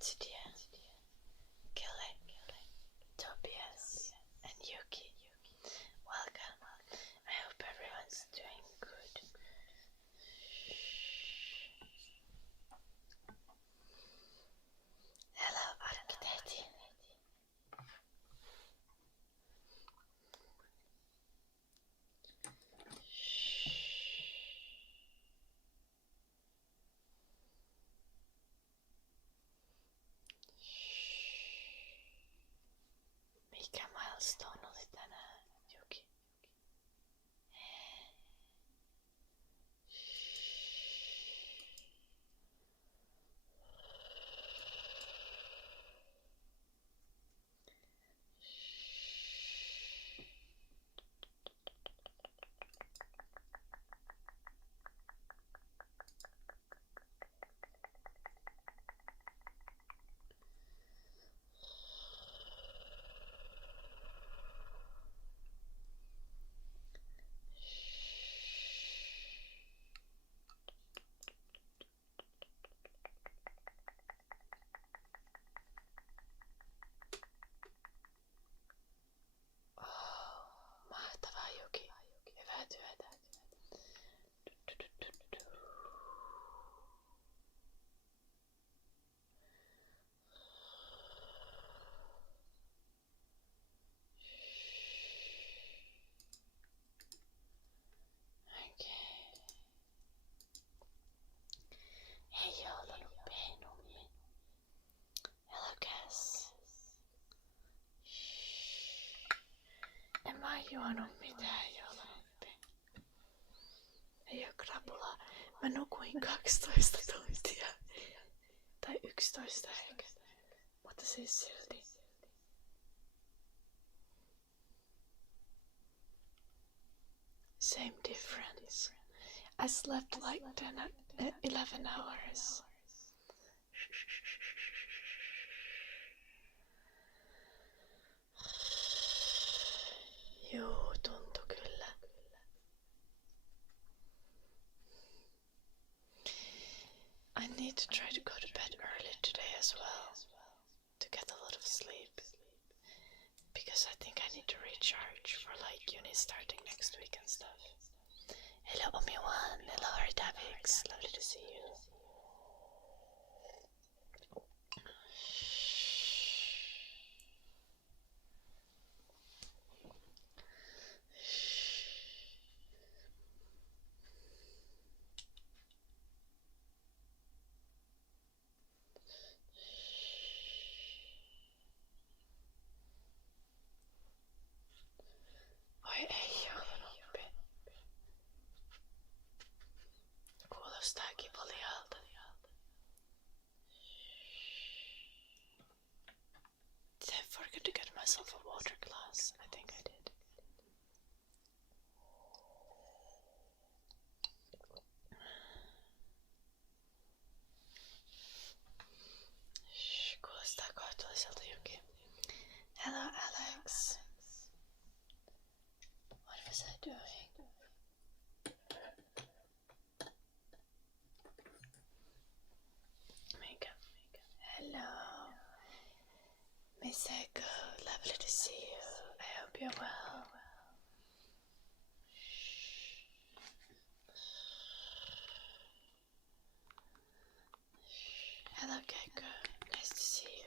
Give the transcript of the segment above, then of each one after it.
Katie, Kelly, Tobias, and Yuki. Welcome. I hope everyone's doing good. Hello, Architect. Mikä milestone oli tänään, Yuki? Mahtavaa, Yuki. Hyvää työtä. Hei joulunuppi, nummi. Eläkäs. En mä juonut mitään joulunuppi. Ei oo krapulaa. Mä nukuin 12 tuntia. Tai 11 ehkä. Mutta siis silti. Same difference. I slept like 11 hours. Juu, tuntui kyllä. I need to try to go to bed early today as well. To get a lot of sleep. Because I think I need to recharge for like uni starting next week and stuff. Hello Omi-wan, hello Ardavix, lovely to see you. Oi ei joulunoppi. Kuulostaa kivuliaalta. Did I forget to get myself a water glass? I think I did. Kuulostaa kohtuulliselta, Yuki. Hello Alex. What was I doing? Mika. Hello. Miseko, lovely to see you. I hope you're well. Hello Gecko, nice to see you.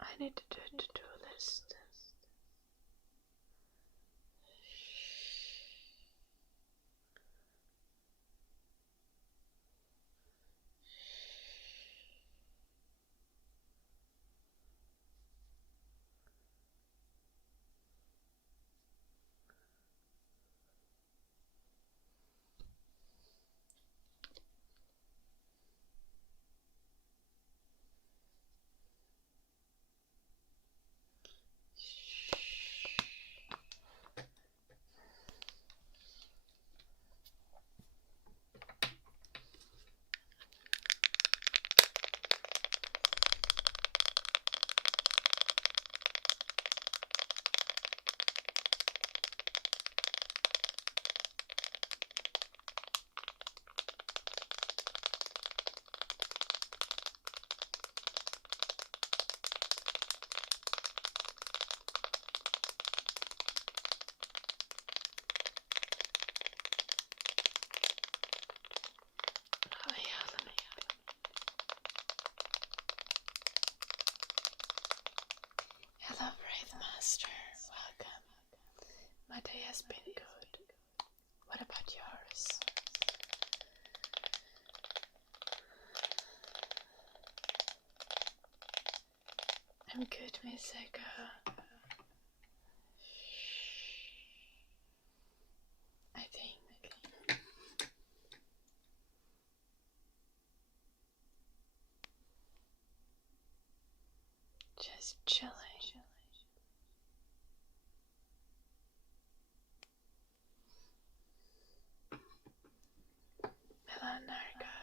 I need to do a to-do list. has been good. What about yours? I'm good, Miss Echo. I think. Just chilling. Hello, Narga.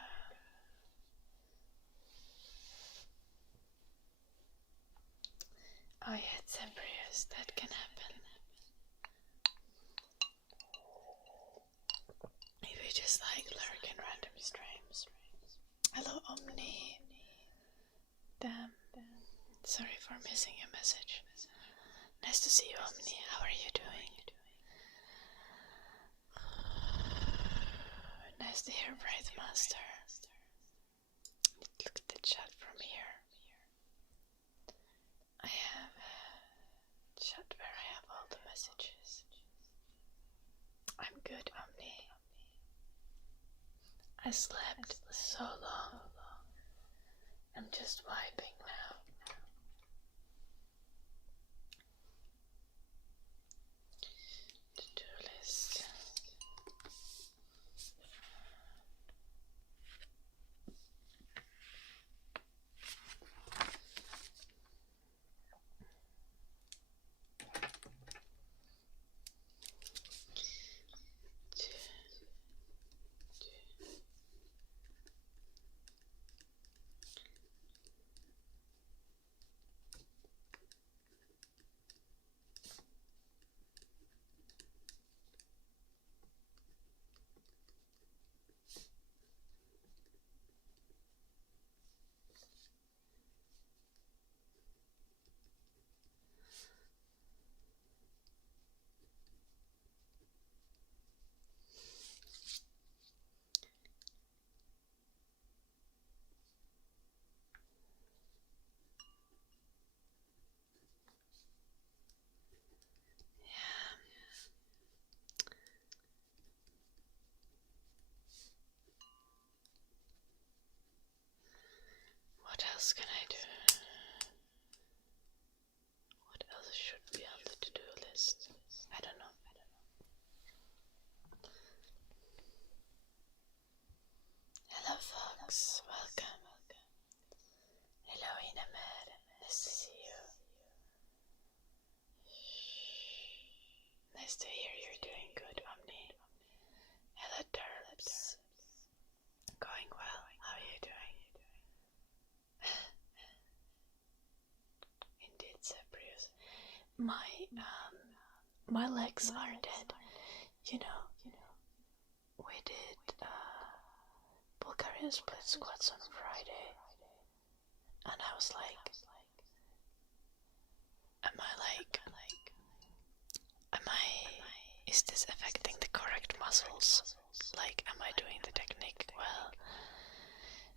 Oh yeah, it's embryos. That can happen. If you just like lurk in random streams. Hello, Omni. Damn. Sorry for missing your message. Nice to see you, Omni. How are you doing? Nice to hear, Wraith Master. Look at the chat from here. I have a chat where I have all the messages. I'm good, Omni. I slept so long. I'm just vibing now. To-do list. What else can I do? What else should be on the to-do list? I don't know. Hello, Fox. Welcome. Hello, Inamer. Nice to see you. Nice to hear you're doing good, Omni. Hello, Derbs. Going well. How are you doing? Indeed, Cyprius. My legs are dead. You know, we did Bulgarian split squats on Friday, and I was like, is this affecting the correct muscles? Like, am I doing the technique well?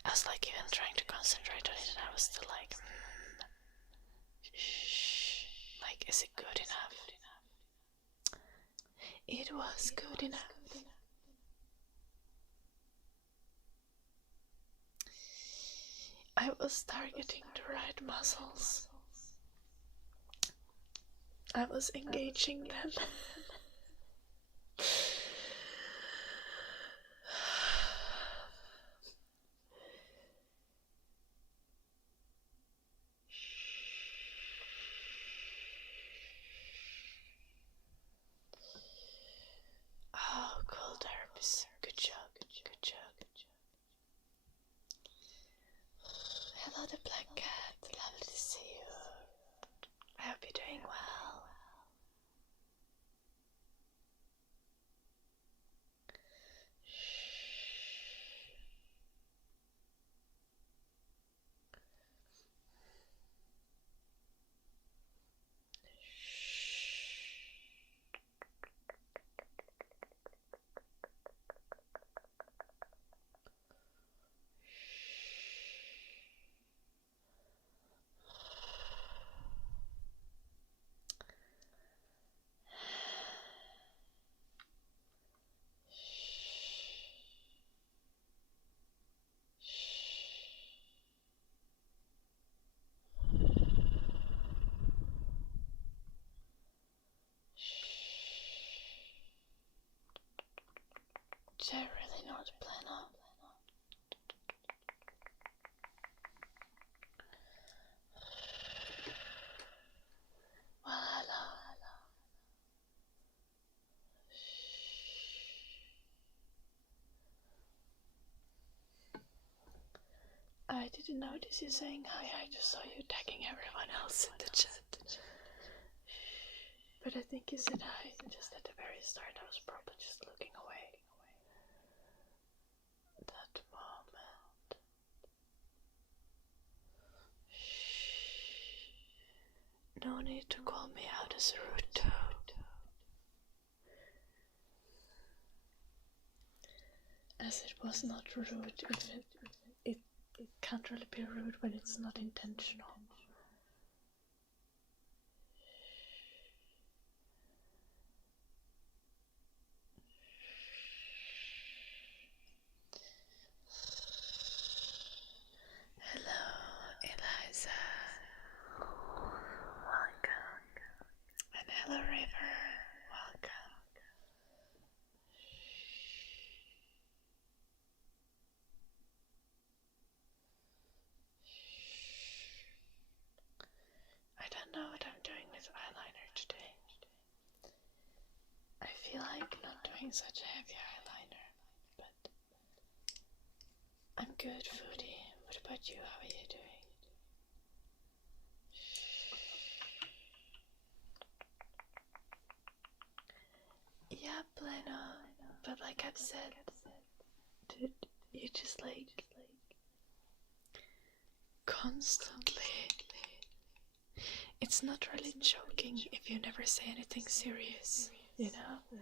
I was like even trying to concentrate on it, and I was still like, like, is it good enough? It was good enough. I was targeting the right muscles. I was engaging them. Oh, cool, Derbs. Good job, good job. Hello, the Black Cat. Lovely to see you. I hope you're doing well. Did I really not plan on? Well, hello. I didn't notice you saying hi, I just saw you tagging everyone else in the chat. But I think you said hi just at the very start. I was probably just looking away. That moment. No need to call me out as a rude toad. As it was not rude, it can't really be rude when it's not intentional. Hello, Eliza. Welcome. And hello, River. Welcome. I don't know what I'm doing with eyeliner today. I feel like not doing such a heavy eyeliner, but I'm good, Foodie. What about you? How are you doing? Yeah, Plano. But like I've said, dude, you just like constantly. It's not really joking if you never say anything serious, you know?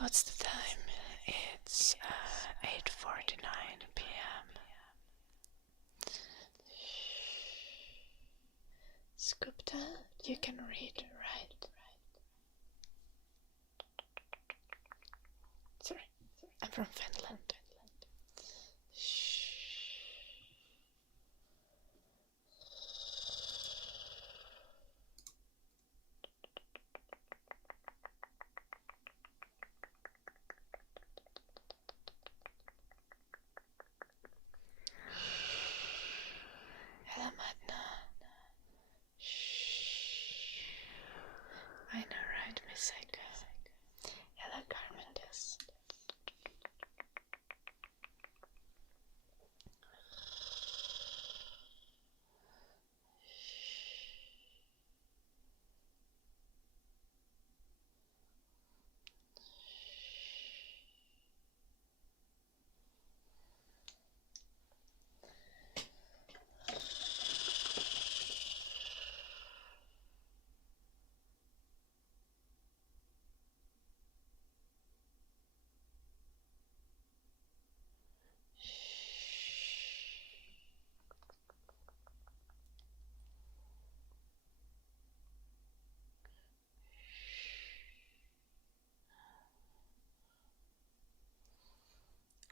What's the time? It's 8:49 p.m. Skupta, you can read, right? Sorry, I'm from Finland. Hello, Madna. I know, right, Miss Echo? Hello, Carmendes.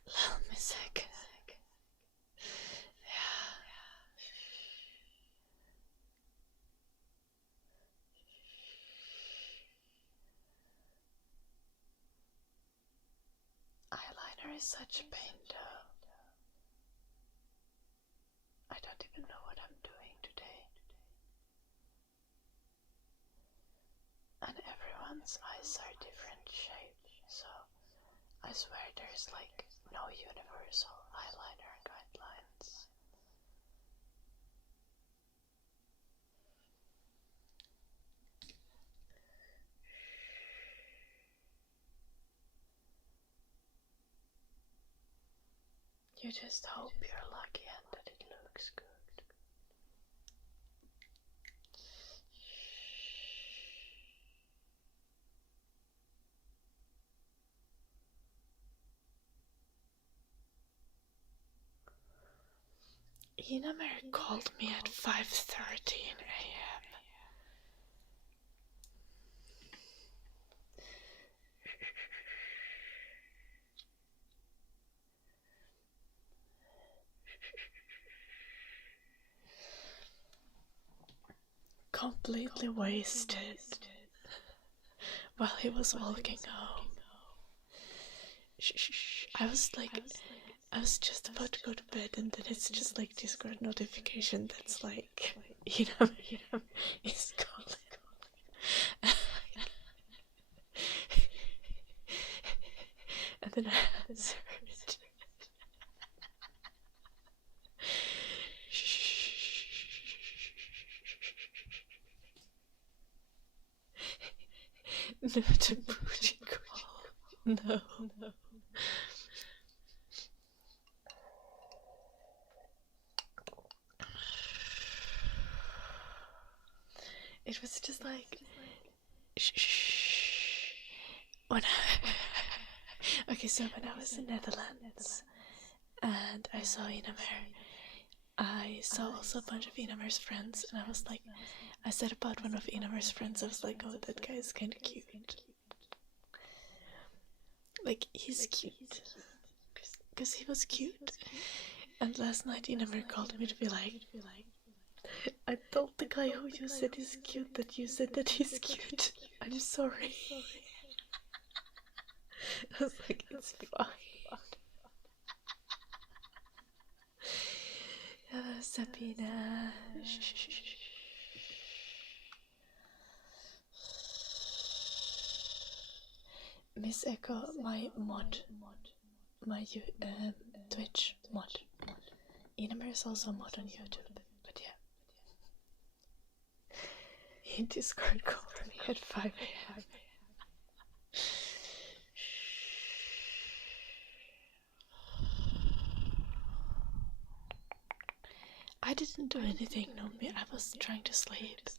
Little Miss Echo. Eyeliner is such a pain though. I don't even know what I'm doing today. And everyone's eyes are different shapes, so I swear there's like no universal eyeliner guidelines. You just hope you're lucky and that it looks good. Enamer called me at 5:13 a.m. Completely wasted while he was walking home. I was just about to go to bed, and then it's just like Discord notification that's like, he's calling. And then I answered. No, it's a booty call. No. It was just like, when okay, so when I was in Netherlands and I saw Enamer, I saw also a bunch of Enamer's friends, and I was like, I said about one of Enamer's friends, I was like, oh, that guy is kind of cute. Like, he's cute. Because he was cute. And last night Enamer called me to be like, I told the guy who you said is cute that you said that he's cute. I'm sorry. I was like, it's fine. Sabina. Miss Echo, my mod. My Twitch mod. Enamer is also a mod on YouTube, but yeah. He Discord called me at 5 a.m. I didn't do anything, no, I was trying to sleep.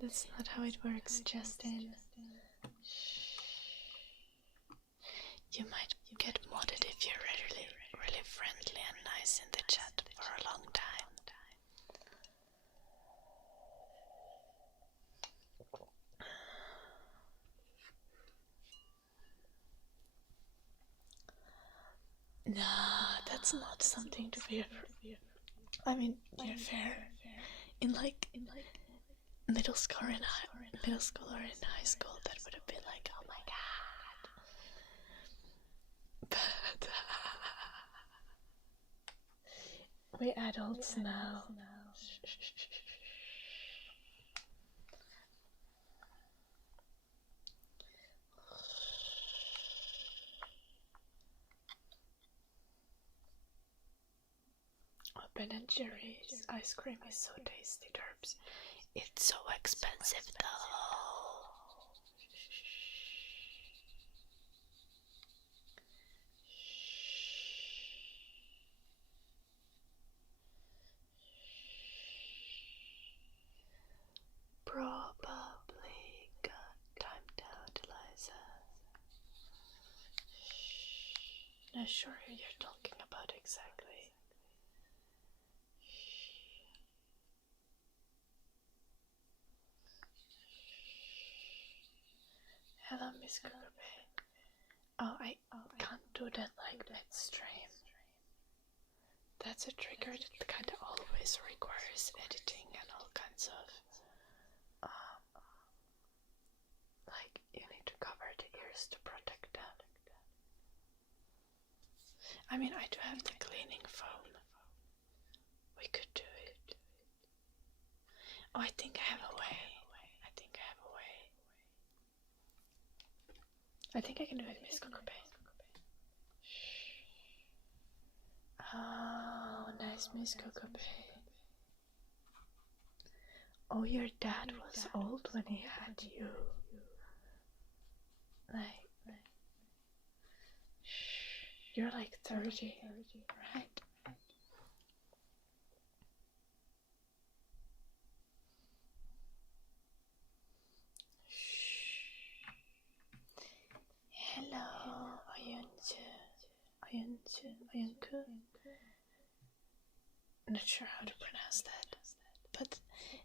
That's not how it works, Justin. You might get modded if you're really friendly and nice in the chat for a long time. Nah, that's not something to be afraid. I mean, you're fair. In middle school or in high school, that would have been like, oh my god. But we're adults now. Oh, Ben and Jerry's ice cream is so tasty, Derbs. It's so expensive though. Probably got timed out, Eliza. Not sure who you're talking about exactly. Hello, Miss Cookerbay. Oh, I can't do that like midstream. That's a trigger that kind of always requires editing and all kinds of like, you need to cover the ears to protect them. I mean, I do have the cleaning foam. We could do it. Oh, I think I have a way. I think I can do it, Miss Cookerbay. Oh, nice, Miss Cookerbay. Oh, your dad was old when he had you. Like, you're like 30, right? Oyuncu. Not sure how to pronounce that, but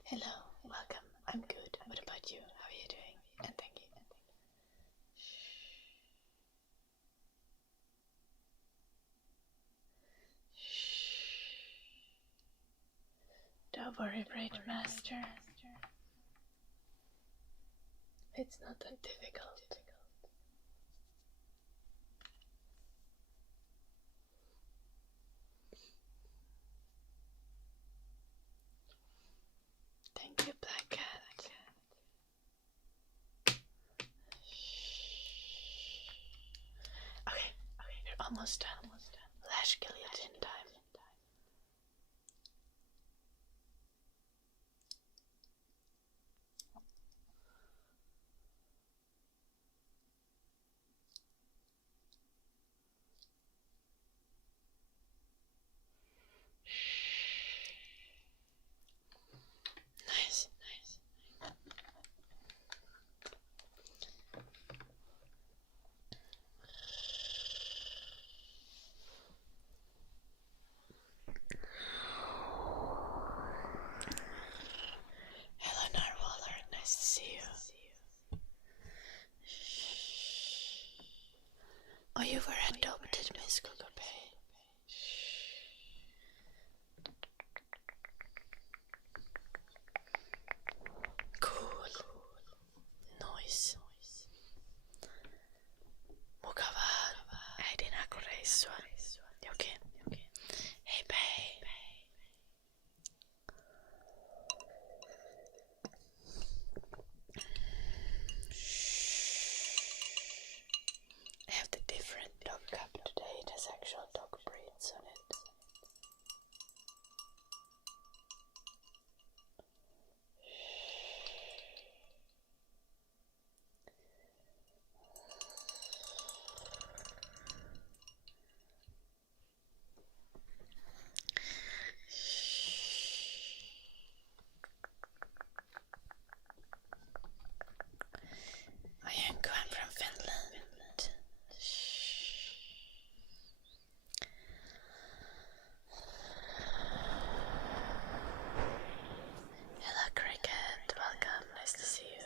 hello, welcome. I'm good. What about you? How are you doing? And thank you. Don't worry, Braid Master. It's not that difficult. Thank you, Black Cat. Okay, we're almost done. Lash guillotine time. Nice. Hello, Narwaller. Nice to see you. Oh, you were adopted, Miss Kokopay. Cool. Noise. Mukava. Äidin haku reissua. Jokin. Heipä hei. I have the different dog cup today. It has actual dog breeds on it. I'm from Finland. Hello, Cricket. Welcome. Nice to see you.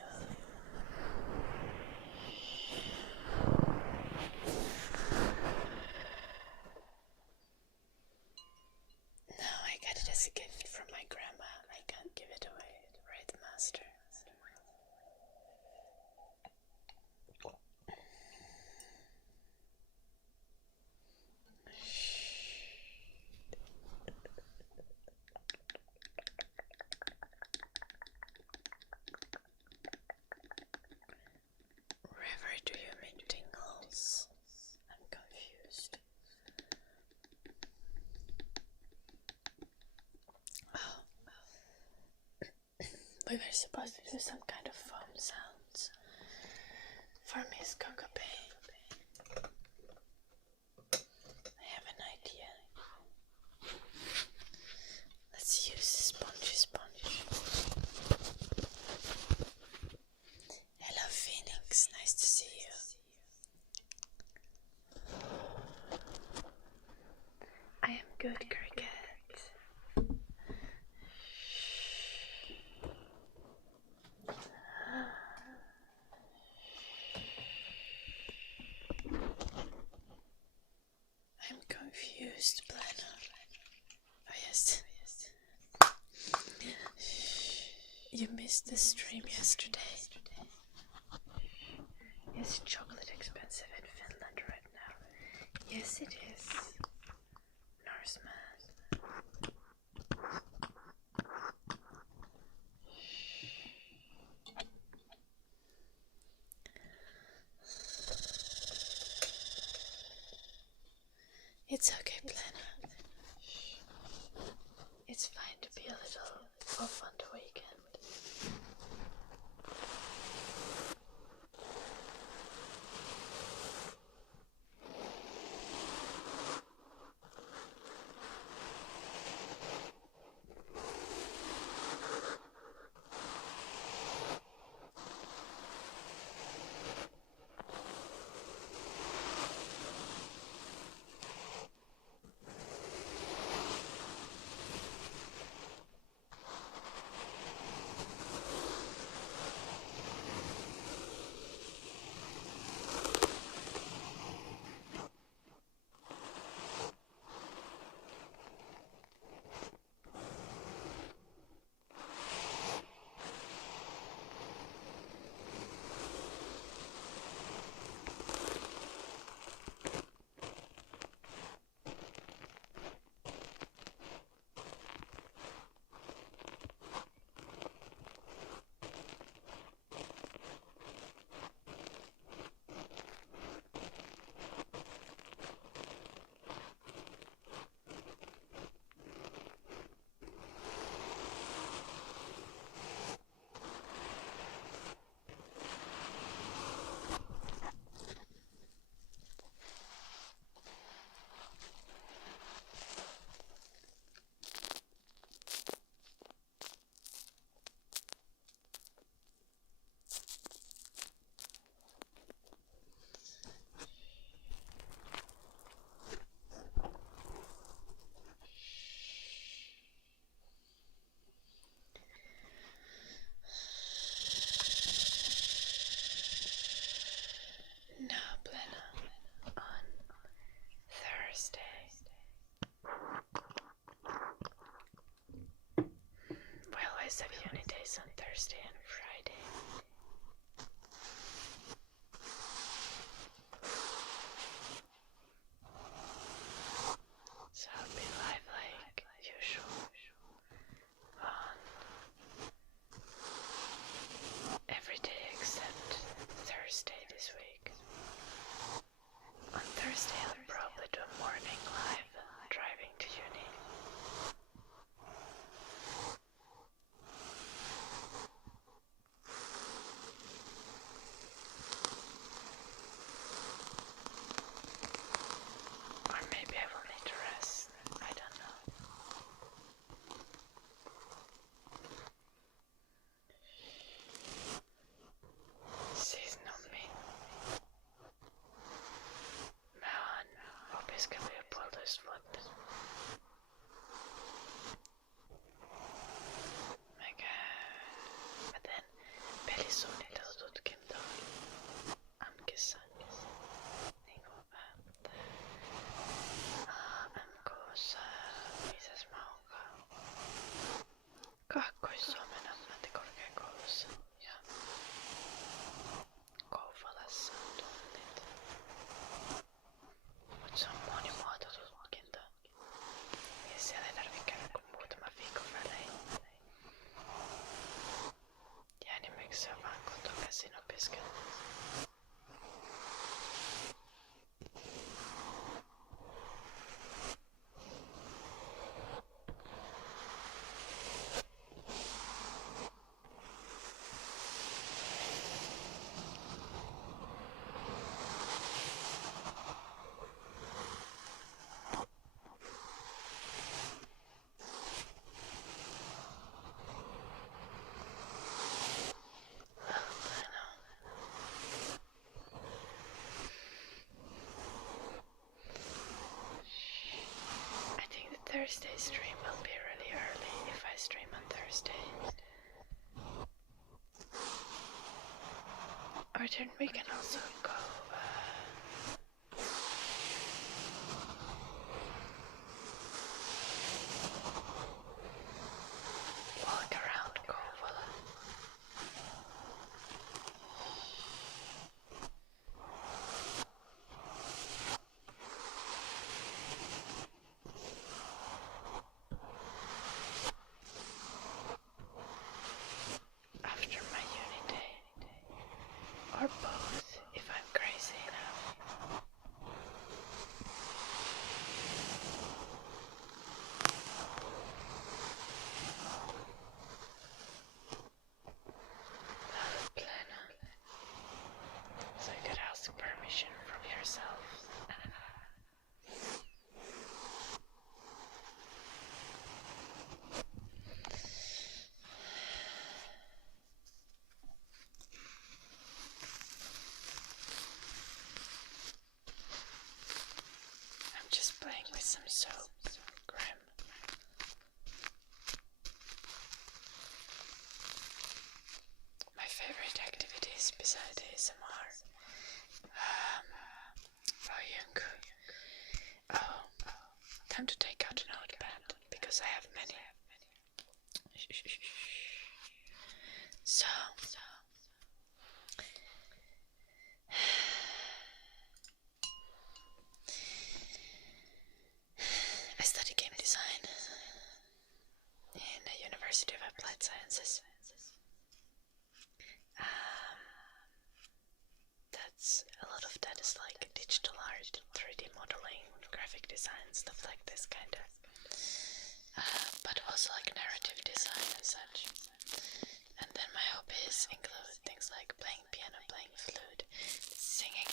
No, I got it as a gift from my grandma. I can't give it away, right, Master? River, do you mean Tingles? I'm confused. Oh. We were supposed to do some kind of foam sounds for Miss Kokopay. I have an idea. Let's use the spongy sponge. Hello, Phoenix. Nice to see you. I am good, Cricket. I'm confused, Planner. Oh, yes. You missed the stream yesterday. Is chocolate expensive in Finland right now? Yes, it is. Norseman. It's okay, Planner. It's fine to be a little off on the weekend. always have uni days on Thursday and Friday. So I'll be live like usual on every day except Thursday this week. On Thursday I'll probably do a morning live driving to uni. Or maybe I will need to rest. I don't know. Siis no min. Mä oon opiskellut jo 1,5 vuotta. Mä teen pelisuunnittelututkintoa AMKissa. Niinku AMK:ssa, misäs mä oonkaan? Kaakkois-Suomen ammattikorkeakoulussa ja Kouvolassa on tunnit. Mut se on monimuototutkinto. Ja siellä ei tarvii käydä kuin muutaman viikon välein. Ja enimmäkseen se on vaan kotokäsin opiskella. Thursday stream will be really early if I stream on Thursday. Or then we can also go walk around Kouvola. Or both, if I'm crazy enough. So you could ask permission from yourself. Just playing with some soap, Grim. My favorite activities besides ASMR. Time to take out a notepad because I have many. So. I study game design in the University of Applied Sciences. That's a lot of that is like digital art, 3D modeling, graphic design, stuff like this kind of. But also like narrative design and such. And then my hobbies include things like playing piano, playing flute, singing,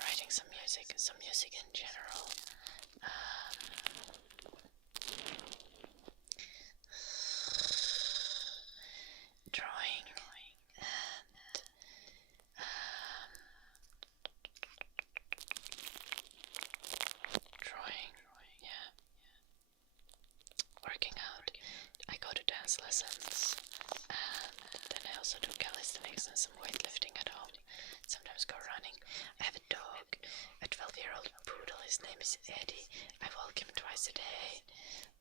writing some music in general. Drawing and yeah. Working out. I go to dance lessons and then I also do calisthenics and some weightlifting at home. Sometimes go running. I have a dog. A 12-year-old poodle is his name is Eddie. I walk him twice a day,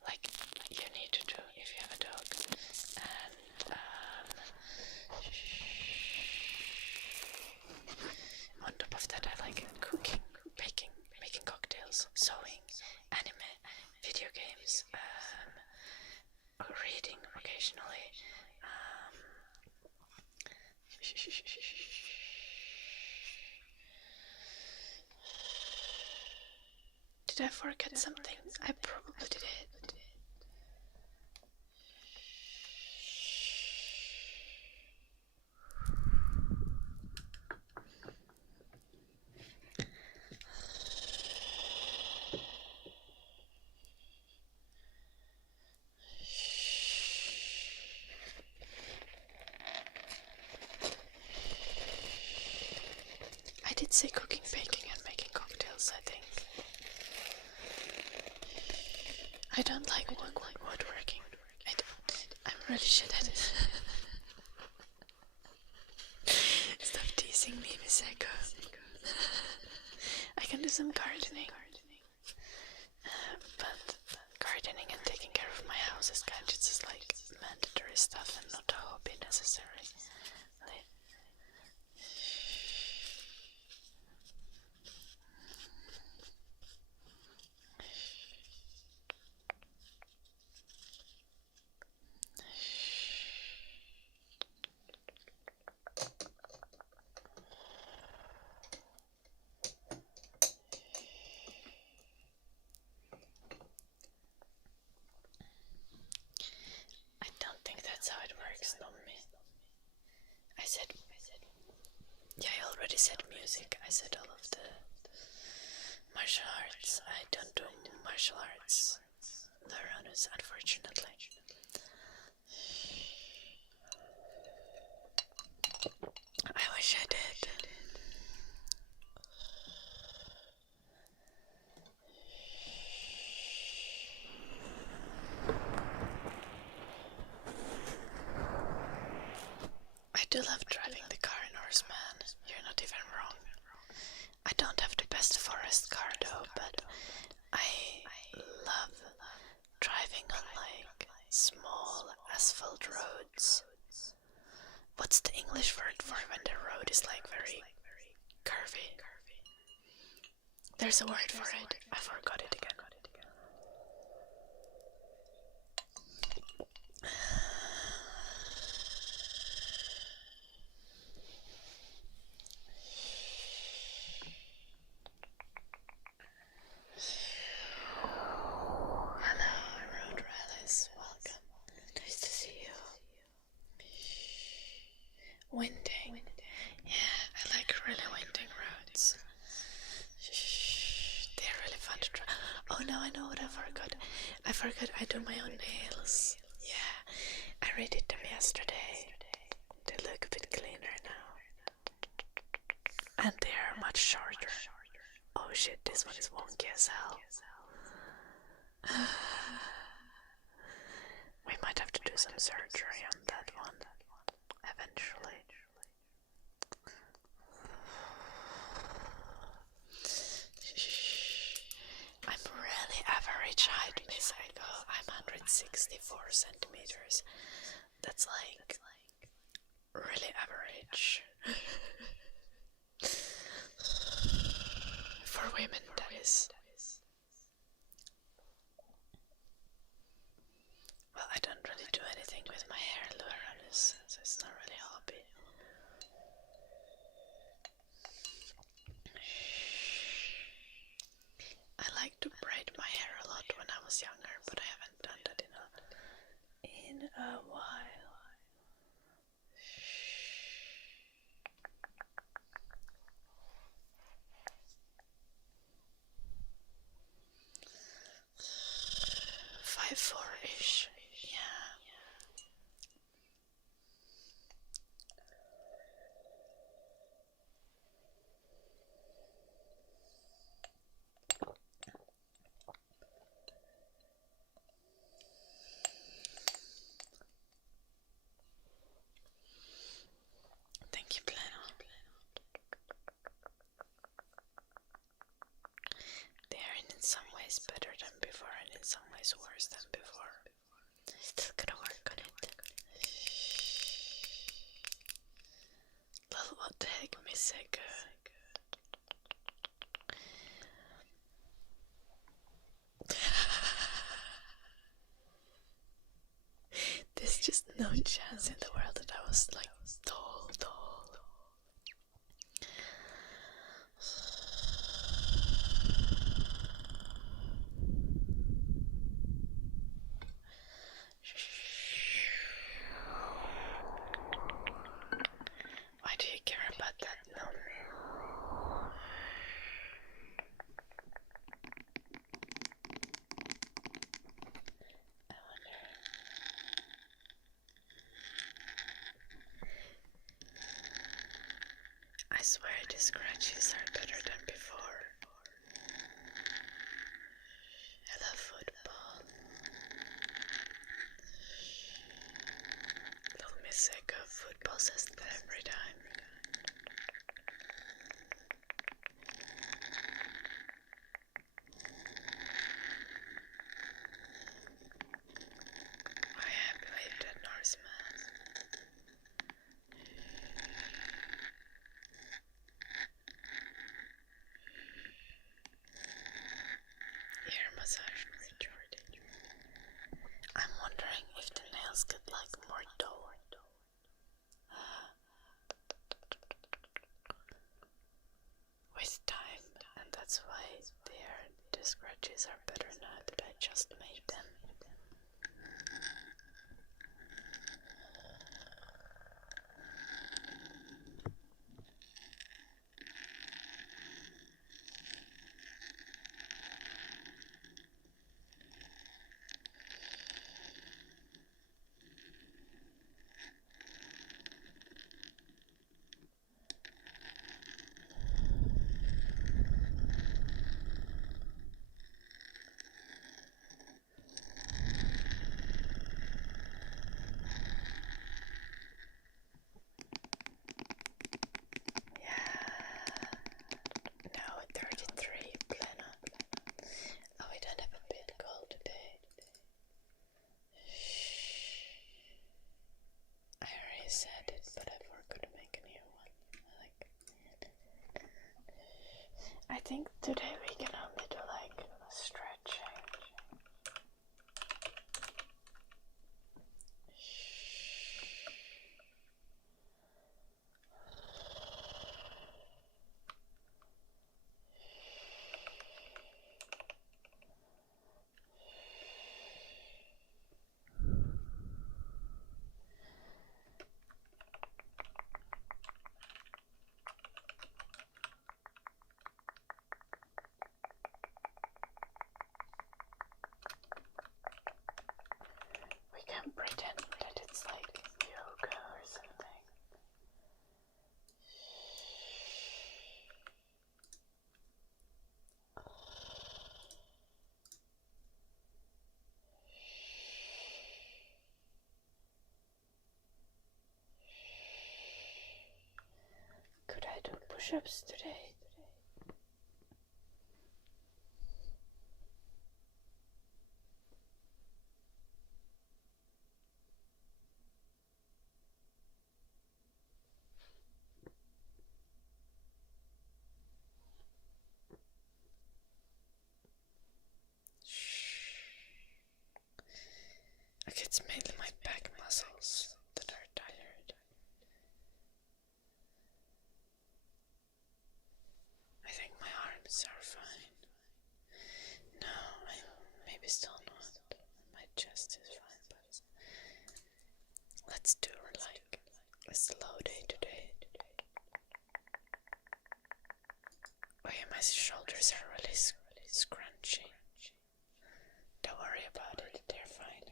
like you need to do if you have a dog. And on top of that, I like cooking, baking, making cocktails, sewing, anime, video games, reading occasionally. Did I forget something? I probably did. I did say cooking, baking, and making cocktails, I think. I don't like woodworking. I'm really shit at it. Stop teasing me, Miss Echo. I can do some gardening. But gardening and taking care of my house is kind of just like mandatory stuff and not a hobby necessarily. That's how it works, not me. Yeah, I already said music. I said all of the martial arts. I don't do martial arts, Lauranus, unfortunately. I wish I did. I do love driving the car in Horseman. You're not even wrong. I don't have the best forest car though, but I love driving on like small asphalt roads. What's the English word for when the road is like very curvy? There's a word for it. I forgot it again. Winding. Yeah, I like really winding roads. They're really fun to try. Oh no, I know what I forgot. I do my own nails. Yeah, I redid them yesterday. They look a bit cleaner now. And they are much shorter. Oh shit, this one is wonky as hell. We might have to do some surgery on that one eventually. I'm really average height, Miss Echo. I'm 164 centimeters. That's like really average. For women, that is. Well, I don't really do anything with my hair, Lauranus, so it's not really a hobby. I like to braid my hair a lot when I was younger, but I haven't done that in a while. Five 4-ish, yeah. Thank you, Plano. There. Miseko. There's just no chance in the world that I was like tall. Why do you care about that? No. I wonder. I swear the scratches are better than before. I love football. Little Miseko, football says that every time. Why I believe that Norseman. Ear massage recharging. I'm wondering if the nails get like more dull. With time, and that's why the scratches are better now that I just made them. Said it, but I forgot to make a new one. I think today we can only do like stretching. Pretend that it's like yoga or something. Could I do push-ups today? Like it's mainly my back muscles that are tired. I think my arms are fine. No, maybe still not. My chest is fine, but let's do like a slow day today. Oh yeah, my shoulders are really scrunchy. Don't worry about it, they're fine.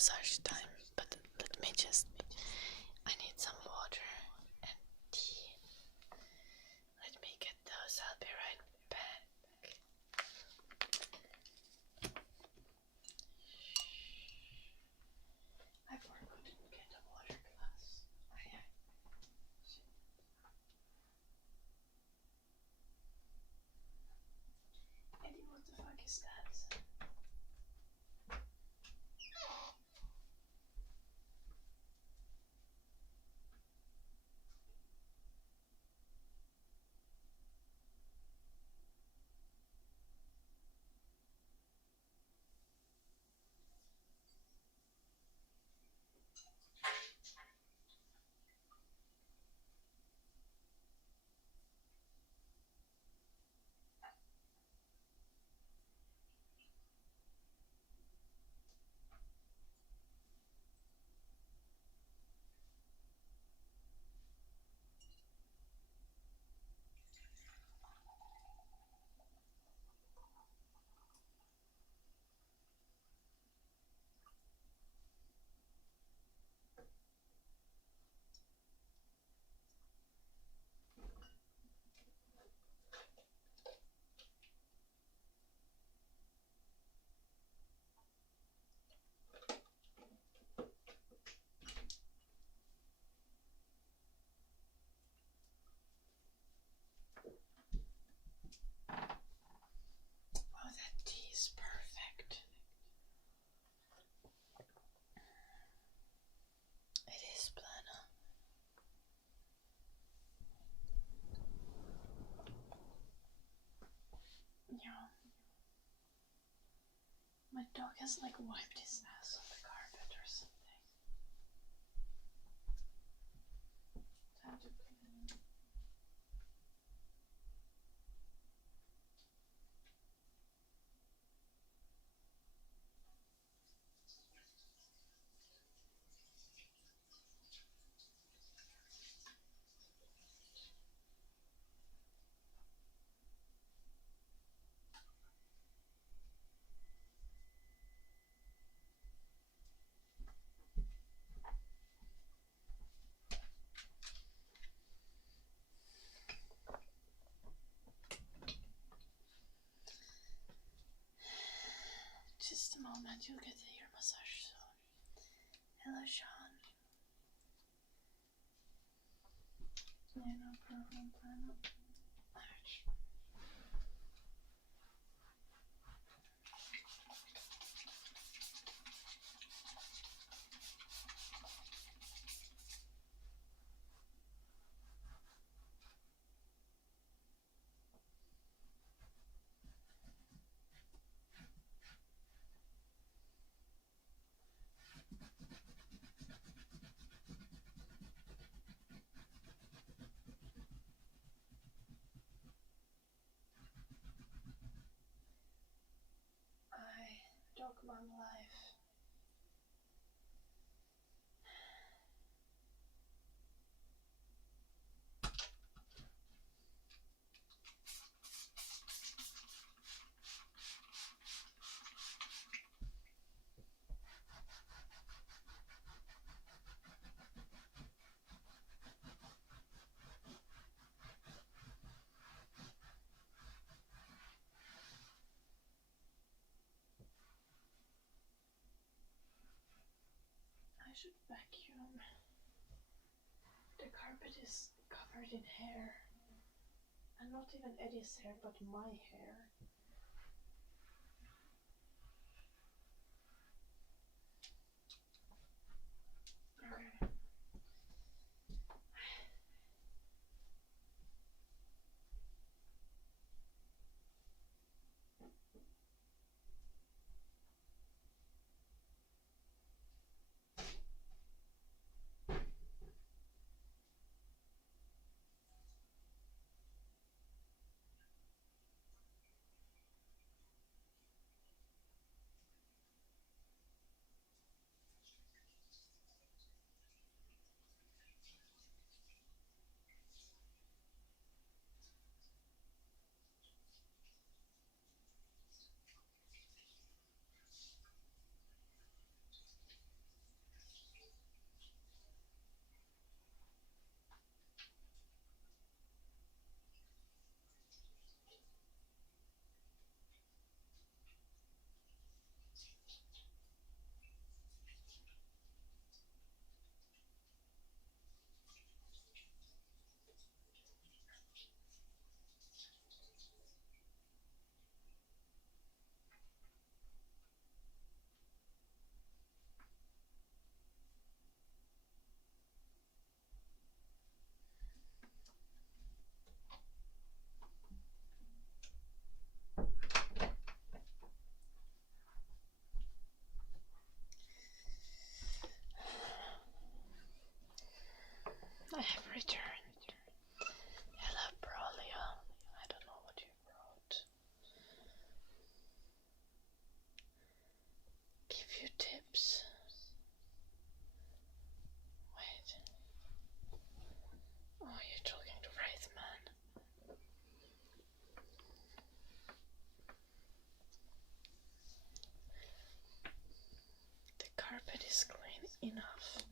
massage time, but let me just. I need some water and tea. Let me get those. I'll be right back. I forgot to get a water glass. Eddie, what the fuck is that? Oh, that tea is perfect. It is, Plana. Yeah. My dog has like wiped his ass on the carpet or something. Time to put it in. Just a moment, you'll get the ear massage soon. Hello, Sean. Yeah, no problem, Plana. Ouch. Dog mom life. I should vacuum. The carpet is covered in hair. And not even Eddie's hair, but my hair. Okay. I have returned. Hello, Brolia. I don't know what you brought. Give you tips. Wait. Oh, you're talking to Wraithman. The carpet is clean enough.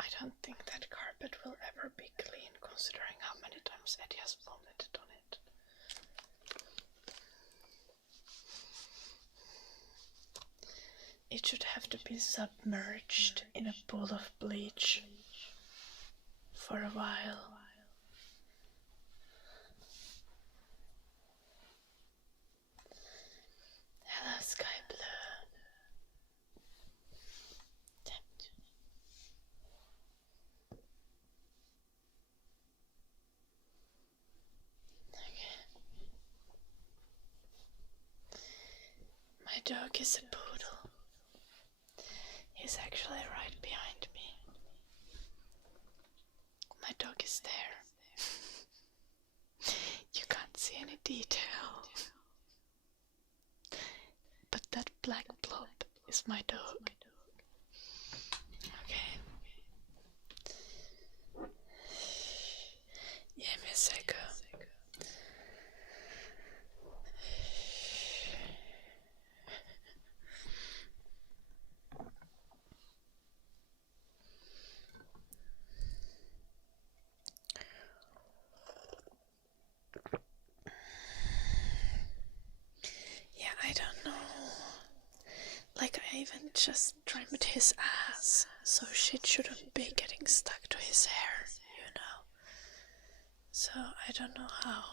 I don't think that carpet will ever be clean, considering how many times Eddie has vomited on it. It should have to be submerged in a pool of bleach for a while. Hello, Sky Blue. My dog is a poodle. He's actually right behind me. My dog is there. You can't see any detail. But that black blob is my dog. Okay. Yeah, Miss Echo. Yeah, I don't know. Like, I even just trimmed his ass, so shit shouldn't be getting stuck to his hair, you know. So, I don't know how.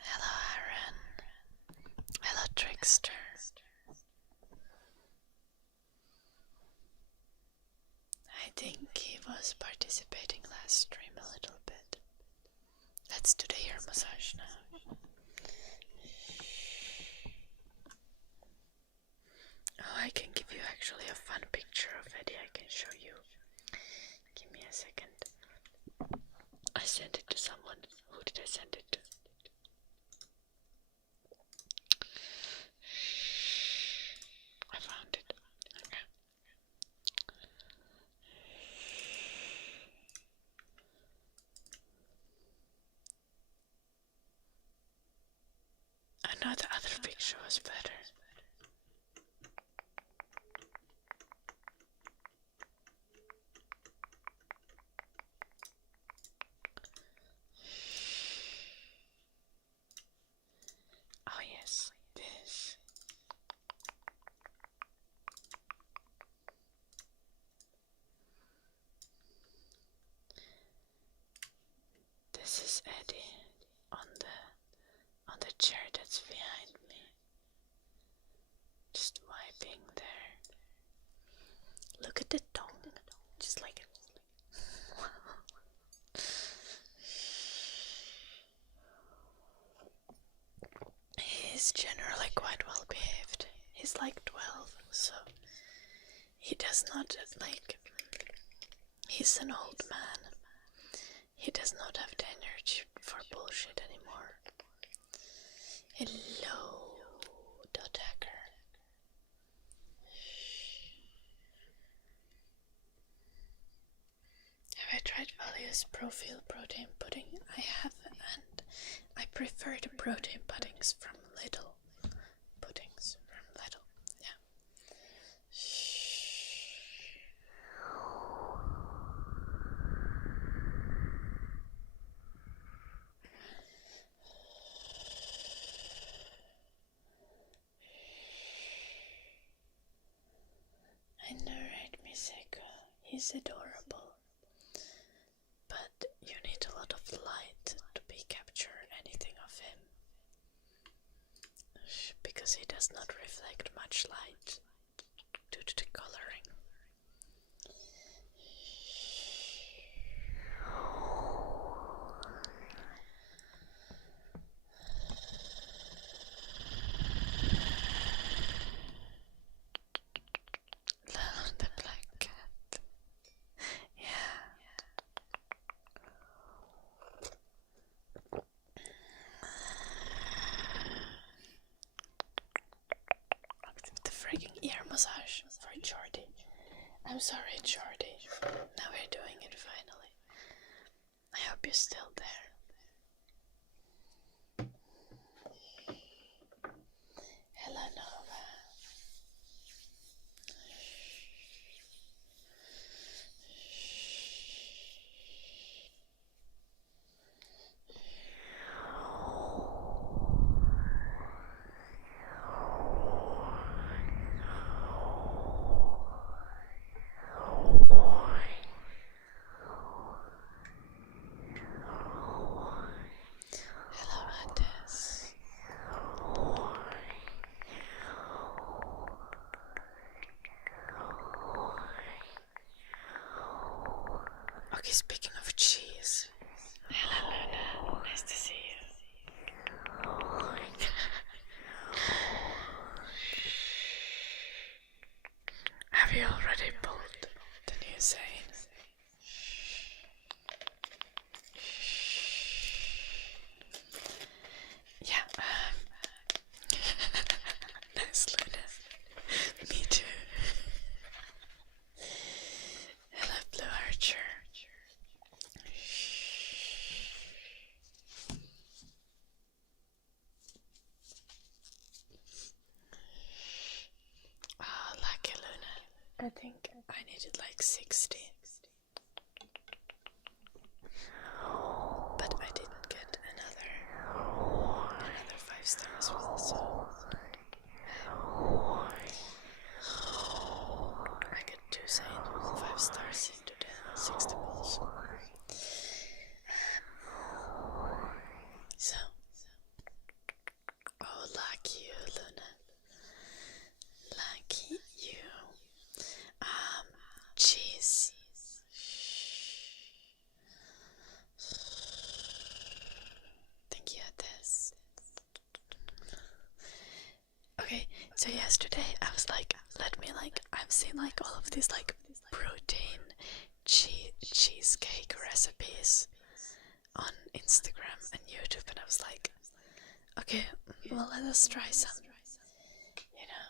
Hello, Aaron. Hello, Trickster. I think he was participating last stream a little bit. Let's do the ear massage now. Oh, I can give you actually a fun picture of Eddie. I can show you. Give me a second. I sent it to someone. Who did I send it to? I found it. Okay. I know the other picture was better. Oh yes, this. This is Eddie on the chair that's behind me. Just wiping there. Look at the tongue. Just like it. He's generally quite well behaved. He's like 12, so he does not he's an old man. He does not have the energy for bullshit anymore. Hello, dot hacker. Have I tried Valia's Profile protein pudding? I have, and I prefer the protein puddings from Lidl. Puddings from Lidl, yeah. He's adorable. But you need a lot of light to capture anything of him. Because he does not reflect much light due to the coloring. The black cat. Yeah. The freaking ear massage for Jordy. I'm sorry, Jordy. Now we're doing it finally. I hope you're still there. Hello, Nova. Okay, speaking of cheese. Hello, Luna. Nice to see you. Have you already pulled the new Zane? Yeah, nice, Luna. Me too. Hello, Blue Archer. Ah, lucky Luna. I think I needed like 60. But I didn't get another 5 stars well, so I get 2 5 stars into the 60 balls. So, oh, lucky you, Luna. Lucky you. Cheese. Thank you, this. Okay, so yesterday I was like, I've seen like all of these like protein cheesecake recipes on Instagram and YouTube, and I was like, okay, well, let us try some. You know,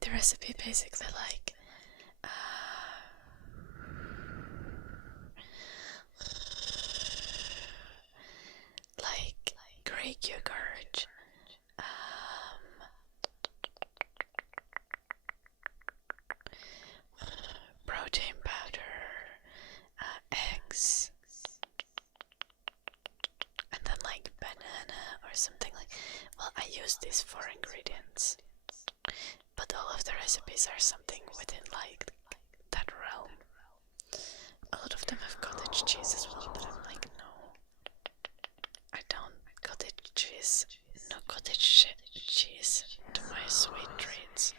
the recipe basically like Greek yogurt, protein powder, eggs, and then like banana or something like. Well, I use these 4 ingredients, but all of the recipes are something within like that realm. A lot of them have cottage cheese as well, but I'm like, no, I don't cottage cheese. No cottage cheese to my sweet treats.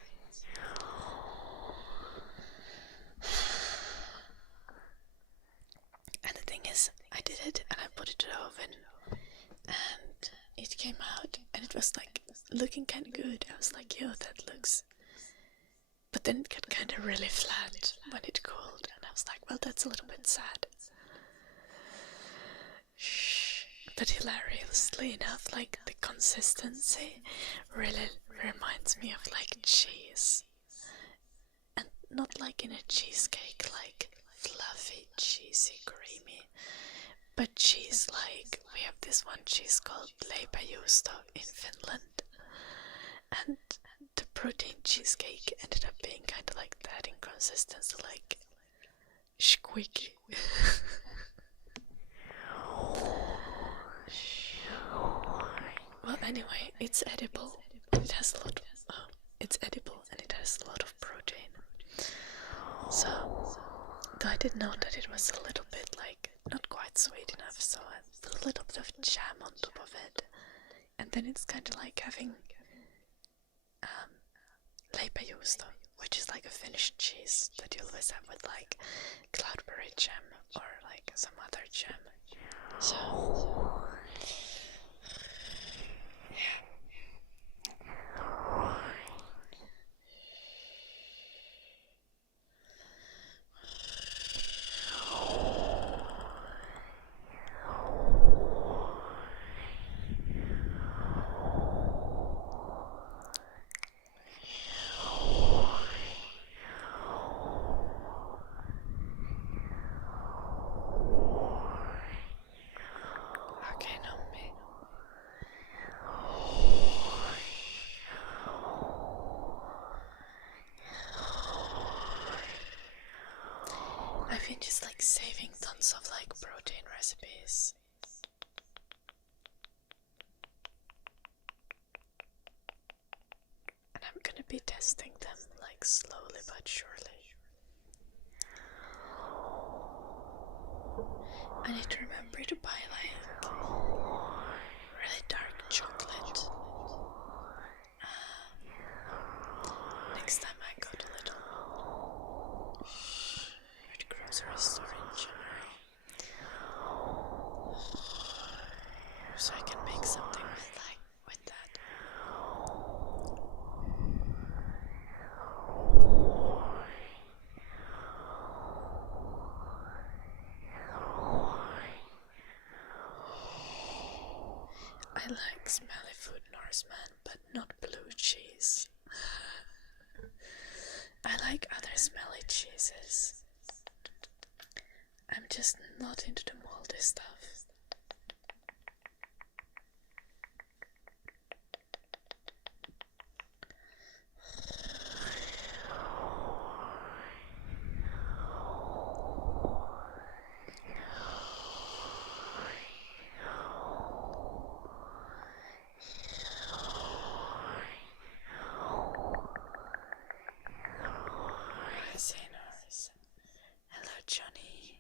And the thing is, I did it and I put it in the oven and it came out and it was like looking kind of good. I was like, yo, that looks. But then it got kind of really flat when it cooled, and I was like, well, that's a little bit sad. But hilariously enough, like the consistency really reminds me of like cheese. And not like in a cheesecake, like fluffy, cheesy, creamy, but cheese like, we have this one cheese called leipäjuusto in Finland, and the protein cheesecake ended up being kind of like that in consistency, like squeaky. Well, anyway, it's edible. It has a lot of, it's edible and it has a lot of protein. So, Although I did note that it was a little bit like not quite sweet enough, so I put a little bit of jam on top of it. And then it's kind of like having leipäjuusto, which is like a Finnish cheese that you always have with like cloudberry jam or like some other jam. So yeah. Okay, no me. I've been just like saving tons of like protein recipes. And I'm gonna be testing them like slowly but surely. I need to remember to buy like really dark chocolate next time I go to little red grocery store in January, so I can make something with that. I like smelly food Norseman, but not blue cheese. I like other smelly cheeses. I'm just not into the moldy stuff. Hello, Johnny.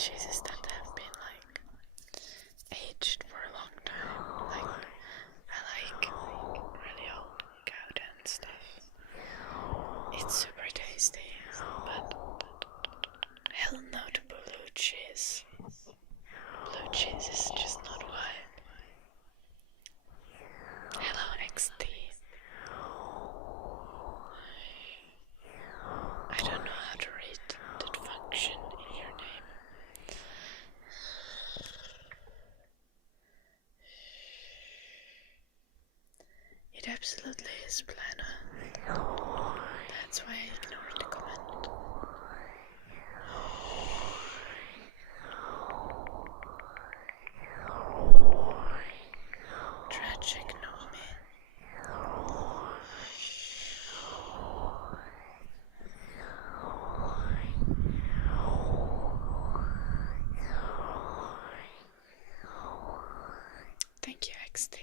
cheeses that have been like aged for a long time. Like I like really old Gouda and stuff. It's super tasty, but hell no to blue cheese. Blue cheese is just not vibe. Hello XD. I don't know how to read that function in your name. It absolutely is Plana. That's why I ignored the comment. Tragic Nomi. Thank you, XD.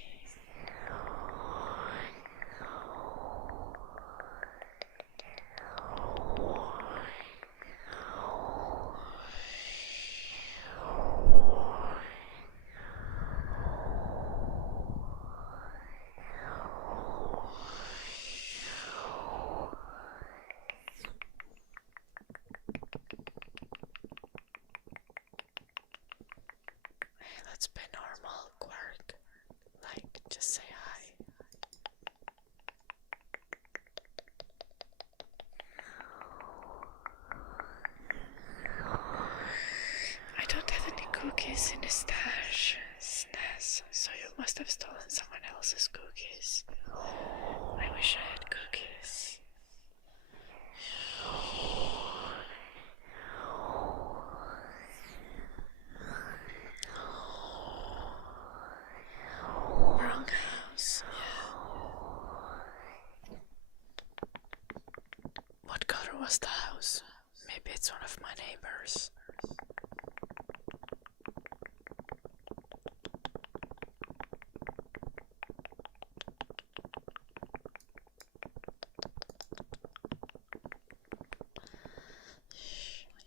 Hey, let's be normal, Quark. Like, just say hi. I don't have any cookies in the stash, Snaz, so you must have stolen someone else's cookies. I wish I had cookies. Wrong house, yeah. What color was the house? Maybe it's one of my neighbors.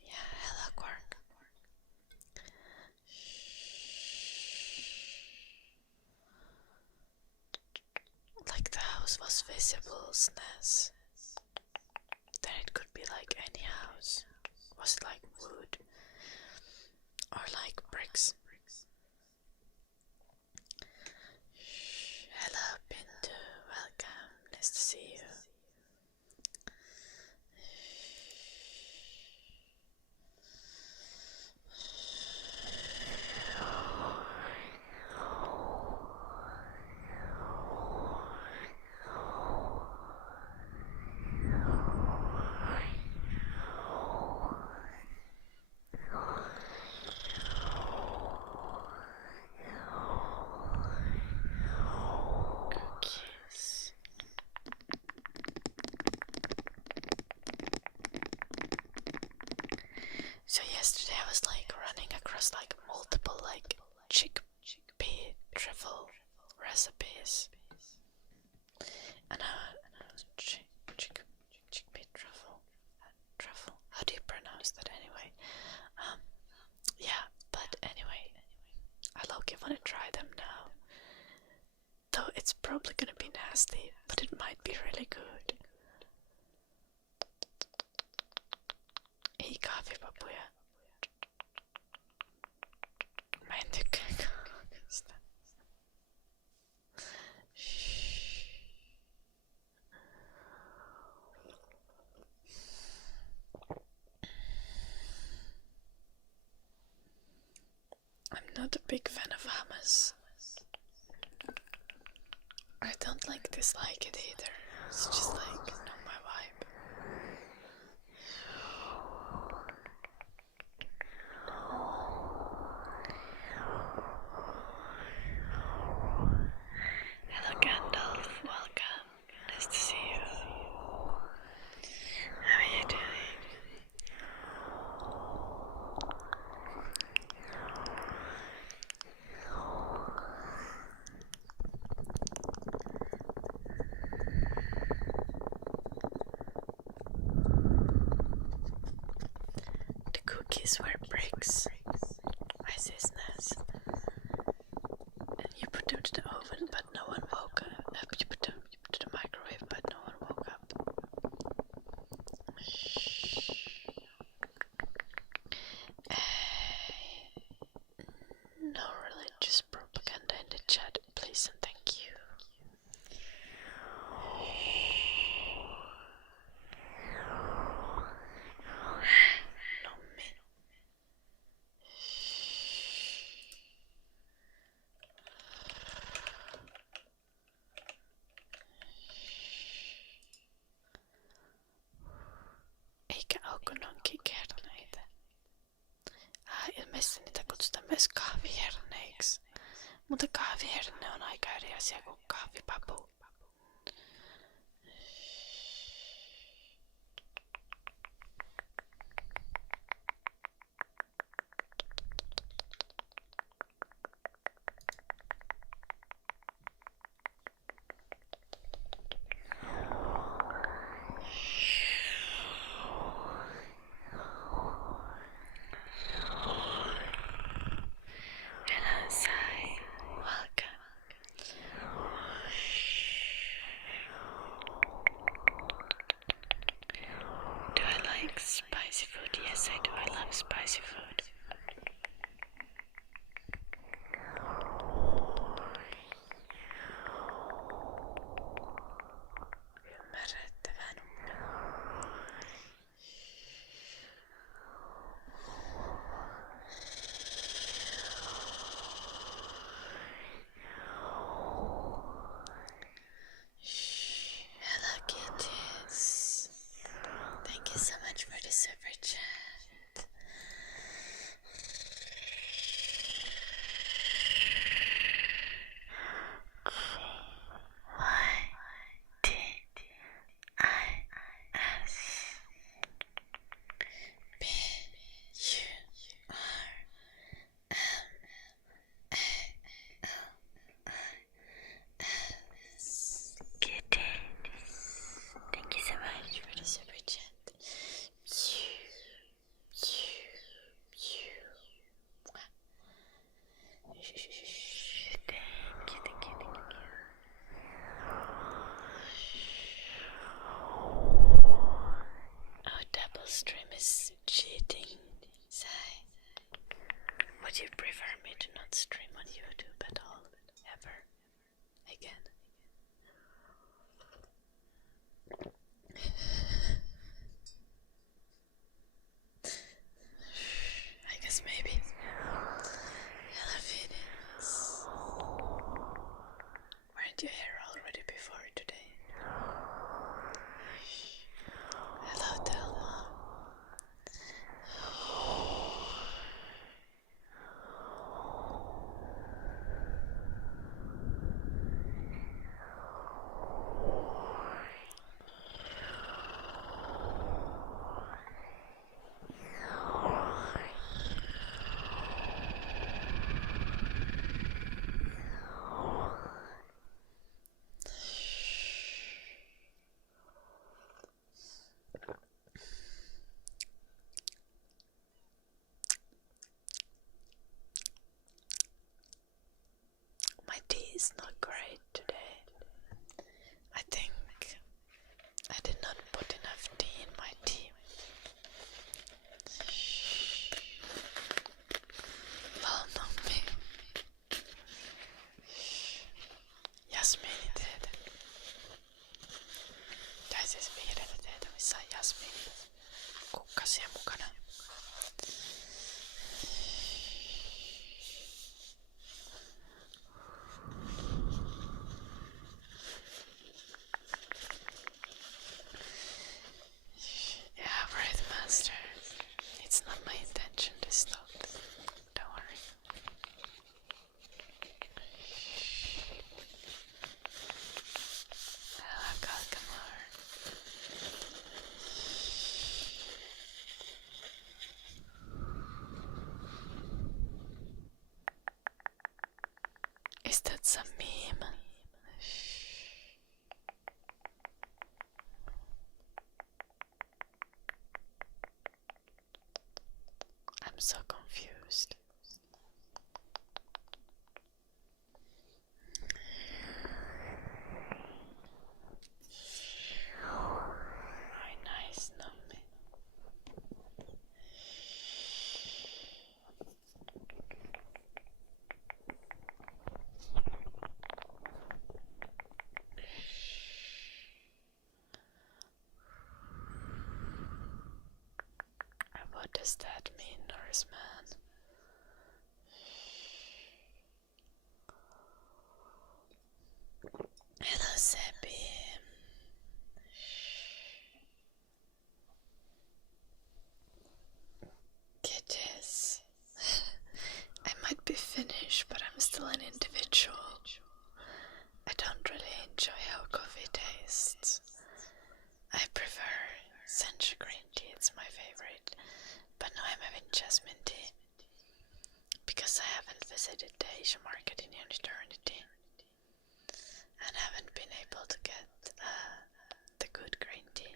Yeah, hello, Quark. Like the house was visible, Snaz. Then it could be like any house. Was it like wood? Or like bricks? Hello, Pinto. Welcome. Nice to see you. Cookies. So yesterday I was like running across like multiple like chickpea truffle recipes, and chickpea truffle. How do you pronounce that anyway? Yeah, but anyway, I low-key wanna try them now. Though it's probably gonna be nasty, but it might be really good. Ei kahvipapuja. Mä en tykkää kaakasta. I'm not a big fan of hummus. I don't like dislike it either. It's just like not my vibe. Hello Gandalf, welcome. Nice to see you. How are you doing? The cookies were bricks. business. And you put them to the oven, but no one woke up. You put them to the microwave, but no one woke up. No religious propaganda in the chat, please and thank you. No me. Eikä oo kunnon kikerneitä. Ilmeisesti niitä kutsutaan myös kahviherneiksi. Mutta kahviherne on aika eri asia kuin kahvipapu. Spicy food, yes I do, I love spicy food. Ymmärrettävän. Hello kitties. Thank you so much for the super chat. Thank you so much for the super chat. Thank you. Oh, double stream is cheating. Say, would you prefer me to not stream on YouTube at all? Ever? Again? I guess maybe. Hello, Finnish. Weren't you here already before today? Hello, Thelma. My tea is not great today. I think I did not put enough tea in my tea. Well, not me. Jasmini teetä. Tai siis vihreätä teetä, missä on jasmini kukkasia mukana. Yeah, right, master. It's not my intention to stop. Don't worry. Hello, Kalkamar. Is that some meme? I'm so confused. at me, Norris man. Hello, Seppi. Kitties. I might be Finnish, but I'm still an individual. I don't really enjoy how coffee tastes. I prefer sencha green tea, it's my favorite. But now I'm having jasmine tea. Because I haven't visited the Asian market in an eternity. And haven't been able to get the good green tea.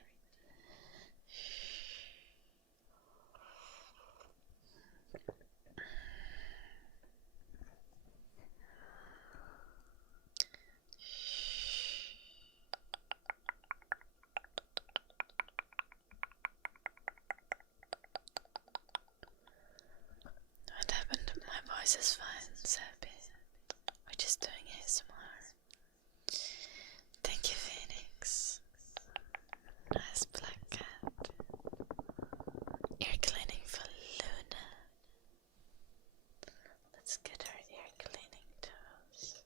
What happened? My voice is fine, Seppi. We're just doing ASMR. Thank you, Phoenix. Nice black cat. Ear cleaning for Luna. Let's get her ear cleaning tools.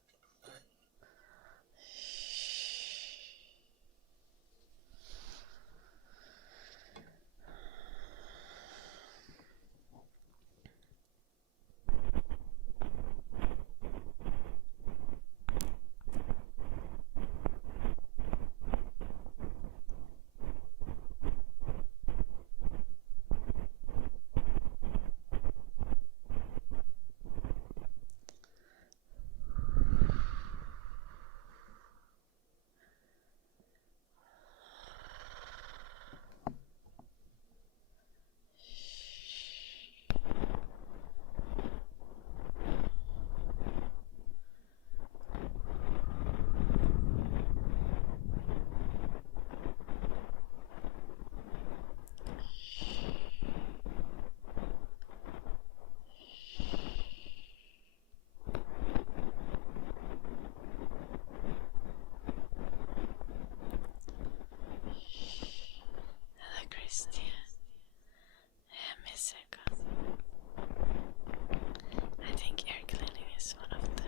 I think ear cleaning is one of the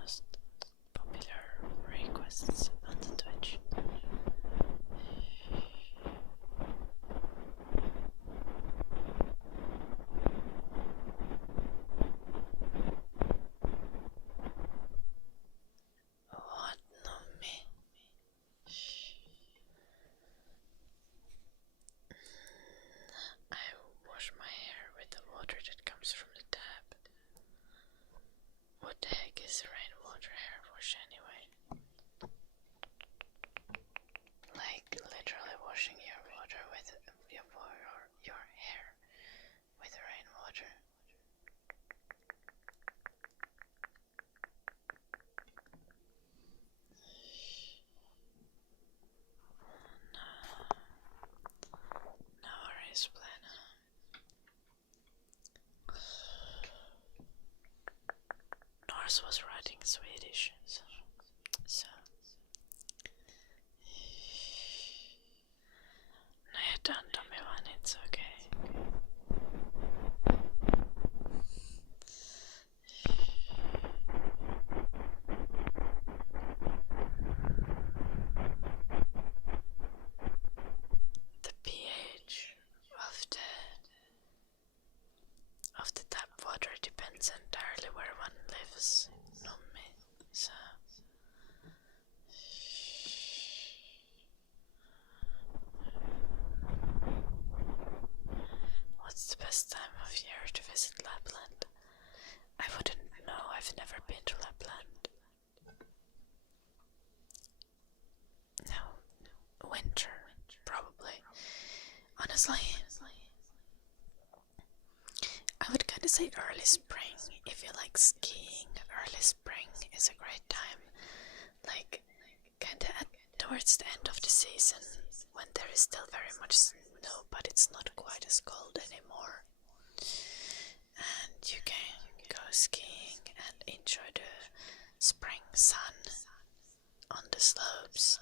most popular requests on the Twitch. What? No, me. I wash my hair with the water that comes from the tap. What the heck is rainwater hair wash anyway? Like literally washing your water with your hair with rainwater. No worries, Plana. Norse was writing Swedish, so när jag dömde mig var han inte så okej. The pH of the tap water depends entirely where one lives, Nummi, so what's the best time of year to visit Lapland? I wouldn't know, I've never been to Lapland. No, winter, probably. Honestly, I would kind of say early spring. If you like skiing, early spring is a great time. Like, kind of towards the end of the season, when there is still very much snow, but it's not quite as cold anymore. And you can go skiing and enjoy the spring sun on the slopes.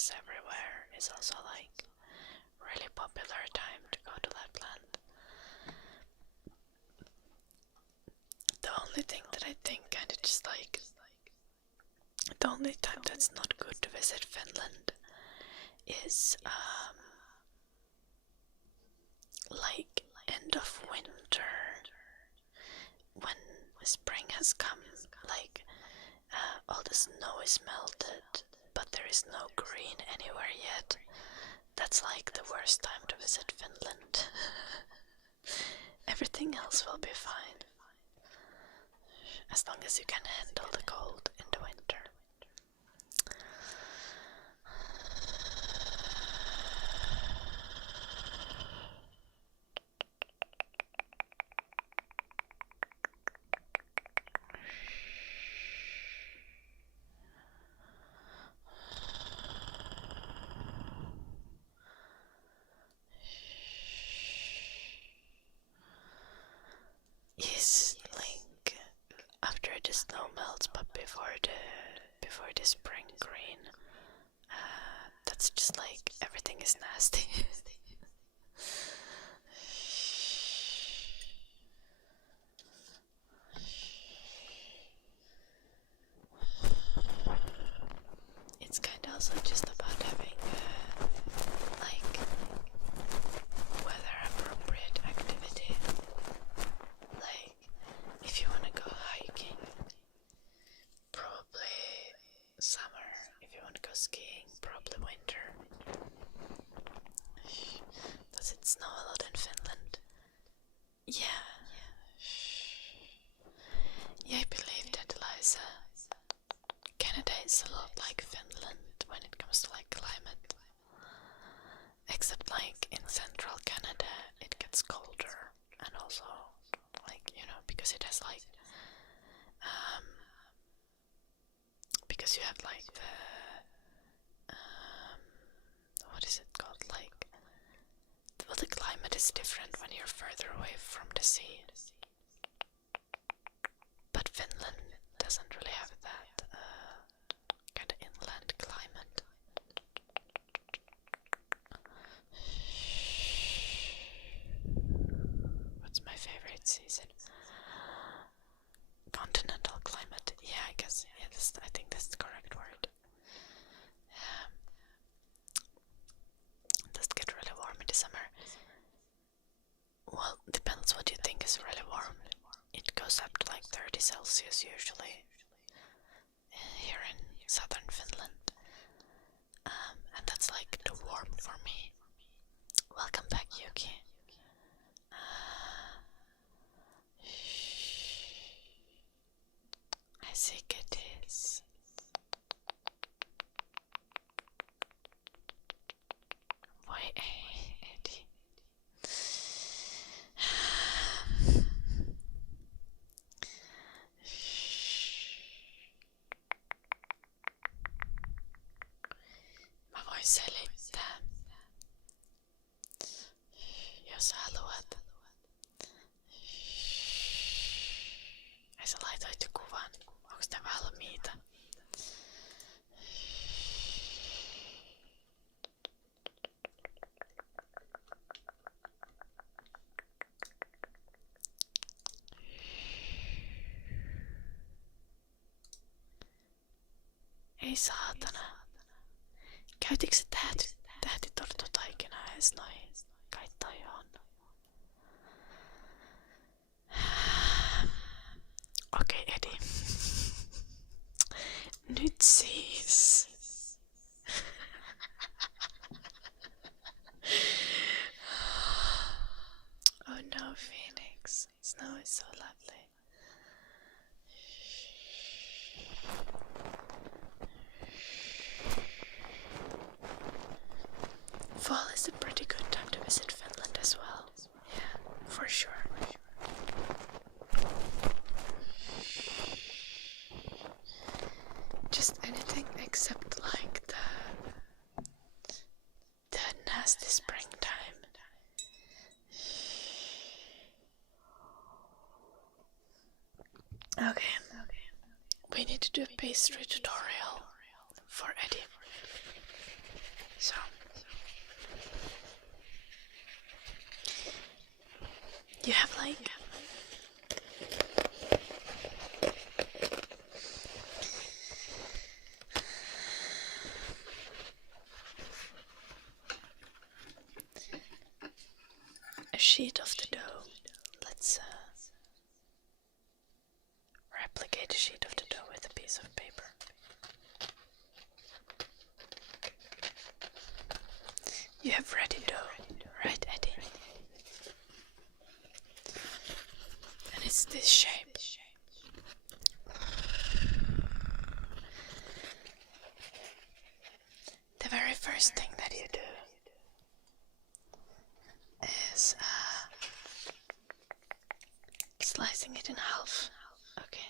leaves everywhere is also like really popular time to go to Lapland. The only thing that I think kinda just like the only time that's not good to visit Finland is like end of winter, when spring has come, like all the snow is melted, but there is no green anywhere yet. That's like the worst time to visit Finland. Everything else will be fine, as long as you can handle the cold in the winter. Yes, like after the snow melts, but before the spring green, that's just like everything is nasty. It's kind of also just about having like weather appropriate activity. Like if you want to go hiking, probably summer. If you want to go skiing, probably winter. Does it snow a lot in Finland? Yeah. I believe that, Liza. Canada is a lot like Finland when it comes to like climate. Except like in central Canada it gets colder, and also like, you know, because it has like because you have like the what is it called, like, well, the climate is different when you're further away from the sea. But Finland doesn't really have that kind of inland climate. What's my favorite season? Continental climate. Yeah, I guess. Yeah, I think that's the correct word. Does it get really warm in the summer? Well, depends what you think is really warm. It goes up to like 30 Celsius usually here in southern Finland. And that's like the warm for me. Welcome back, Yuki. I see kitties. Voi ei, Edi. Mä voin selittää, jos haluat. Ai sä laitoit jo kuvan. Onks tää valmiita? Ei saatana. Käytitkö se tähtitorttutaikinaa edes noihin? Kai toi on. Okei, Edi. Nyt siis. Oh no, Phoenix. Snow is so lovely. Fall is a pretty good time to visit Finland as well. Yeah, for sure. Just anything except like the nasty springtime. Okay. We need to do a pastry tutorial for Eddie. So you have like a sheet of the dough. Let's replicate a sheet of the dough with a piece of paper. You have ready dough, right, Eddie? And it's this shape. The very first thing that you do is slicing it in half. Okay.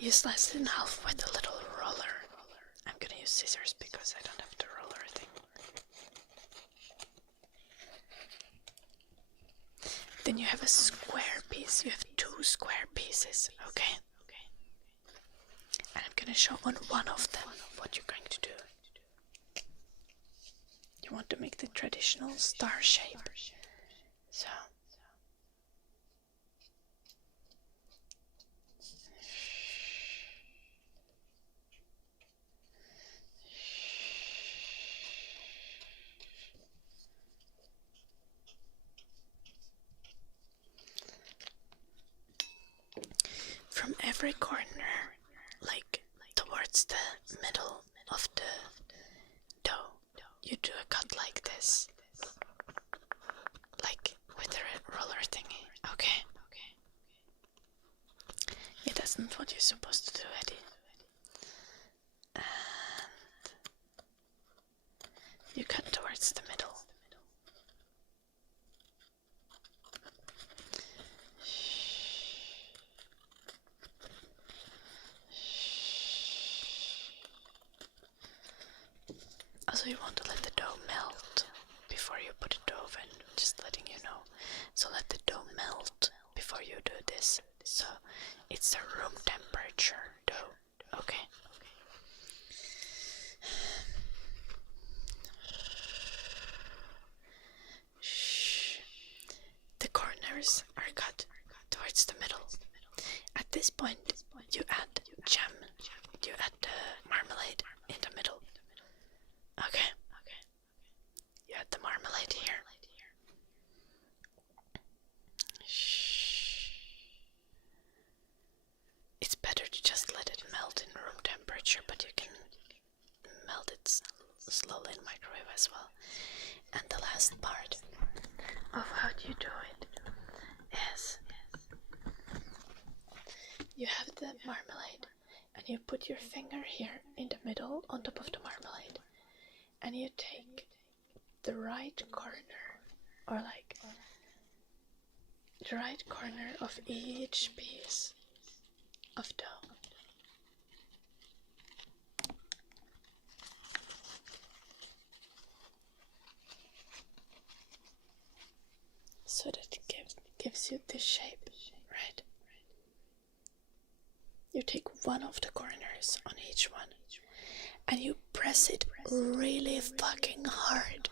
You slice it in half with a little roller. I'm gonna use scissors because I don't have the roller thing. Then you have a square piece. You have 2 square pieces, okay? And I'm gonna show on one of them what you're going to do. You want to make the traditional star shape. So from every corner, like towards the middle of the dough, you do a cut like this, like with the roller thingy. Okay. Yeah, that's not what you're supposed to do, Eddie. And you cut towards the middle. Also, you want to let the dough melt before you put it in the oven, just letting you know. So let the dough melt before you do this. So it's a room temperature dough, okay? The corners are cut towards the middle. At this point, you add jam. You add the marmalade in the middle. Okay. You add the marmalade here. It's better to just let it melt in room temperature, but you can melt it slowly in microwave as well. And the last part of how you do it is you have the marmalade and you put your finger here in the middle on top of the marmalade, and you take the right corner, or like the right corner of each piece of dough. So that it gives you this shape, right? You take one of the corners on each one and you press it really fucking hard.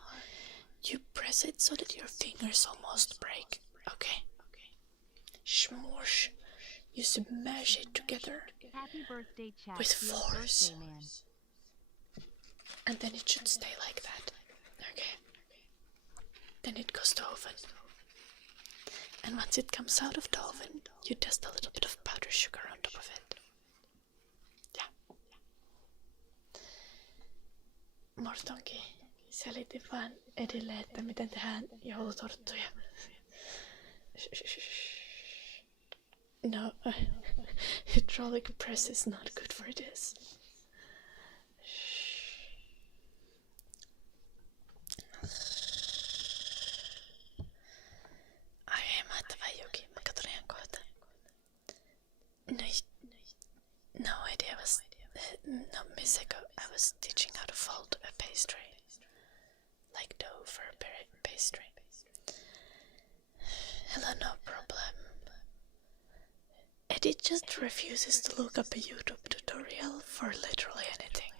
You press it so that your fingers almost break, okay? Smoosh. You smash it together with force. And then it should stay like that, okay? Then it goes to oven. And once it comes out of the oven, you dust a little bit of powdered sugar on top of it. Yeah. Mortonkin, selitin vaan Edille, että miten tehdään joulutorttuja. No, hydraulic press is not good for this. No idea. No music. I was teaching how to fold a pastry, like dough for a pastry. Hello, no problem. Eddie just refuses to look up a YouTube tutorial for literally anything.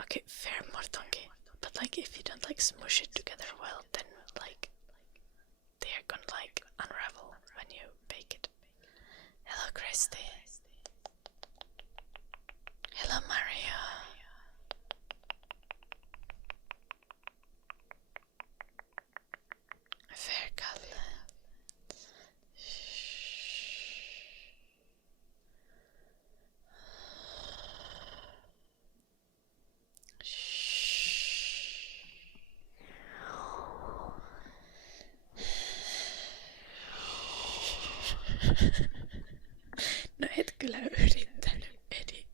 Okay, fair Mortongi, but like if you don't like smush it together well, then like they are gonna like unravel when you bake it. Hello Christy. Hello Mario. Fair Kalle. No et kyllä yrittänyt, Edi.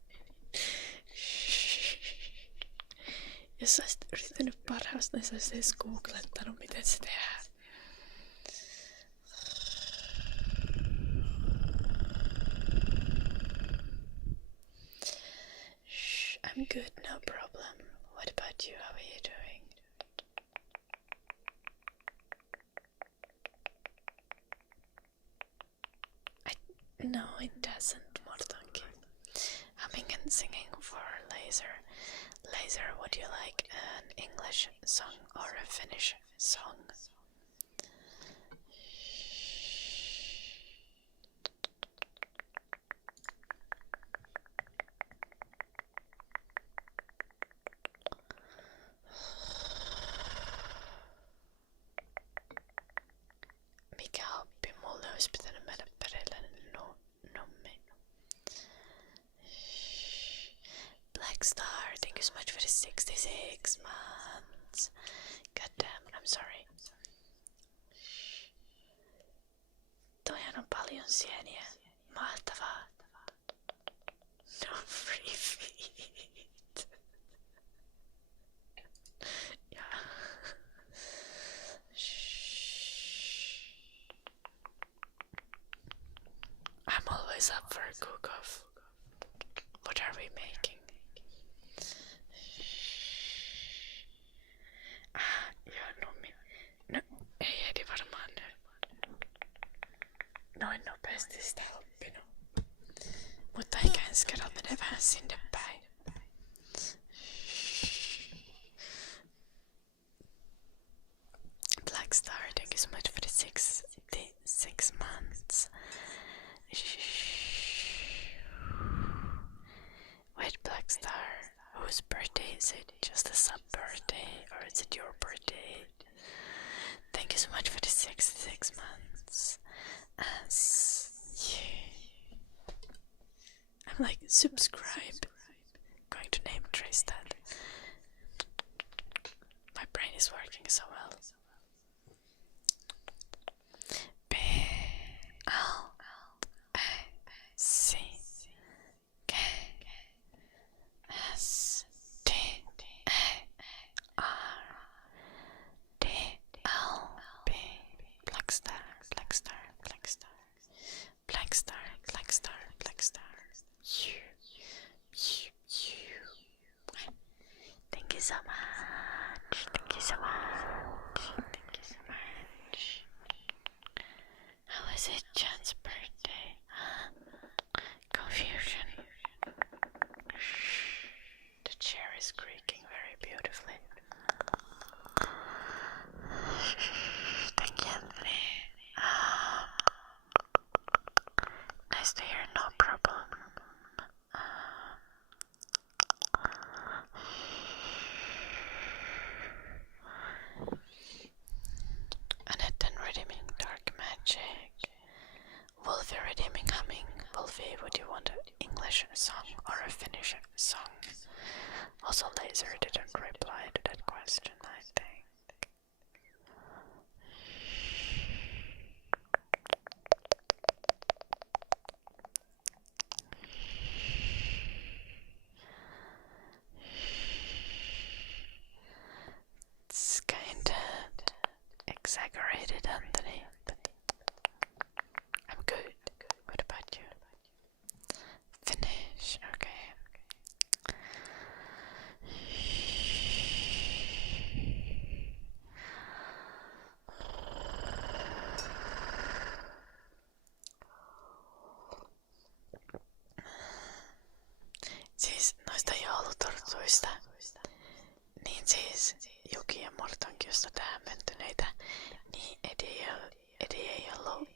Jos sä olisit yrittänyt parhaasta, niin sä olisit edes googlettanut, miten se tehdään. Shh, I'm good, no problem. What about you? How are you doing? No, it doesn't, Mortonki. Humming and singing for Laser. Laser, would you like an English song or a Finnish song? Mikä hobby mulle olisi pitänyt mennä perille nummi? Black Star, thank you so much for the 66 months. God damn, I'm sorry. Toihan on paljon sieniä. Mahtavaa. No free feed. Yeah. I'm always up for a cook-off. What are we making? Joo, nummi. No, ei Edi varmaan nyt. Noin nopeasti sitä oppinut. Mutta ehkä ensi kerralla menee vähän sinne päin. Black Star, thank you so much for the 6 months. Wait, Black Star, whose birthday is it? Just a sub birthday, or is it your birthday? Thank you so much for the 6 months. I'm like, subscribe. Going to name trace that. My brain is working so well. Thank you so much. Thank you so much. Thank you so much. How is it John's birthday? Confusion. The chair is creaking very beautifully. Thank you, Anthony. Nice to hear, no problem. Annette and redeeming dark magic. Wolfie redeeming humming. Wolfie, would you want an English song or a Finnish song? Also, Laser didn't reply to that question, I think. It's kinda exaggerated, Anthony, but I'm good. What about you? Finnish, okay. jutuista. Niin siis Juki ja Mortonkin just tähän mentyneitä, niin Edi ei ollut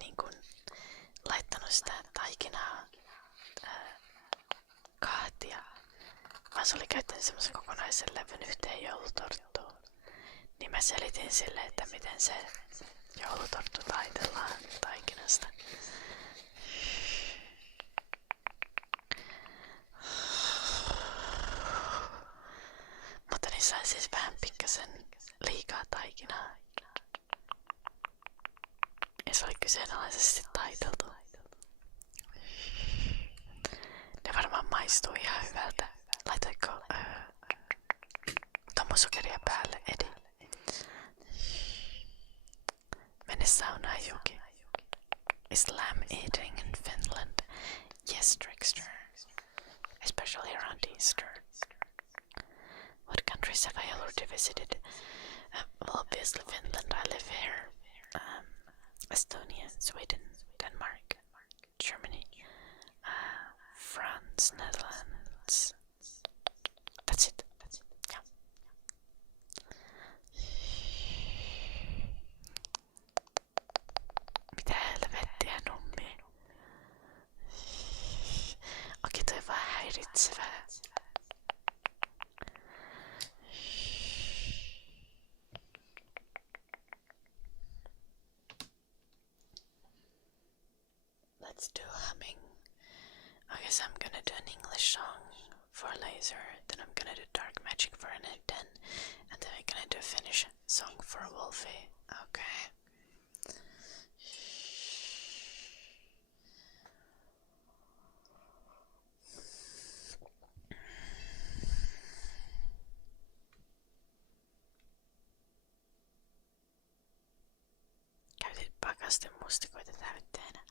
niin kun laittanut sitä taikinaa kahtia, vaan se oli käyttänyt semmosen kokonaisen levyn yhteen joulutorttuun. Niin mä selitin sille, että miten se joulutorttu taitellaan taikinasta. Mutta niin sai siis vähän pikkasen liikaa taikinaa. Ja se oli kyseenalaisesti taiteltu. Ne varmaan maistuu ihan hyvältä. Laitoitko tommosokeria päälle, Edi? Mene saunaan, Juki. Is lamb eating in Finland? Yes, Trickster. Especially around Easter. What countries have I already visited? Well, obviously Finland. I live here. Estonia, Sweden, Denmark, Germany, France, Netherlands. That's it. Yeah. Mitä helvettiä, nummi? Okei, toi vaan häiritsevää. Let's do humming. I guess I'm gonna do an English song for Laser, then I'm gonna do Dark Magic for Annette, and then I'm gonna do a Finnish song for Wolfie. Okay. Käytit pakasten mustikoita täytteenä.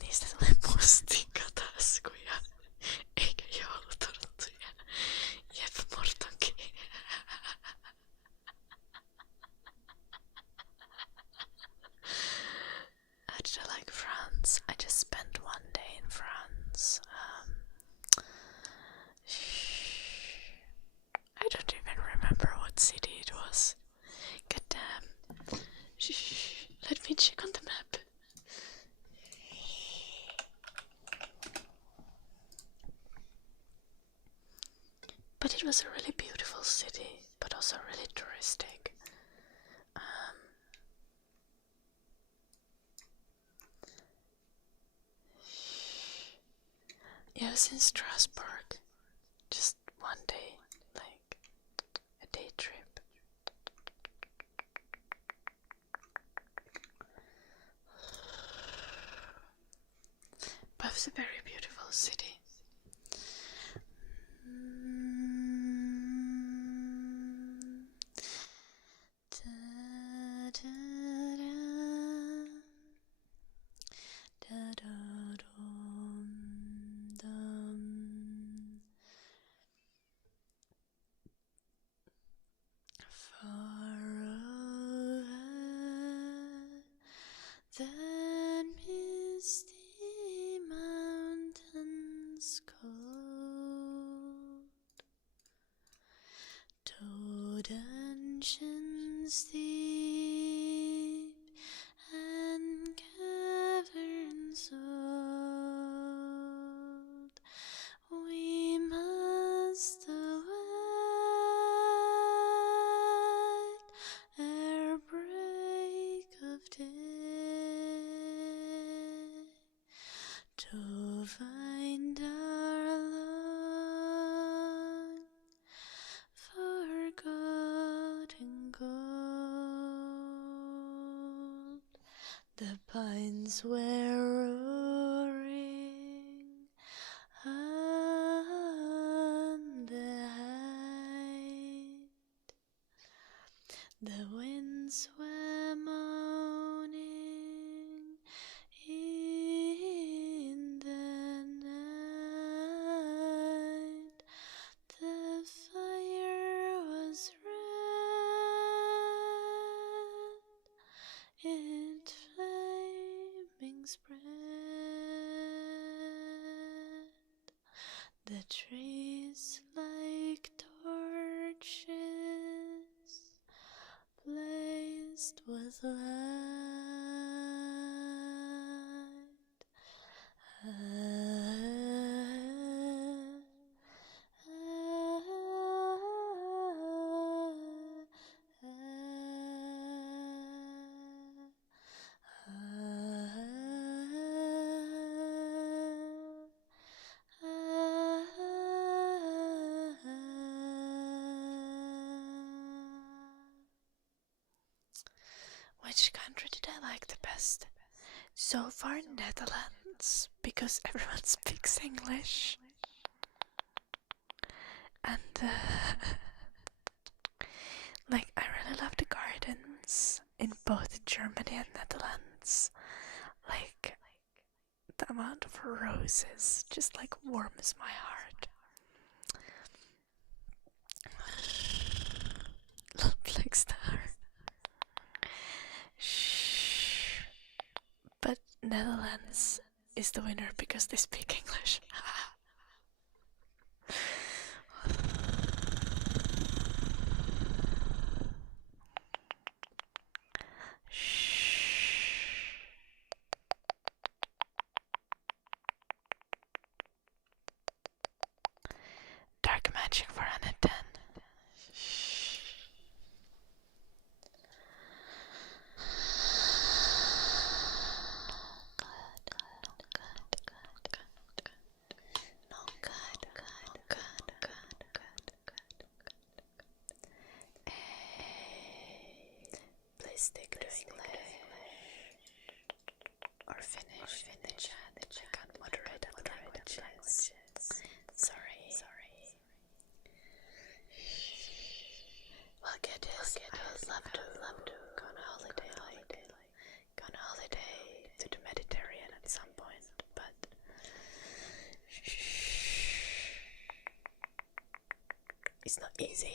Niistä tulee mustikkataskuja, eikä joulutorttuja. Jep, Mortonkin. How did I like France? I just spent one day in France. I don't even remember what city it was. God damn. Shh, let me check on the map. But it was a really beautiful city, but also really touristic. Yeah, I was in Strasbourg. Just one day, like a day trip. But it was a very beautiful city. That misty mountains cold, to dungeons deep and caverns old, we must await ere break of day. To find our long forgotten gold. The pines were roaring on the height. The winds were moaning in The trees like torches blazed with light. Which country did I like the best? So far, Netherlands, because everyone speaks English. And, like, I really love the gardens in both Germany and Netherlands. Like, the amount of roses just, like, warms my heart. Like star. But Netherlands is the winner because they speak English. Dark magic for 110. Stick to English or Finnish in the chat. I can't moderate other languages. Sorry. We'll get this. I would love to go on a holiday. Go on a holiday to the Mediterranean at some point, but it's not easy.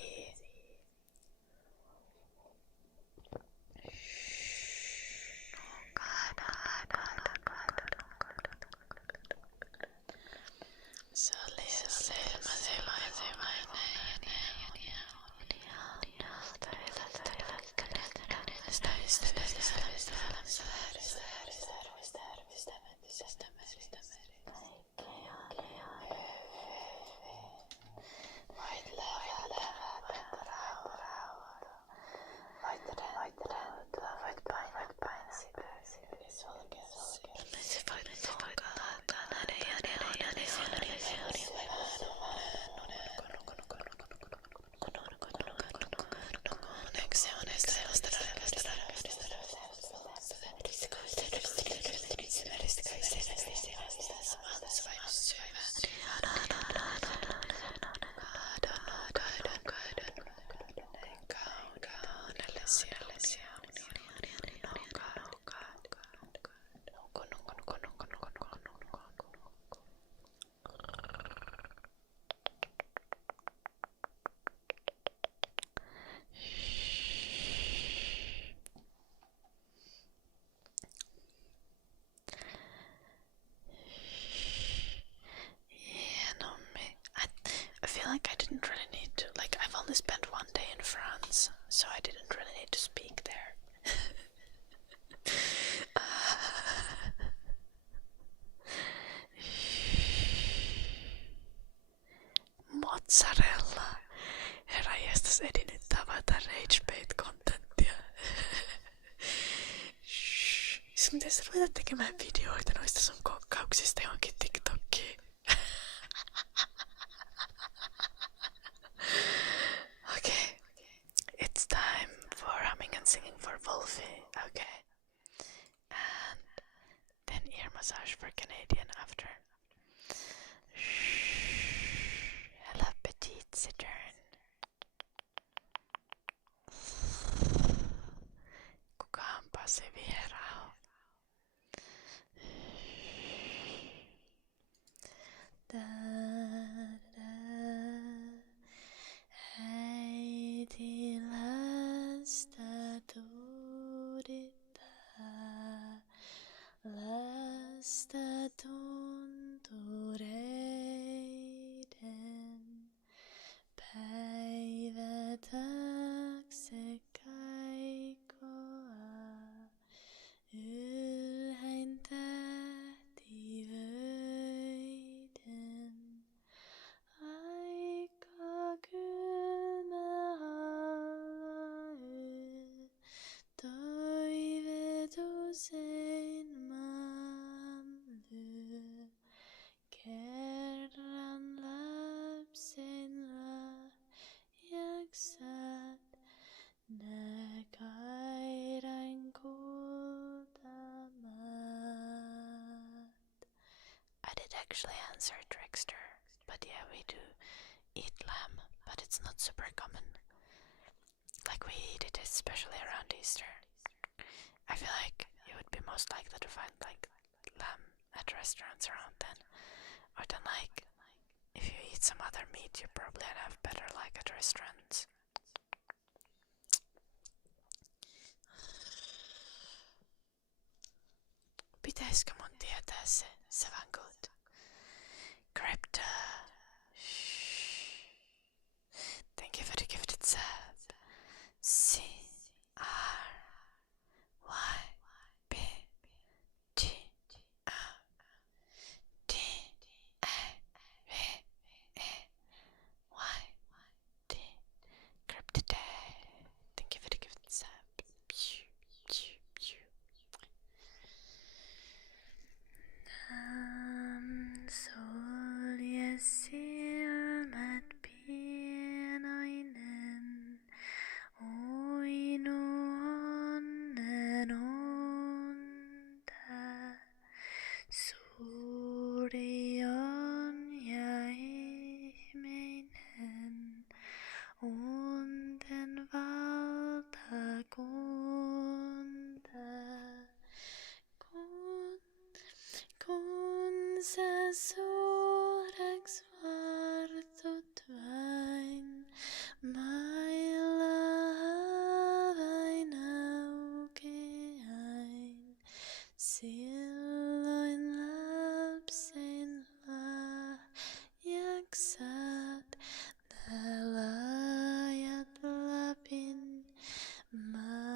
Like I didn't really need to, like I've only spent one day in France, so I didn't really need to speak there. Mozzarella. Herra jästäs, ei nyt tavata rage bait contenttia. Sun pitäisi ruveta tekemään videoita noista sun kokkauksista johonkin TikTokiin. Okay, it's time for humming and singing for Wolfie, okay? And then ear massage for Canadian after. Hello, petite citern. Kukaanpa se vierao. Äiti lasta tuudittaa, lasta tuntureiden actually answer, Trickster. But yeah, we do eat lamb, but it's not super common. Like, we eat it especially around Easter. I feel like you would be most likely to find like lamb at restaurants around then. Or then like, if you eat some other meat, you probably have better like at restaurants. Pitäisikö mun tietää se? Se vaan good. Crypta. Thank you for the gifted sub. C-R-Y-P-T-A-V-E-Y-T. Crypta. Thank you for the gifted sub. Soljesilmät pienoinen, uinu onnen unta. Suuri on ja ihmeinen, unten valtakunta. Kun sä suureks vartut vain, mailla avain aukeain, silloin lapsen lahjaksat nää laajat Lapin maat.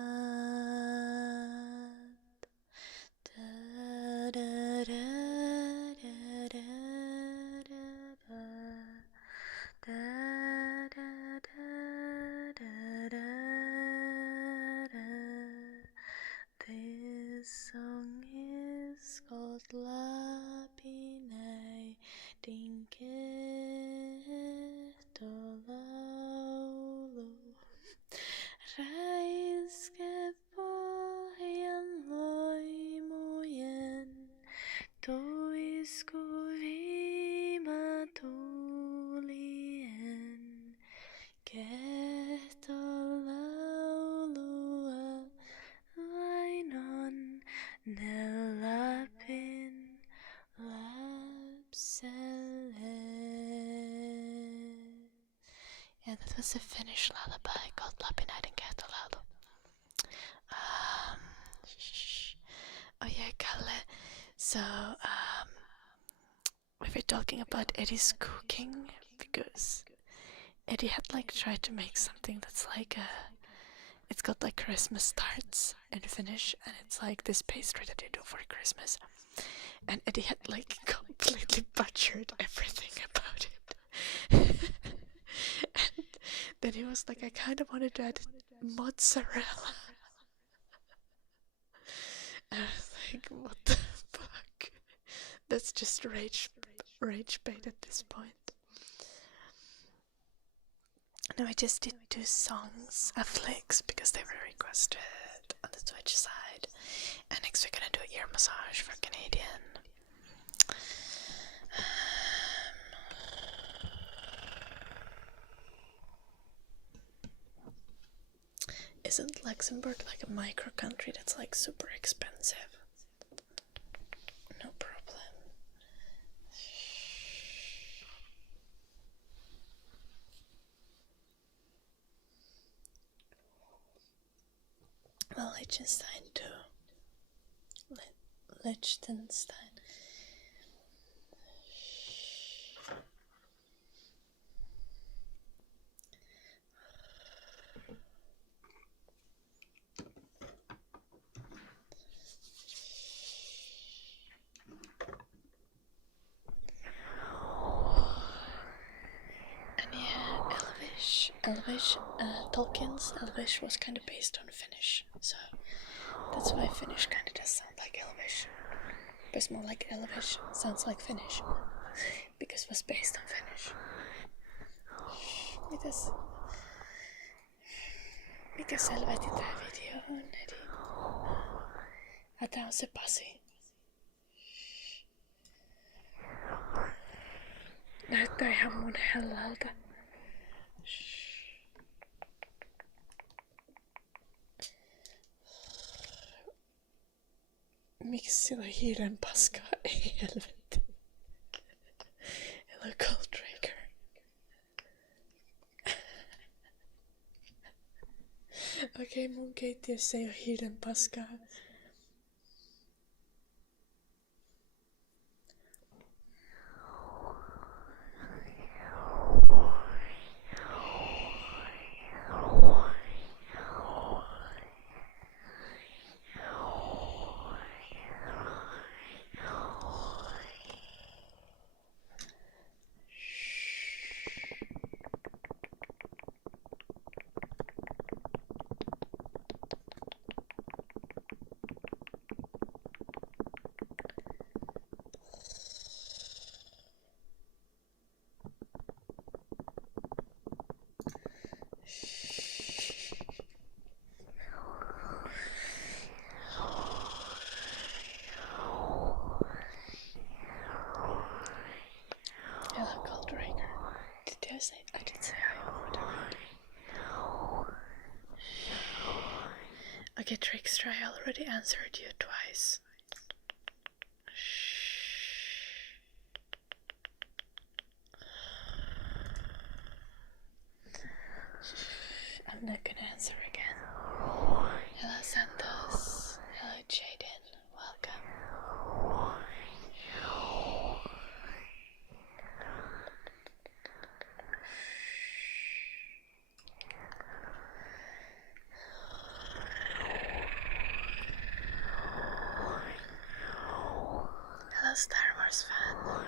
This song is called Lapinäidin kehtolaulu. Räiske pohjan loimujen, tuisku viimatuulien. Kehtolaulua vain on ne Lapin lapselle. Yeah, that was a Finnish lullaby called Lapinäidin kehtolaulu. Oh yeah, Kalle. So, we were talking about Eddie's cooking because Eddie had like tried to make something that's like it's got like Christmas tarts in Finnish, and it's like this pastry that you do for Christmas. And Eddie had like completely butchered everything about it. And then he was like, I kind of wanted to add mozzarella. And I was like, what the fuck? That's just rage bait at this point. No, I just did 2 songs of flicks because they were requested on the Twitch side. And next we're gonna do ear massage for Canadian. Isn't Luxembourg like a micro country that's like super expensive? No problem. Well, Liechtenstein too. Liechtenstein. Elvish, Tolkien's Elvish was kind of based on Finnish, so that's why Finnish kind of does sound like Elvish. But it's more like Elvish sounds like Finnish, because it was based on Finnish. Mikäs helvetti tää video on, Edi? Tää on se Pasi. Näyttää ihan mun hellalta. Miksi sillä on hiiren paskaa? Ei helvetti. Hello Cold Drinker. Okei, mun keittiössä ei ole hiiren paskaa. I did say I already. Okay, Trickster, I already answered you twice. I'm not gonna answer again. Hello, Santos. Hello, Jaden. Welcome. Hello, Star Wars fan.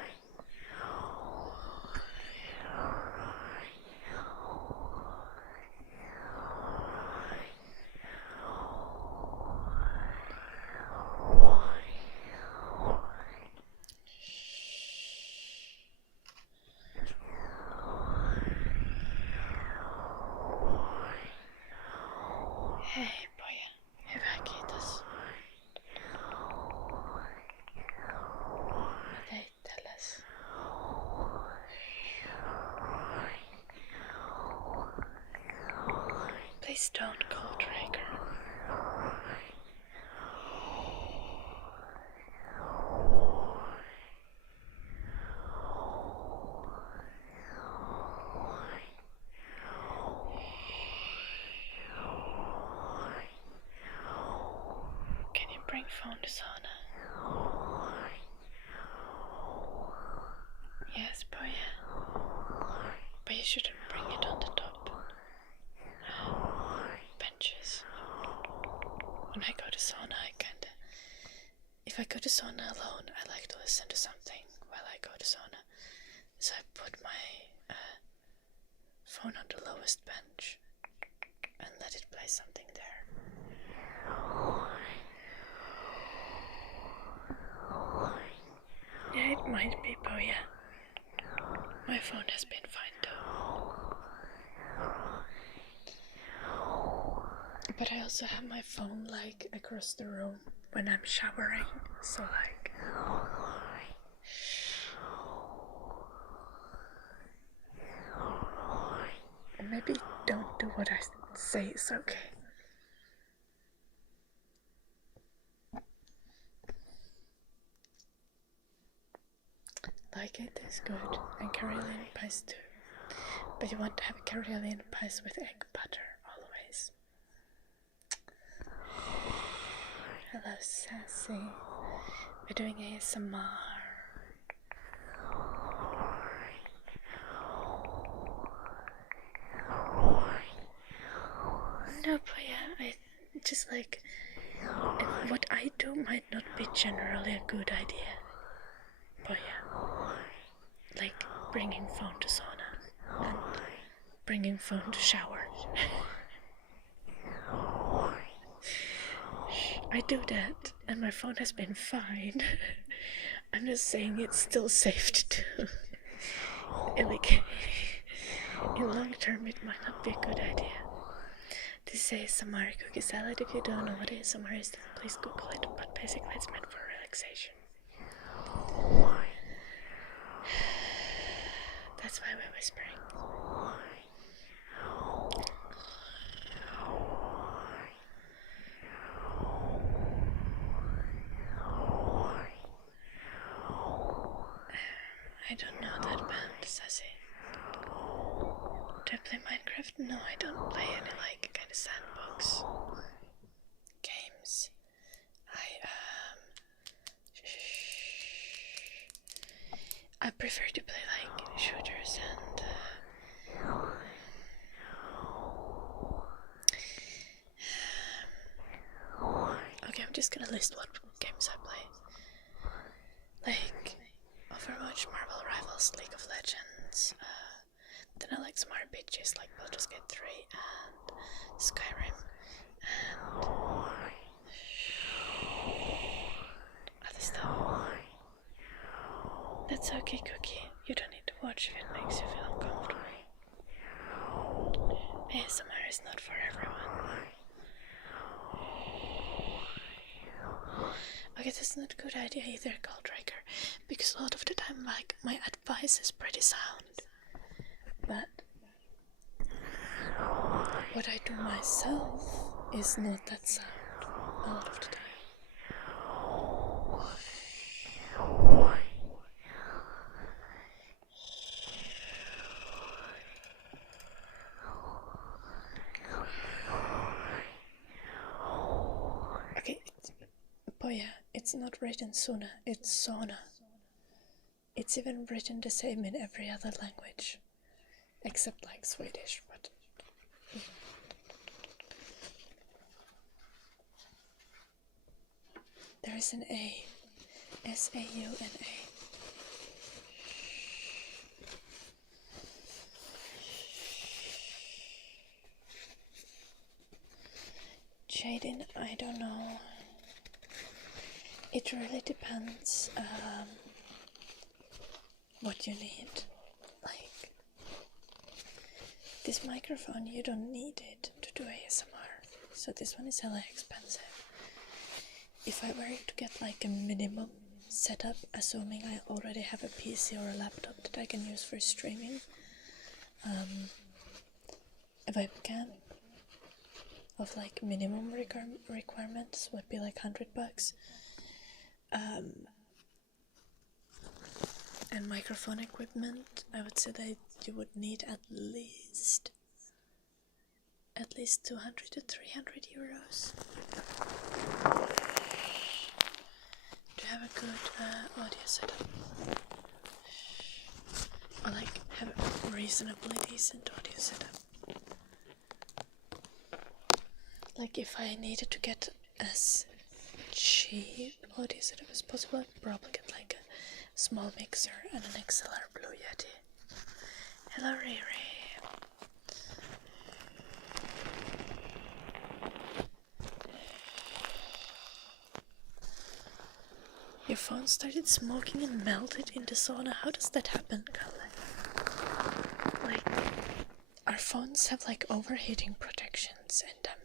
Hei poja, hyvä kiitos. Mä teit tälläs. Please don't call Traeger. Can you bring phone to sauna? Yes, boy. But you shouldn't bring it on the top benches. When I go to sauna, if I go to sauna alone, I like to listen to something while I go to sauna. So I put my phone on the lowest bench and let it play something there. Yeah, it might be, Boya. My phone has been fine though. But I also have my phone like across the room when I'm showering, so like... Maybe don't do what I say, it's okay. Like it is good, and Karelian pies too. But you want to have Karelian pies with egg butter, always. Hello, Sassy. We're doing ASMR. No, but yeah, I just like... what I do might not be generally a good idea. But yeah, like bringing phone to sauna and bringing phone to shower. I do that and my phone has been fine. I'm just saying it's still safe to do. Like, in long term it might not be a good idea. This is ASMR cookie salad. If you don't know what ASMR is, please Google it, but basically it's meant for relaxation. That's why we're whispering. I don't know that band, Sassy. Do I play Minecraft? No, I don't play any like kind of sandbox games. I prefer to play like shooters and okay, I'm just gonna list what games I play. Like Overwatch, Marvel Rivals, League of Legends. Then I like some RPGs like Baldur's Gate 3 and Skyrim and other stuff. That's okay, Cookie. You don't need to watch if it makes you feel uncomfortable. ASMR is not for everyone. Okay, that's not a good idea either, Goldraker, because a lot of the time, like, my advice is pretty sound. But what I do myself is not that sound a lot of the time. Okay, but yeah, it's not written sauna, it's sauna. It's even written the same in every other language, except like Swedish, but there is an A. S-A-U-N-A. Jaden, I don't know. It really depends what you need. Like, this microphone, you don't need it to do ASMR, so this one is hella expensive. If I were to get like a minimum setup, assuming I already have a PC or a laptop that I can use for streaming, a webcam of like minimum requirements would be like $100. And microphone equipment, I would say that you would need at least 200 to 300 euros to have a good audio setup, or like have a reasonably decent audio setup. Like, if I needed to get as cheap audio setup as possible, I'd probably get like a small mixer and an XLR Blue Yeti. Hello, Riri. Your phone started smoking and melted in the sauna. How does that happen, Kalle? Like, our phones have like overheating protections in them.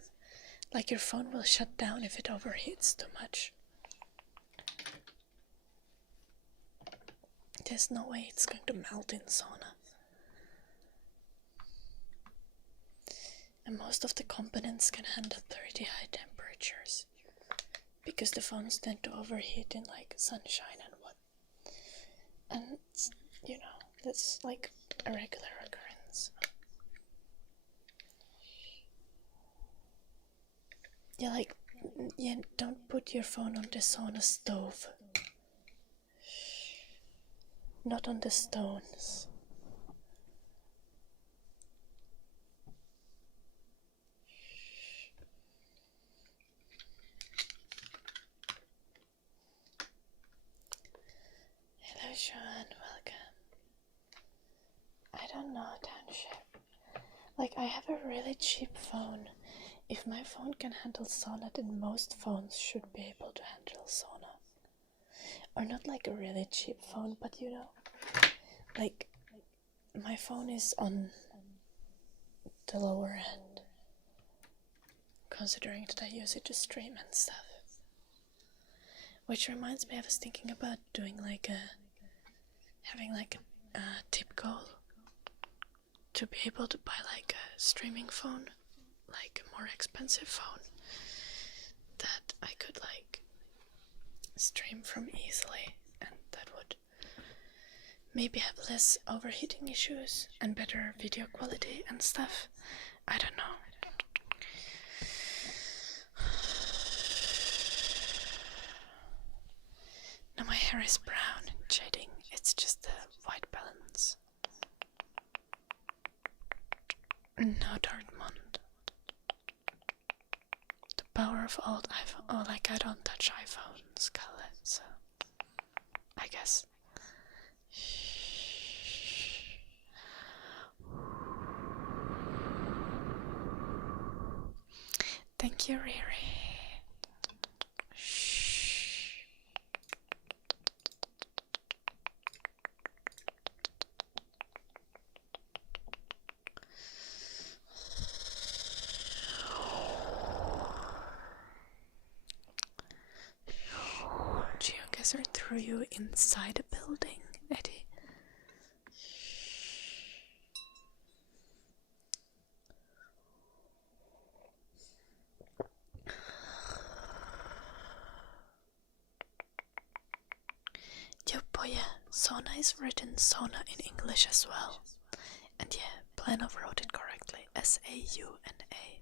Like, your phone will shut down if it overheats too much. There's no way it's going to melt in sauna. And most of the components can handle pretty high temperatures, because the phones tend to overheat in like sunshine and what. And, you know, that's like a regular occurrence. Yeah, like, yeah, don't put your phone on the sauna stove. Not on the stones. Hello, Sean, welcome. I don't know, Township. Like, I have a really cheap phone. If my phone can handle sauna, then most phones should be able to handle sauna. Or not like a really cheap phone, but you know, like, my phone is on the lower end, considering that I use it to stream and stuff. Which reminds me, I was thinking about doing like having like a tip goal to be able to buy like a streaming phone, like a more expensive phone that I could like stream from easily, and that would maybe have less overheating issues and better video quality and stuff. I don't know. Now my hair is brown and shading, it's just the white balance. No Dortmund. The power of old iPhone. Oh, like I don't touch iPhones, Khaled, so I guess. Thank you, Riri. Geoguessr threw you inside a building, Eddie. Yo, boy, yeah, sauna is written sauna in English as well. And yeah, Planov wrote it correctly, S-A-U-N-A.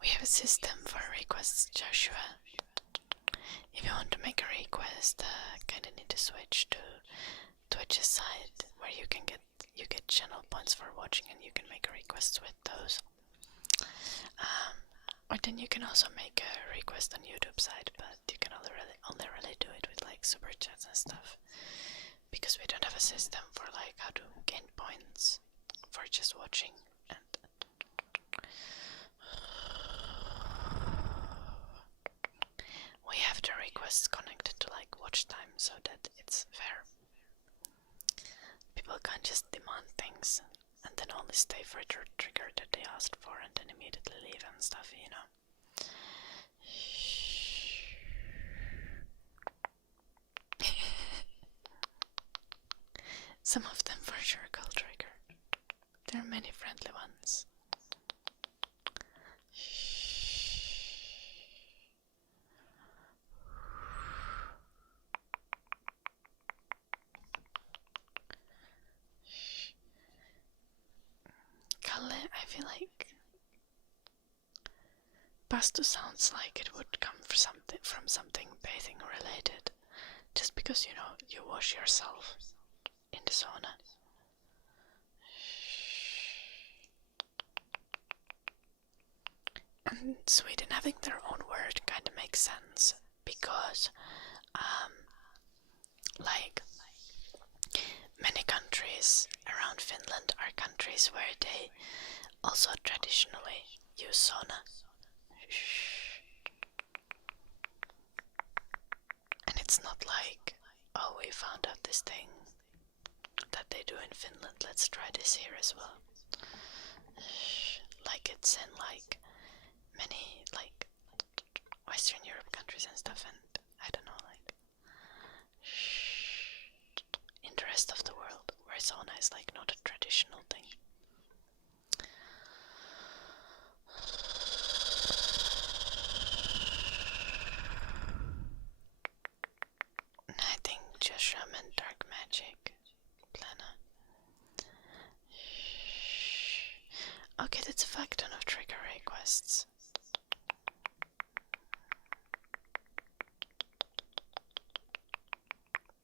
We have a system for requests, Joshua. If you want to make a request, kinda need to switch to Twitch's side, where you get channel points for watching, and you can make requests with those. Or then you can also make a request on YouTube side, but you can only really do it with like super chats and stuff, because we don't have a system for like how to gain points for just watching. And we have the requests connected to like watch time so that it's fair. People can't just demand things and then only stay for the trigger that they asked for and then immediately leave and stuff, you know. Some of them for sure call trigger. There are many friendly ones. Kalle, I feel like Pastu sounds like it would come from something bathing related, just because, you know, you wash yourself in the sauna. And Sweden having their own word kind of makes sense, because like many countries around Finland are countries where they also traditionally use sauna. And it's not like, oh, we found out this thing that they do in Finland, let's try this here as well. Like it's in like many like Western Europe countries and stuff, and I don't know, like in the rest of the world where sauna is like not a traditional thing. I think Joshua meant dark magic. Plana. Okay, that's a fact of trigger requests.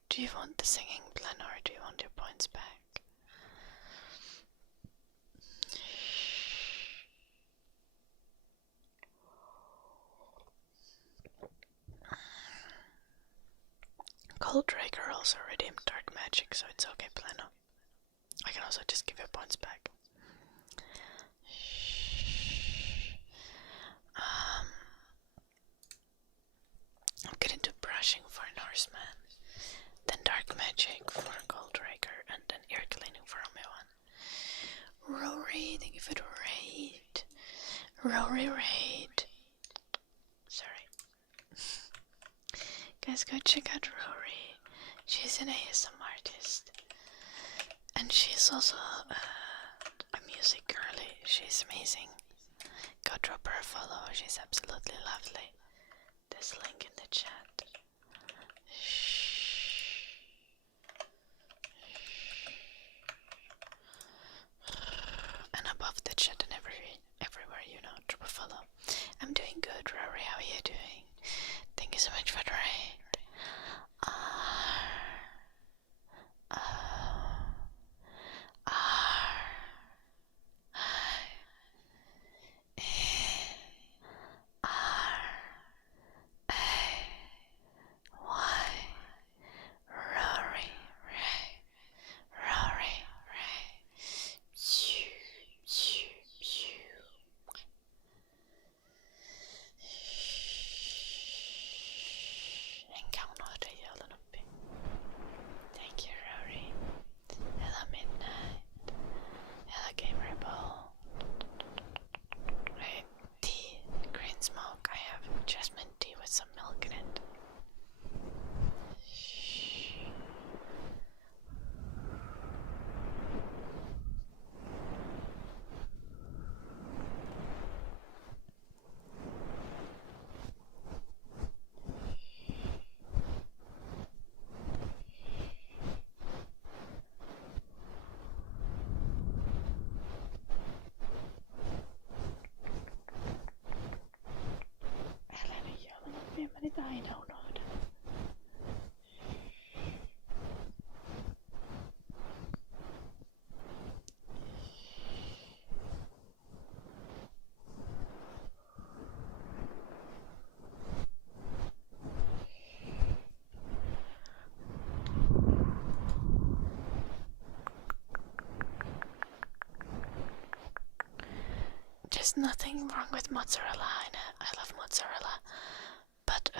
Do you want the singing plan or do you want your points back? Cold Draker also redeemed dark magic, so it's okay, Plano. I can also just give your points back. I'll get into brushing for Norseman, then dark magic for Cold Draker, and then ear cleaning for Omewan. Rory, thank you for the raid. Rory raid. Sorry. Guys, go check out Rory. She's an ASM artist. And she's also a music girly. She's amazing. Go drop her a follow. She's absolutely lovely. There's a link in the chat. And above the chat and everywhere, you know, drop a follow. I'm doing good, Rory. How are you doing? Thank you so much for the raid. There's nothing wrong with mozzarella. I love mozzarella, but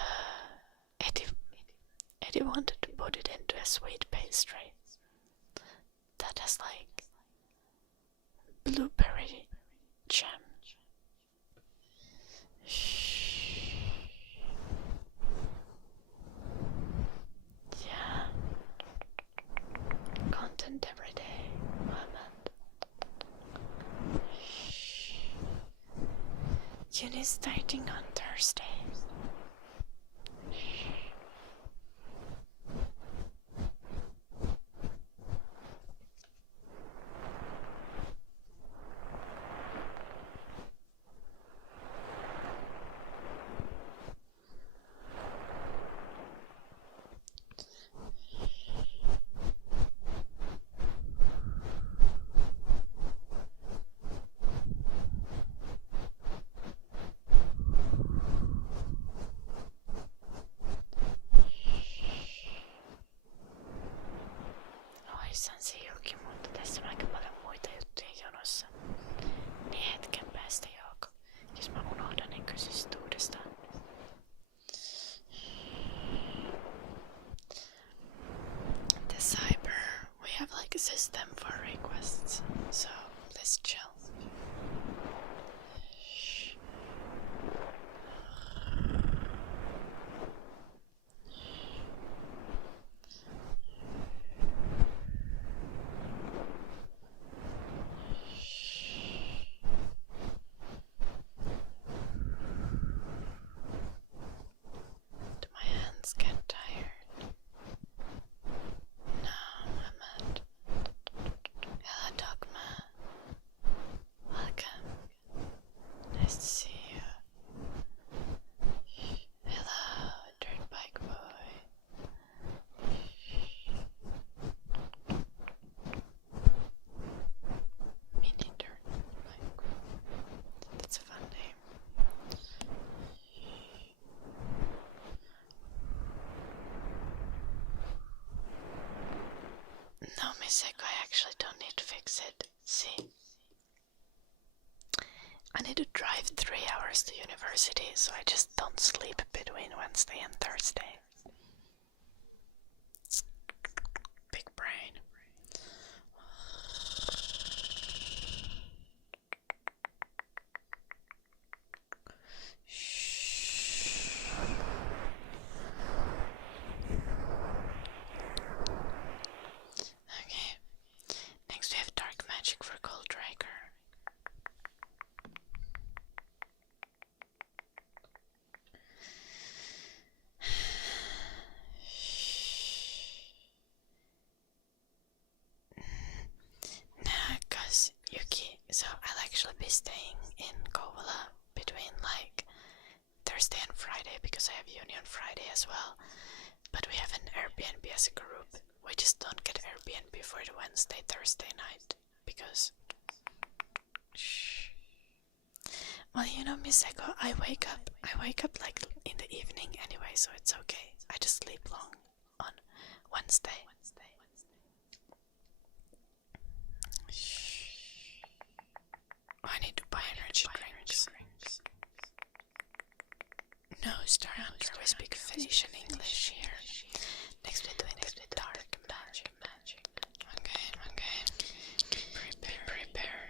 Eddie wanted to put it into a sweet pastry that has like blueberry jam. Yeah, content every day, Mohammed. Uni starting on Thursday. Sansi jokin, mutta tässä on aika paljon muita juttuja jonossa. Niin hetken päästä Jouko. Jos mä unohdan, niin kysysit uudestaan. The cyber, we have like a system for requests, so let's chill. I actually don't need to fix it. See? I need to drive 3 hours to university, so I just don't sleep between Wednesday and Thursday. Big brain. So I'll actually be staying in Kouvola between like Thursday and Friday because I have uni on Friday as well. But we have an Airbnb as a group. We just don't get Airbnb for the Wednesday, Thursday night because... Shh. Well, you know, Miss Echo, I wake up like in the evening anyway, so it's okay. I just sleep long on Wednesday. Shh. Oh, I need to buy energy drinks. No, Starhunter, we speak Finnish and English here. Next between dark magic. Okay. Prepare.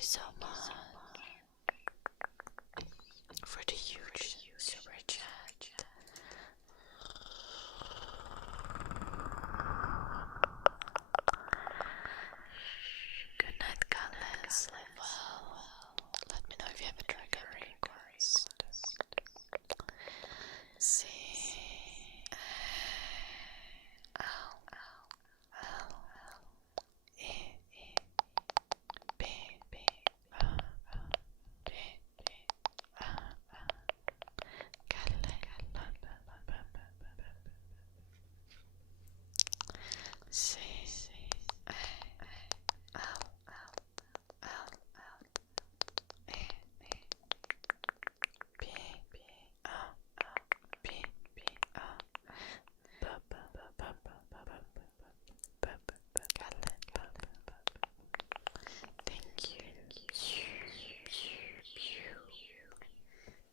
So much for the huge super chat. Good night, Gales. Well, let me know if you have a trigger request. C L E B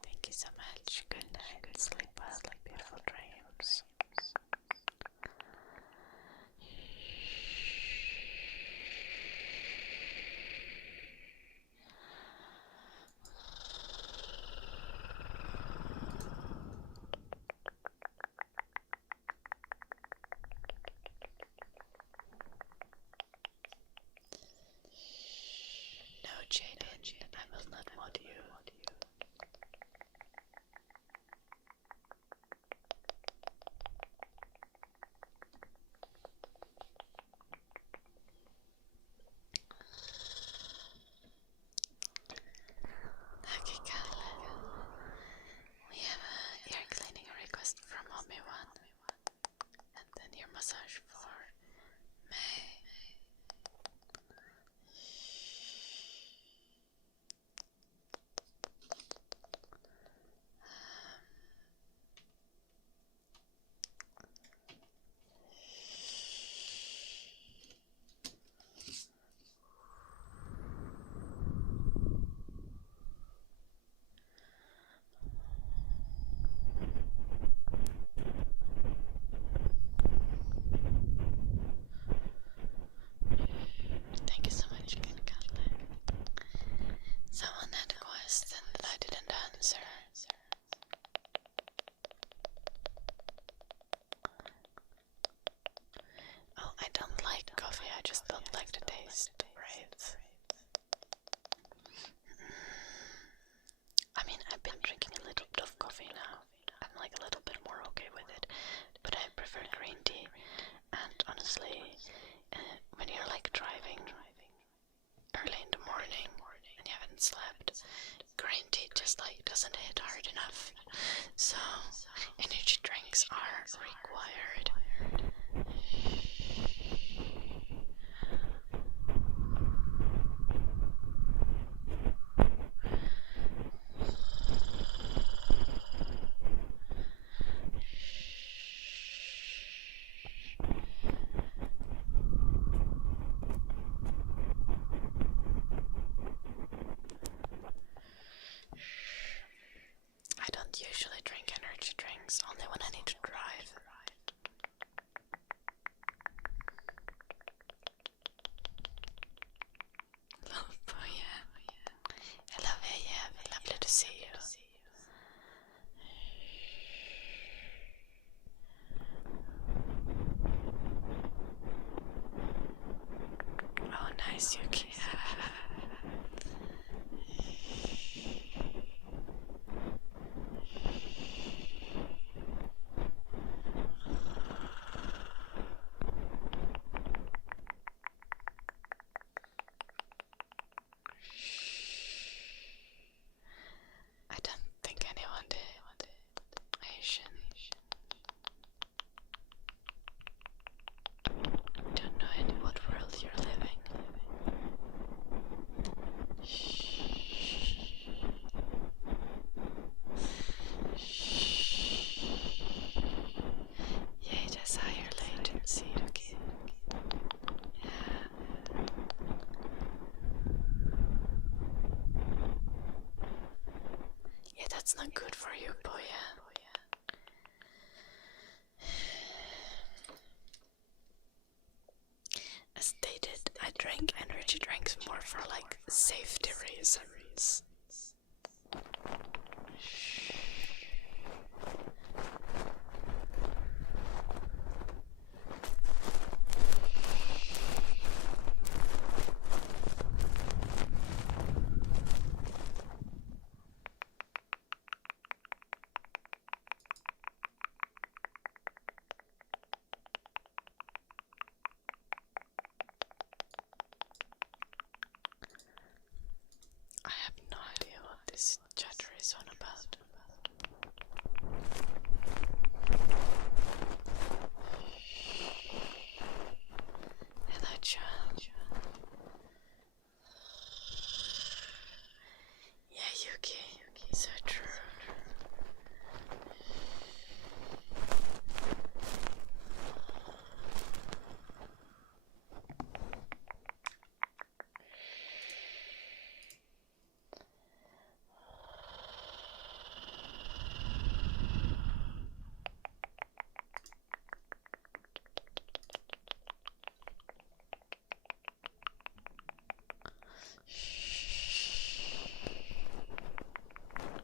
Thank you so much. Good night. Sleep well, like beautiful dreams. No, Jaden, I will not mod you. Okay, Kalle. We have a ear cleaning request from Mommy One, and then your massage for May. doesn't hit hard enough. So energy drinks are required. I don't usually drink energy drinks, only when I need to drive. Oh yeah. Hello, yeah. Lovely to see you. Oh, nice, Yuki. I don't think anyone did. Asian. Don't know in what world you're living. Yeah, it has higher latency, okay. Yeah, that's not good for you, boy. As stated, I drink energy drinks more for like safety reasons. I have no idea what this chatter is on about. Hello, John. Yeah, Yuki. So true.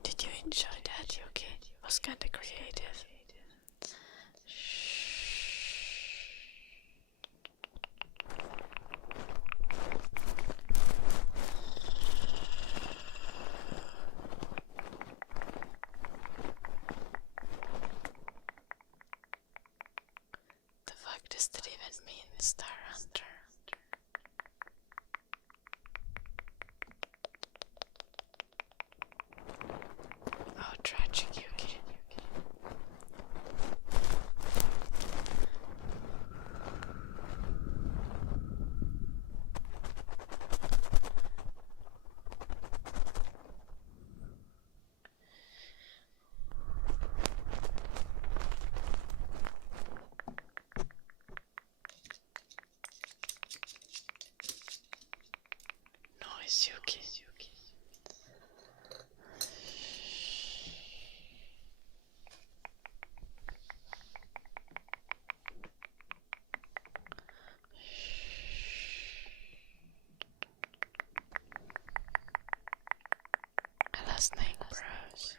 Did you enjoy that, Yuki? It was kinda creative. The fuck does that even mean, Star Hunter? Oh, tragic, Yuki. Noise, Yuki. Hello, Snake Bros.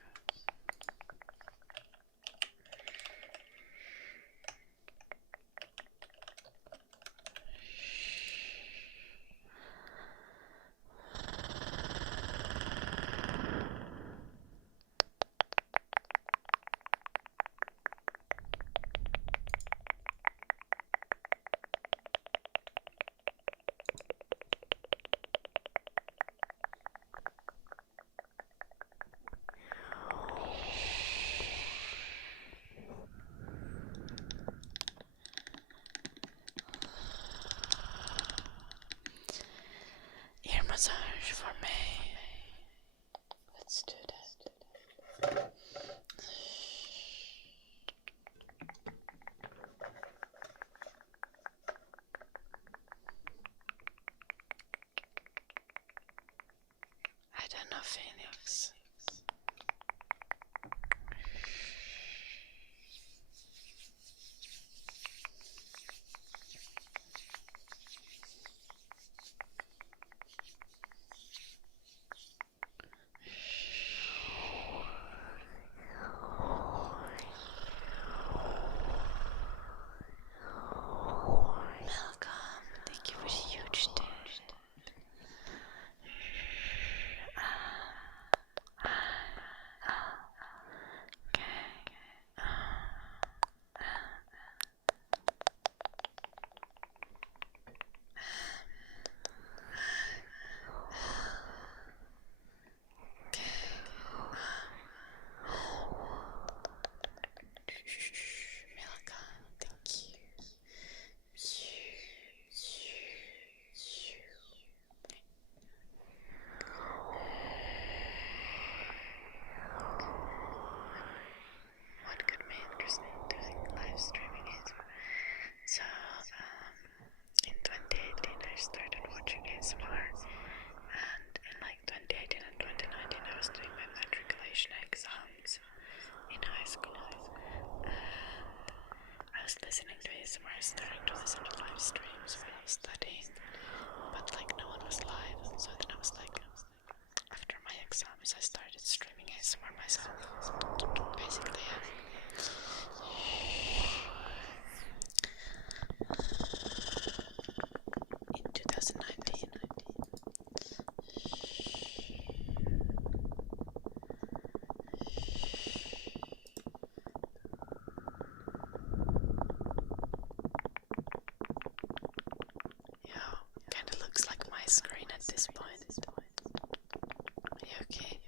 May. Let's do that. I don't know, Phoenix. Welcome. Thank you for the huge tip. Milka, thank you. What got me interested in doing live streaming is so in 2018 I started watching ASMR, and in like 2018 and 2019 I was doing my matriculation exams in high school, and I was listening to ASMR, starting to listen to live streams while I was studying, but like no one was live, so then I was like, after my exams I started streaming ASMR myself, basically. In 2019. Yeah, kinda looks like my screen at this point. Are you okay?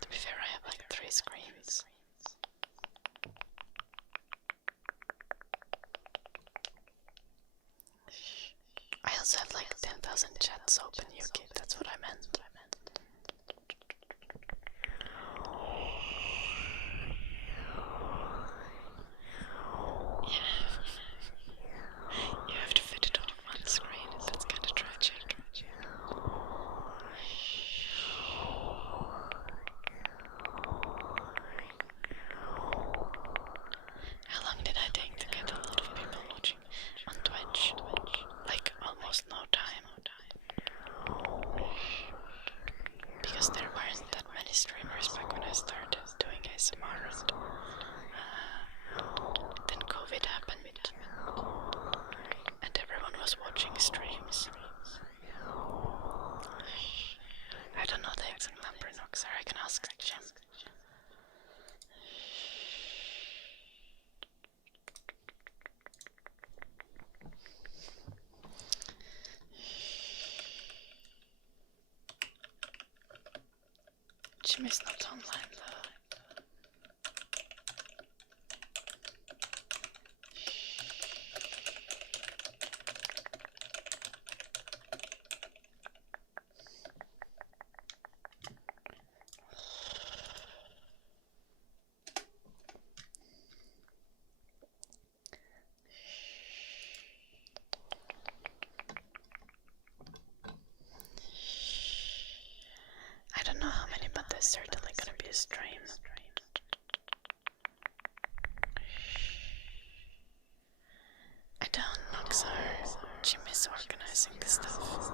To be fair, I have like 3 screens. I also have like 10,000 chats open, Yuki. That's what I meant. Yeah. You have to fit it on one screen. That's kind of tragic. How long did I take to get a lot of people watching on Twitch? Like almost no time. Because there weren't that many streamers back when I started doing ASMR. Then COVID happened, and everyone was watching streams. I don't know the exact number, Noxer. I can ask Jim. Jim is not online though. I don't know how many, but there's certainly gonna be a stream. I don't know, so Jim is organizing the stuff.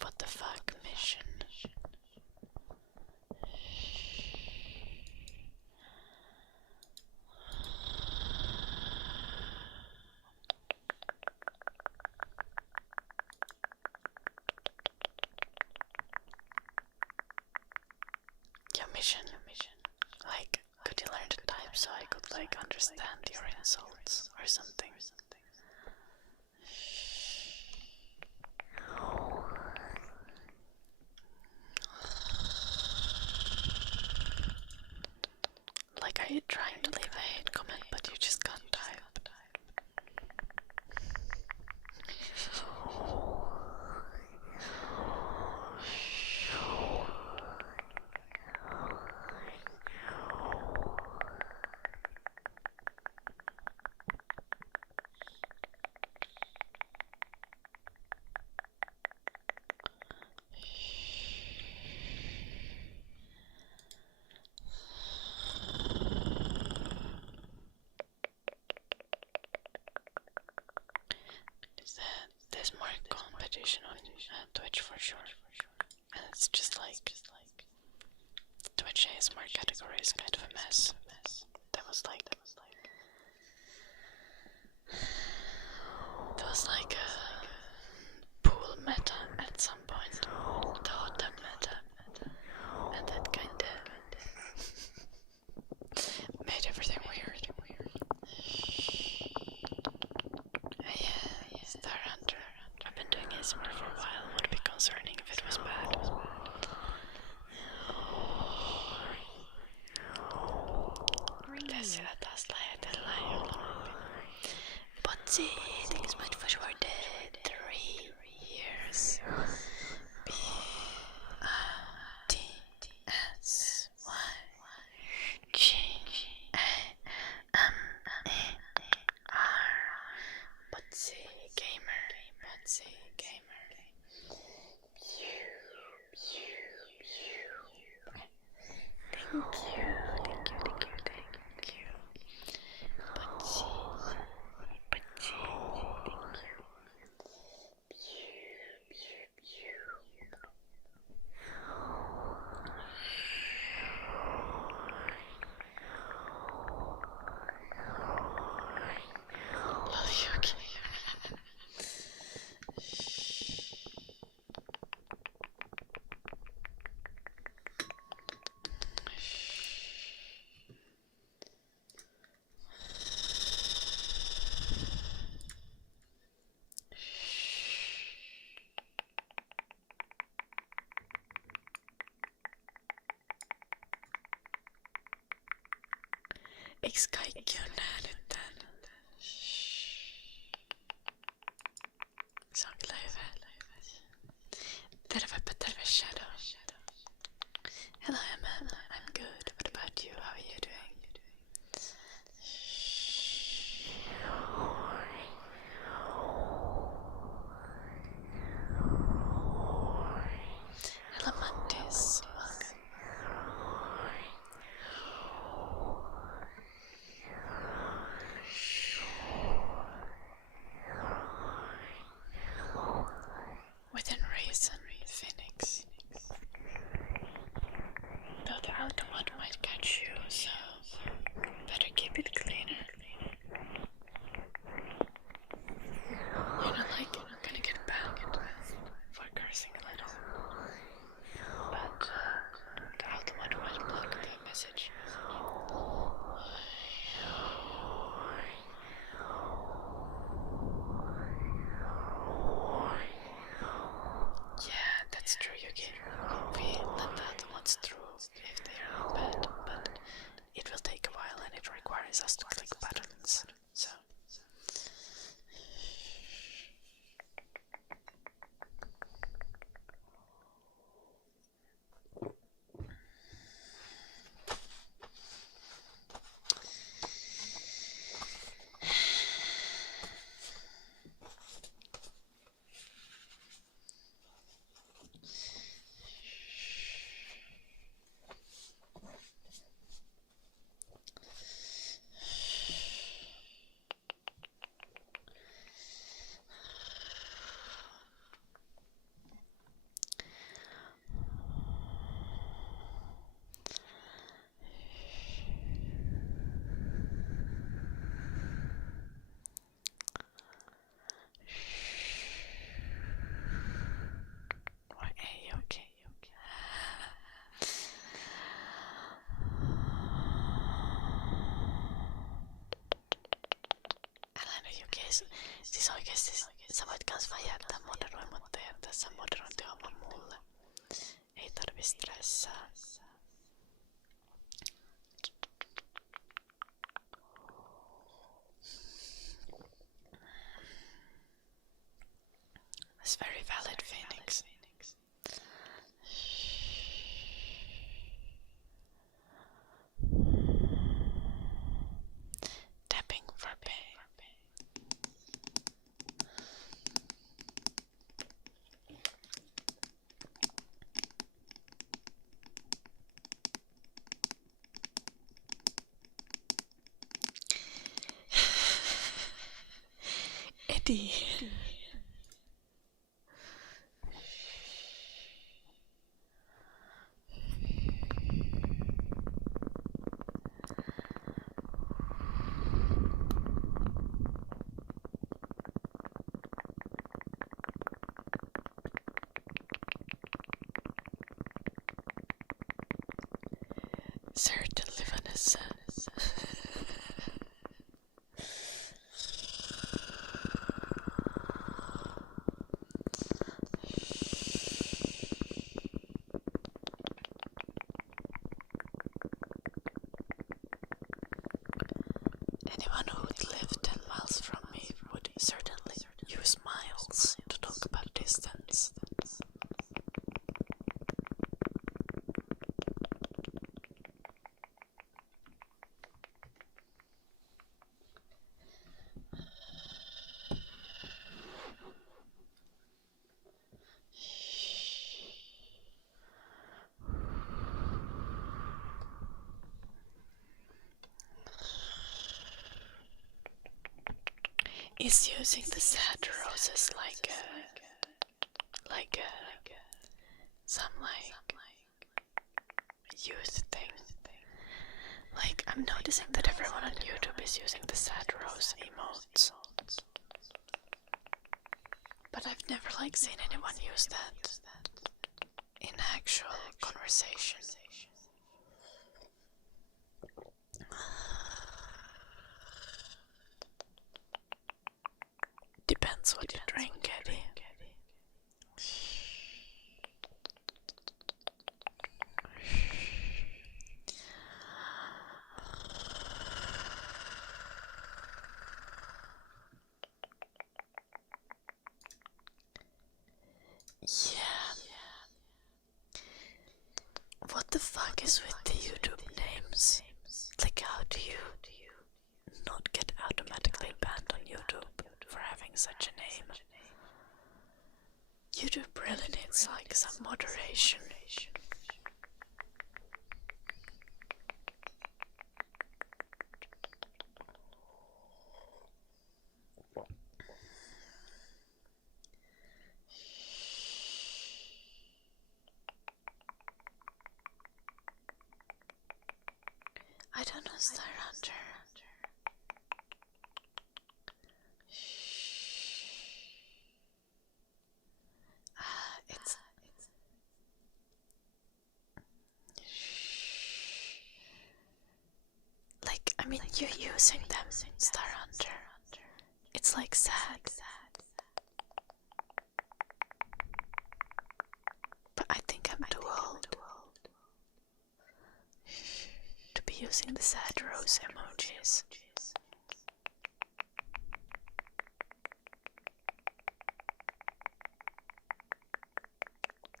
What the fuck mission? mission. Like, could you learn to type so I could like understand your insults or something? Like, are you trying to leave a hate comment but you just can't type? There's more competition on Twitch for sure. And it's just like Twitch ASMR category is kind of a mess. There was like a pool meta at some point, the hot tub meta, and that kind of made everything weird. Yeah, Star Hunter. I've been doing ASMR for a while. Would be concerning if it was bad. Tässä taas lähetellään jollain. Potsi, thanks much for your dead 3 years. Eikö kaikki on nähnyt tän? Se on kyllä hyvä. Terve Shadow. Hello Emma, I'm good. What about you? How are you doing? Hello Mantis, welcome. Within reason, Phoenix. Though the automat might catch you, so better keep it cleaner. You're not like gonna get banned for cursing a little, but the automat might block the message. Yeah, that's true, Yuki. We let the automats through if they are not bad, but it will take a while and it requires us to click buttons, so... Siis oikeesti sä voit kans vaan jättää moderoimatta ja jättää sen moderointihomman mulle. Ei tarvi stressaa. It's very valid, Phoenix. Tapping for pain. Eddie. Certainly, Vanessa. Anyone who would live 10 miles from me would certainly use miles to talk about distance. Is using the sad roses like some youth thing. Like, I'm noticing that everyone on YouTube is using the sad rose emotes. But I've never seen anyone use that in actual conversation. Depends what you drink, Eddie. Yeah. What the fuck is with the YouTube names? Like, how do you not get automatically banned on YouTube for having such a name? YouTube really needs some moderation. I don't know, Star Hunter. It's like, I mean, you're using them, Star Hunter. It's like sad. But I think I'm too old to be using the sad rose emojis.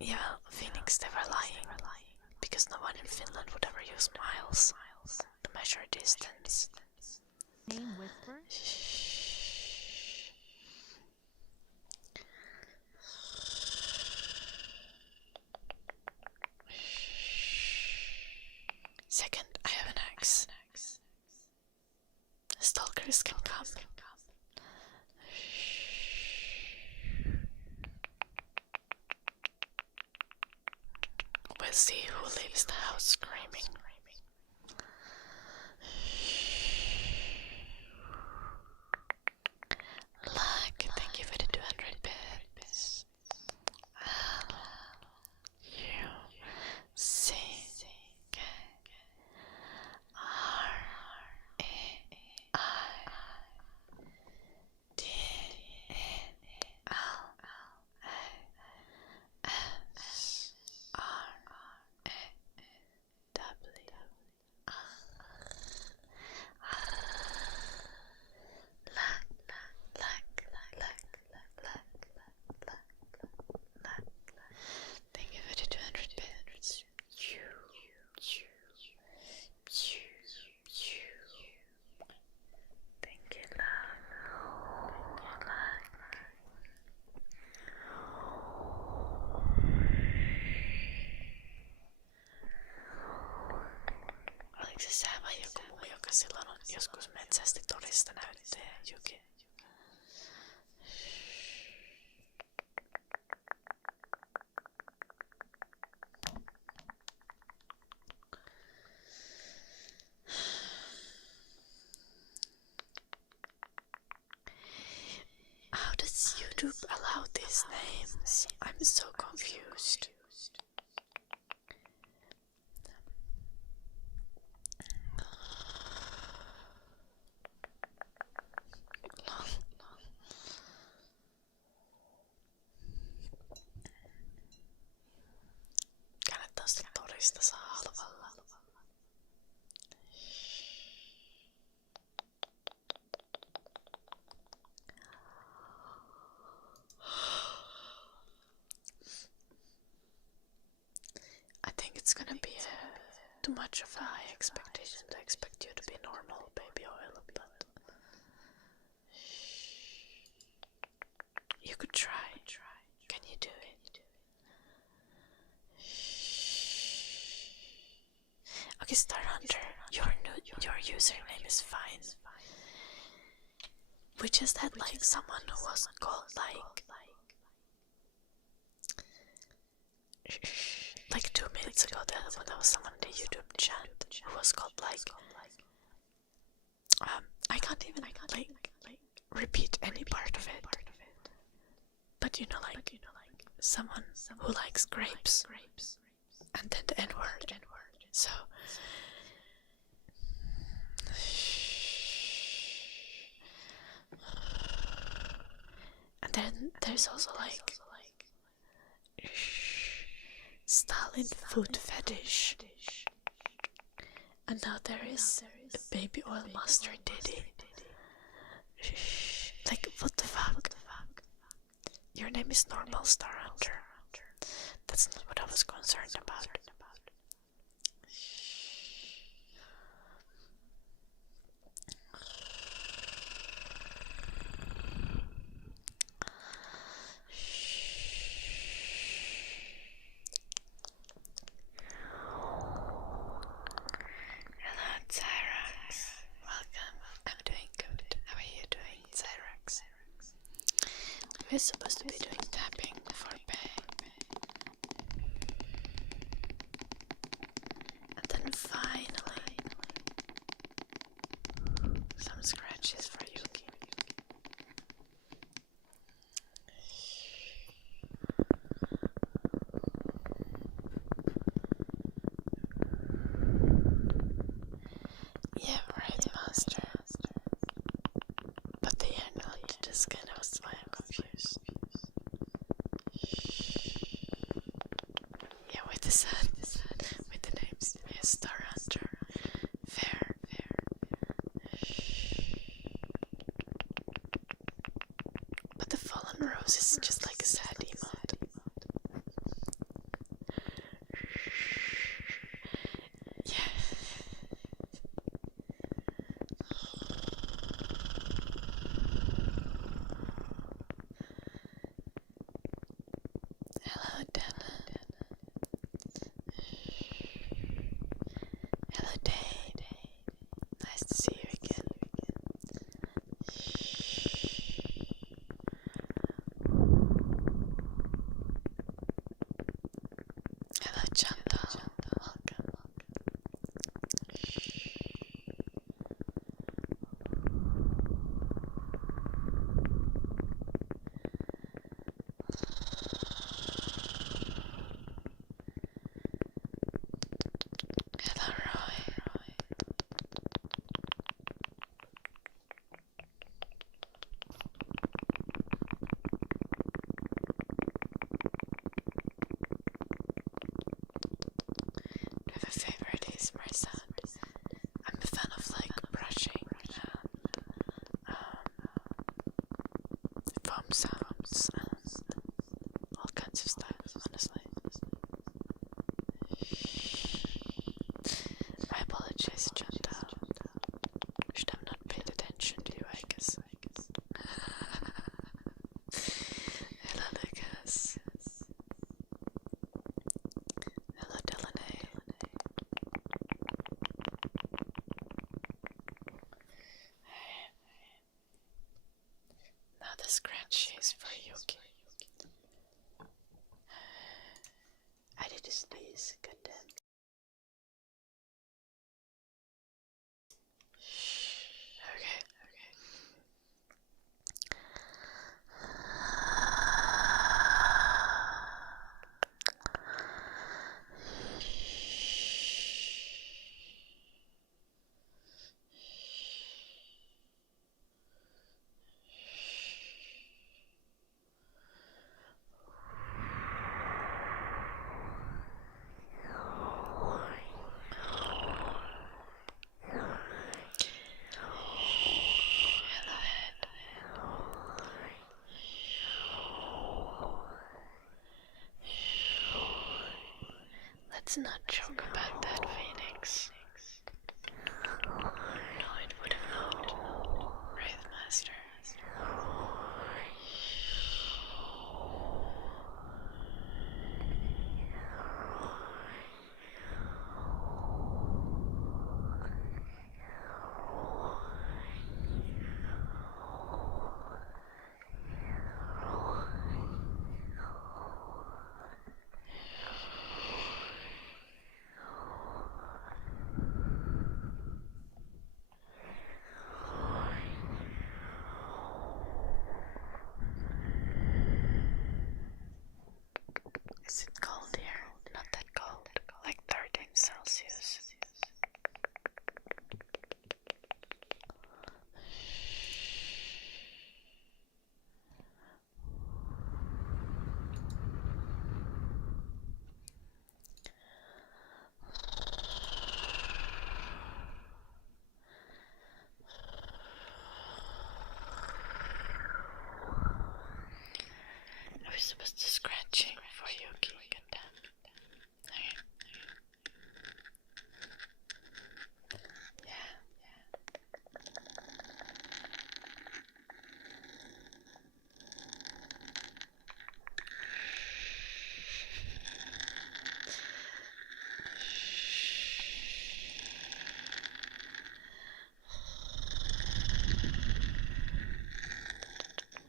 Yeah, well, Phoenix, they were lying. Because no one in Finland would ever use miles to measure distance. Name whisper? Second, I have an axe. Stalkers can come. We'll see who leaves the house screaming. Luck, thank you for the 200 bits. L-U-C-K-R-A-I-D. joskus metsästitorista näyttää Juki. How does YouTube allow these names? I'm so confused. Kannattaa sitä torista saa halvalla. I think it's gonna be too much of a high expectation to expect you to be normal baby oil, but you could try. Can you do it? Okay, Star Hunter, your username is fine. We just had like someone who was called like 2 minutes ago there was someone in the YouTube chat who was called I can't repeat any part of it. But you know someone who likes grapes and then the N-word. So and then there's also Stalin food fetish. And now there is a baby oil mustard Diddy. Like, what the fuck? Your name is Normal Star Hunter. That's not what I was concerned about. We're supposed to be doing tapping for pay. And then finally some scratches for Yuki. Yeah, right, master. But they are not just kind of why I'm confused. Yeah, with the sun, with the names. Yes, Star Hunter. Fair. But the Fallen Rose is just like a sad emote. Yeah. Hello, Dana. Hello, Day. Nice to see you again. Hello, Chantal. Welcome. Hello, Roy. Do you have a favorite ASMR sound? I'm a fan of brushing and foam sounds and all kinds of styles, honestly. My apologies, Chantal. Should have not paid attention to you, I guess. Hello, Lucas. Hello, Delaney. Now the scratchies for Yuki. I did this piece, goddamn. Okay. Let's not joke about that, Phoenix. No, it would have looked. Wraithmaster. Is it cold here? Not that cold. Like 13 Celsius. I was supposed to scratching for Yuki. Okay. Yeah.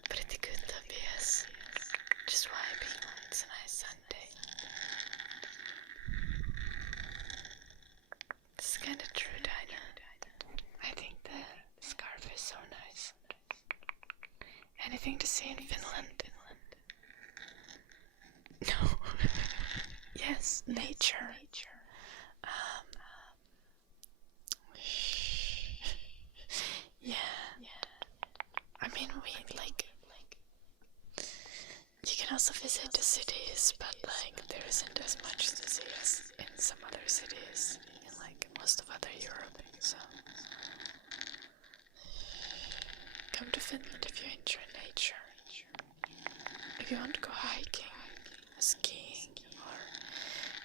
Pretty good, Tobias. Just vibing. It's a nice Sunday. This is kinda true, Dinah. I think the scarf is so nice. Anything to see in Finland? No. Yes, nature. Yeah. I mean, we you can also visit the cities, but there isn't as much to see as in some other cities in most of other Europe. So come to Finland if you enjoy nature. If you want to go hiking, skiing, or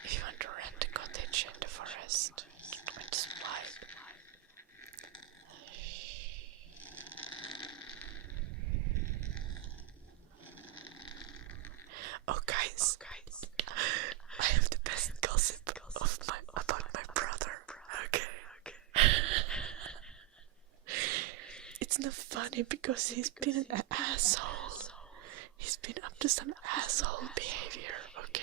if you want to rent a cottage in the forest and just vibe. Oh guys, I have the best gossip about my brother. Okay. It's not funny because he's been an asshole. He's been up to some asshole behavior. Okay.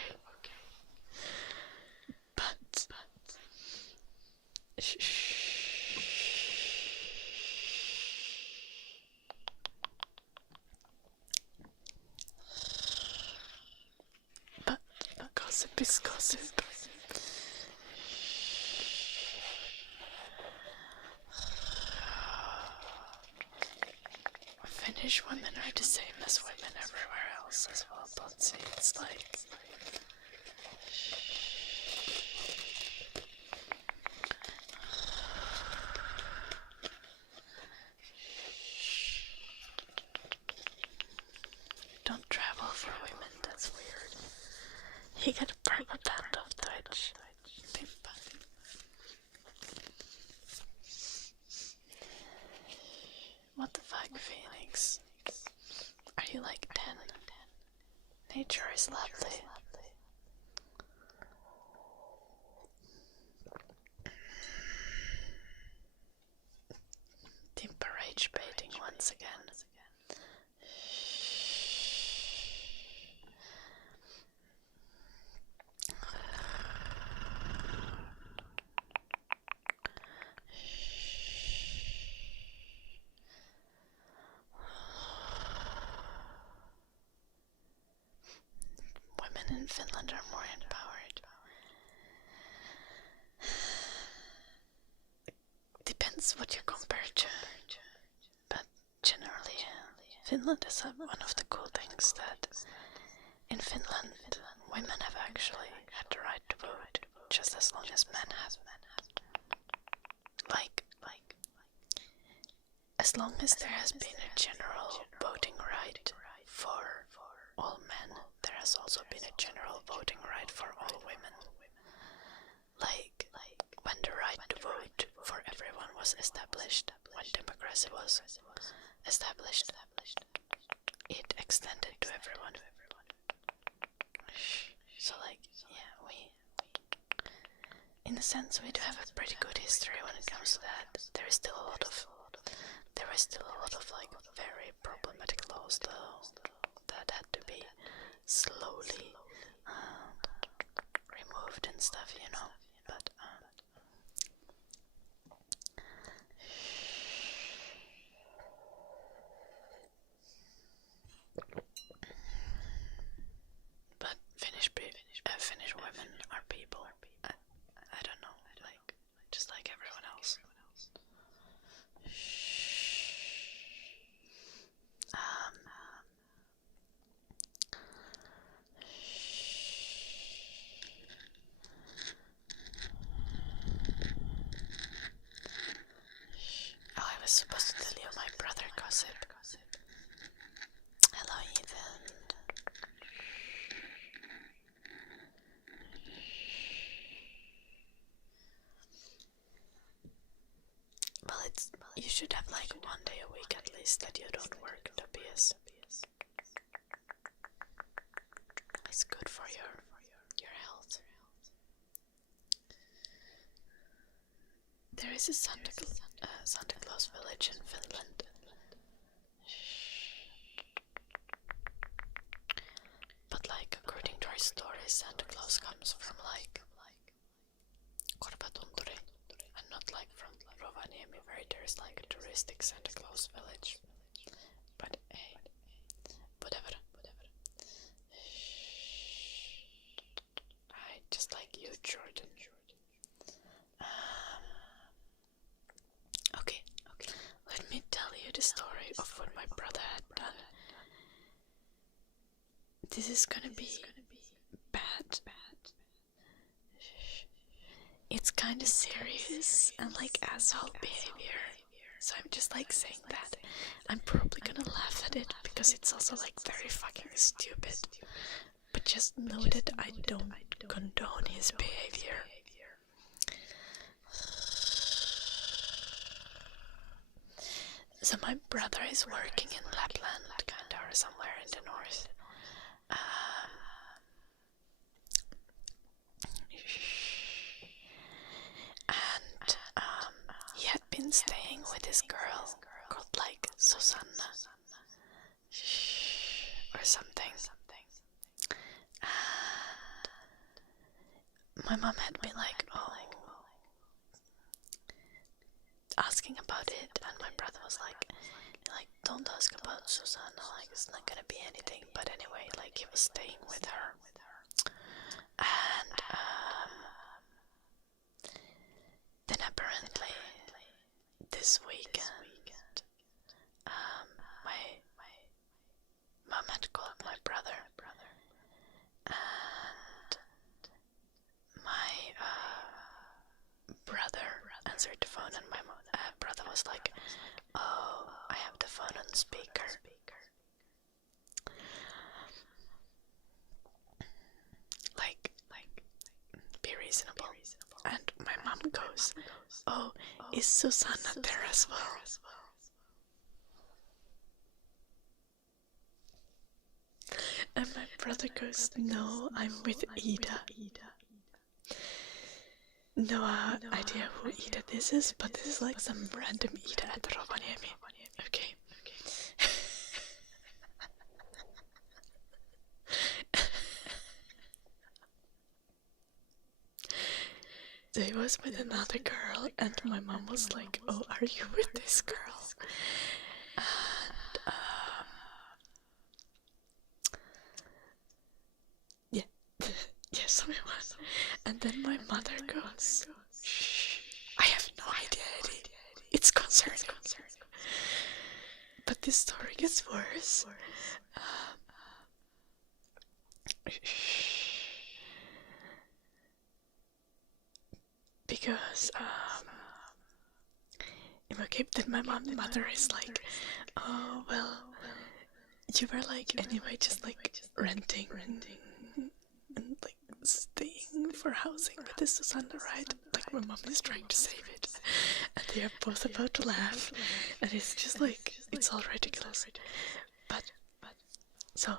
But gossip is gossip. Finnish women are the same as women everywhere else as well, but see, it's don't travel for women, that's weird. He got a purple band off Twitch. Pimpa. What the fuck, Phoenix? Are you like 10? Nature is lovely. Timper rage baiting once again. in Finland are more empowered. Depends what you compare to, but generally, Finland is one of the cool things that in Finland, women have actually had the right to vote just as long as men have. Like, as long as there has been a general voting right for all men, there has also been a general voting right for all women. Like, when the right to vote for everyone was established, when democracy was established, it extended to everyone. So like, yeah, in a sense, we do have a pretty good history when it comes to that. There is still a lot of like very problematic laws though that had to be slowly removed and stuff, you know. But Finnish women are people. I don't know, like just like everyone else. I was supposed to tell you my brother gossip. Hello, Ethan. Well, you should have like one day a week at least that you don't work, Tobias. It's good for your health. There is a Santa Claus village in Finland. But like, according to our story, Santa Claus comes from like Korpatunturi, and not like from Rovaniemi, where there's like a touristic Santa Claus village. But hey, whatever. I just like you, Jordan. Okay. Let me tell you the story of what my brother had done. This is gonna be bad. It's kind of serious and like asshole behavior. So I'm just like saying that. I'm probably gonna laugh at it because it's also like very fucking stupid. But just know that I don't condone his behavior. So my brother is working in Lapland, kinda, or somewhere in the north. And he had been staying with this girl called like Susanna or something. And my mom had been like, asking about it, and my brother was like, don't ask about Susanna, like it's not gonna be anything. But anyway, like he was staying with her, and then apparently this weekend, my mom had called my brother, and my brother answered the phone, and my brother was like, oh, I have the phone on speaker. Like, be reasonable. And my mom goes, oh, is Susanna there as well? And my brother goes, no, I'm with Ida. No idea who Ida this is, but this is like some random Ida at Rovaniemi. Okay. So he was with another girl, and my mom was like, oh, are you with this girl? And yeah. And then my mother goes, "Shh, I have no idea, Eddie. It's concerning." But this story gets worse. Because then my mother is like, "Oh well, you were like anyway just like renting and like staying for housing with this Susanna, right?" Like my mom is trying to save it, and they are both about to laugh, and it's just like it's all ridiculous. But so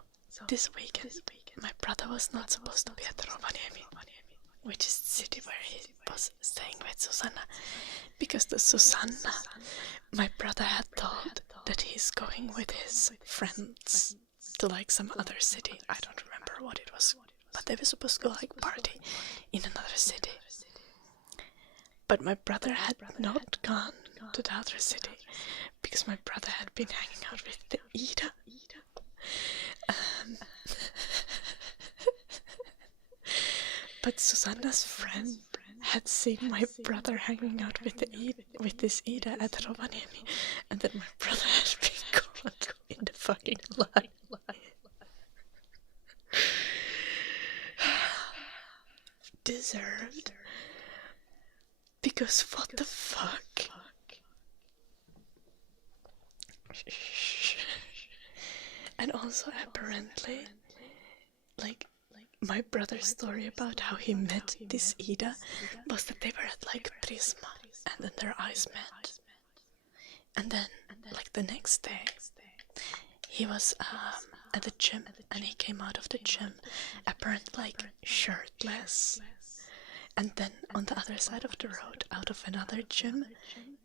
this weekend, my brother was not supposed to be at Rovaniemi, which is the city where he was staying with Susanna, because the Susanna, my brother had thought that he's going with his friends to like some other city. I don't remember what it was, but they were supposed to go like party in another city. But my brother had not gone to the other city because my brother had been hanging out with the Ida. But Susanna's friend had seen my brother hanging out with this Ida at Rovaniemi, and then my brother had been caught in the fucking lie. Deserved. Because what the fuck? And also apparently, like, my brother's story about how he met this Ida was that they were at like Prisma, and then their eyes met. And then, like the next day, he was at the gym, and he came out of the gym apparently like shirtless. And then on the other side of the road, out of another gym,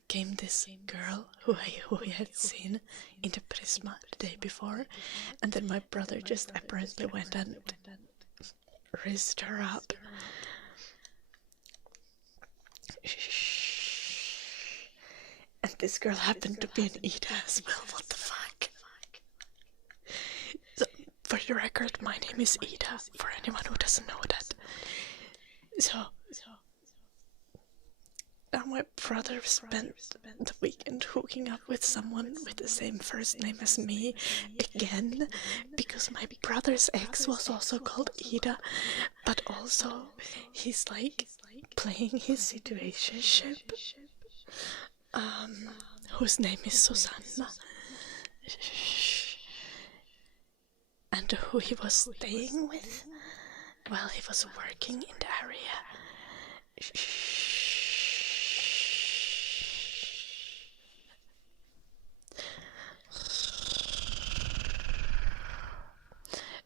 came this girl who he had seen in the Prisma the day before. And then my brother just apparently went and raised her up. And this girl happened to be an Ida as well. What the fuck? So, for the record, my name is Ida, for anyone who doesn't know that. So now my brother spent the weekend hooking up with someone with the same first name as me again, because my brother's ex was also called Ida, but also he's like playing his situationship, whose name is Susanna, and who he was staying with while he was working in the area.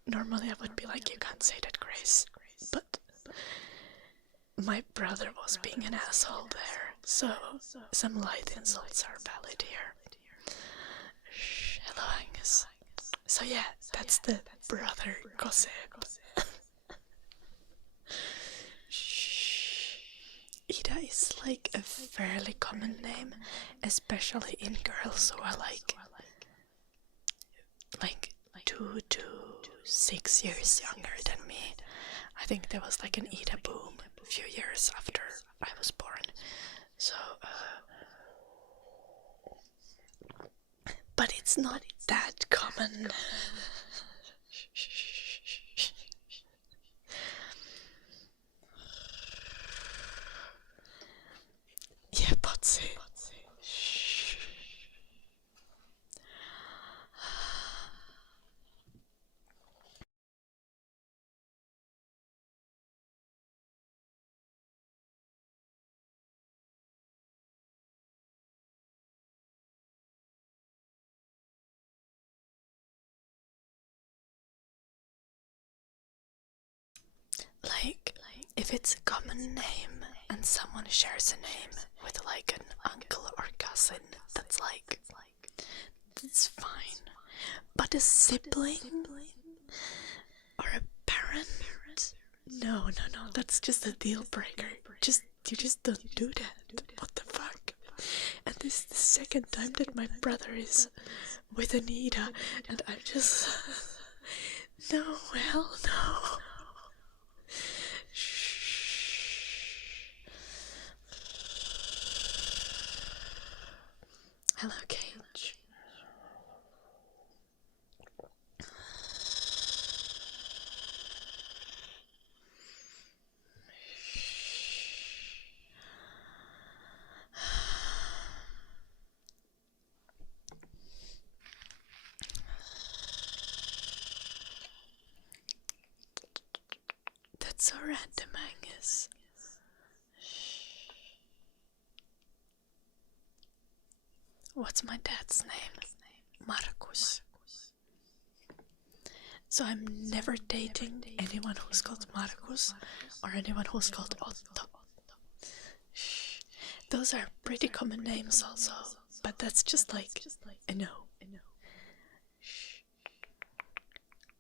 Normally I would be like, you can't say that, Grace, but my brother was being an asshole there, so some light insults are valid here. Hello, Angus. So yeah, that's the brother gossip. Ida is like a fairly common name, especially in girls who are like 2 to 6 years younger than me. I think there was like an Ida boom a few years after I was born. So, but it's not that common. Yeah, Potsy. Like, if it's a common name and someone shares a name with like an uncle or cousin, that's fine. But a sibling or a parent? No, that's just a deal breaker. You just don't do that. What the fuck? And this is the second time that my brother is with Anita, and I'm just... No, hell no. Shh. Hello, Cage. That's so random, Angus. What's my dad's name? Markus. So I'm never dating anyone who's called Markus or anyone who's called Otto. Those are pretty common names also, but that's just like a no.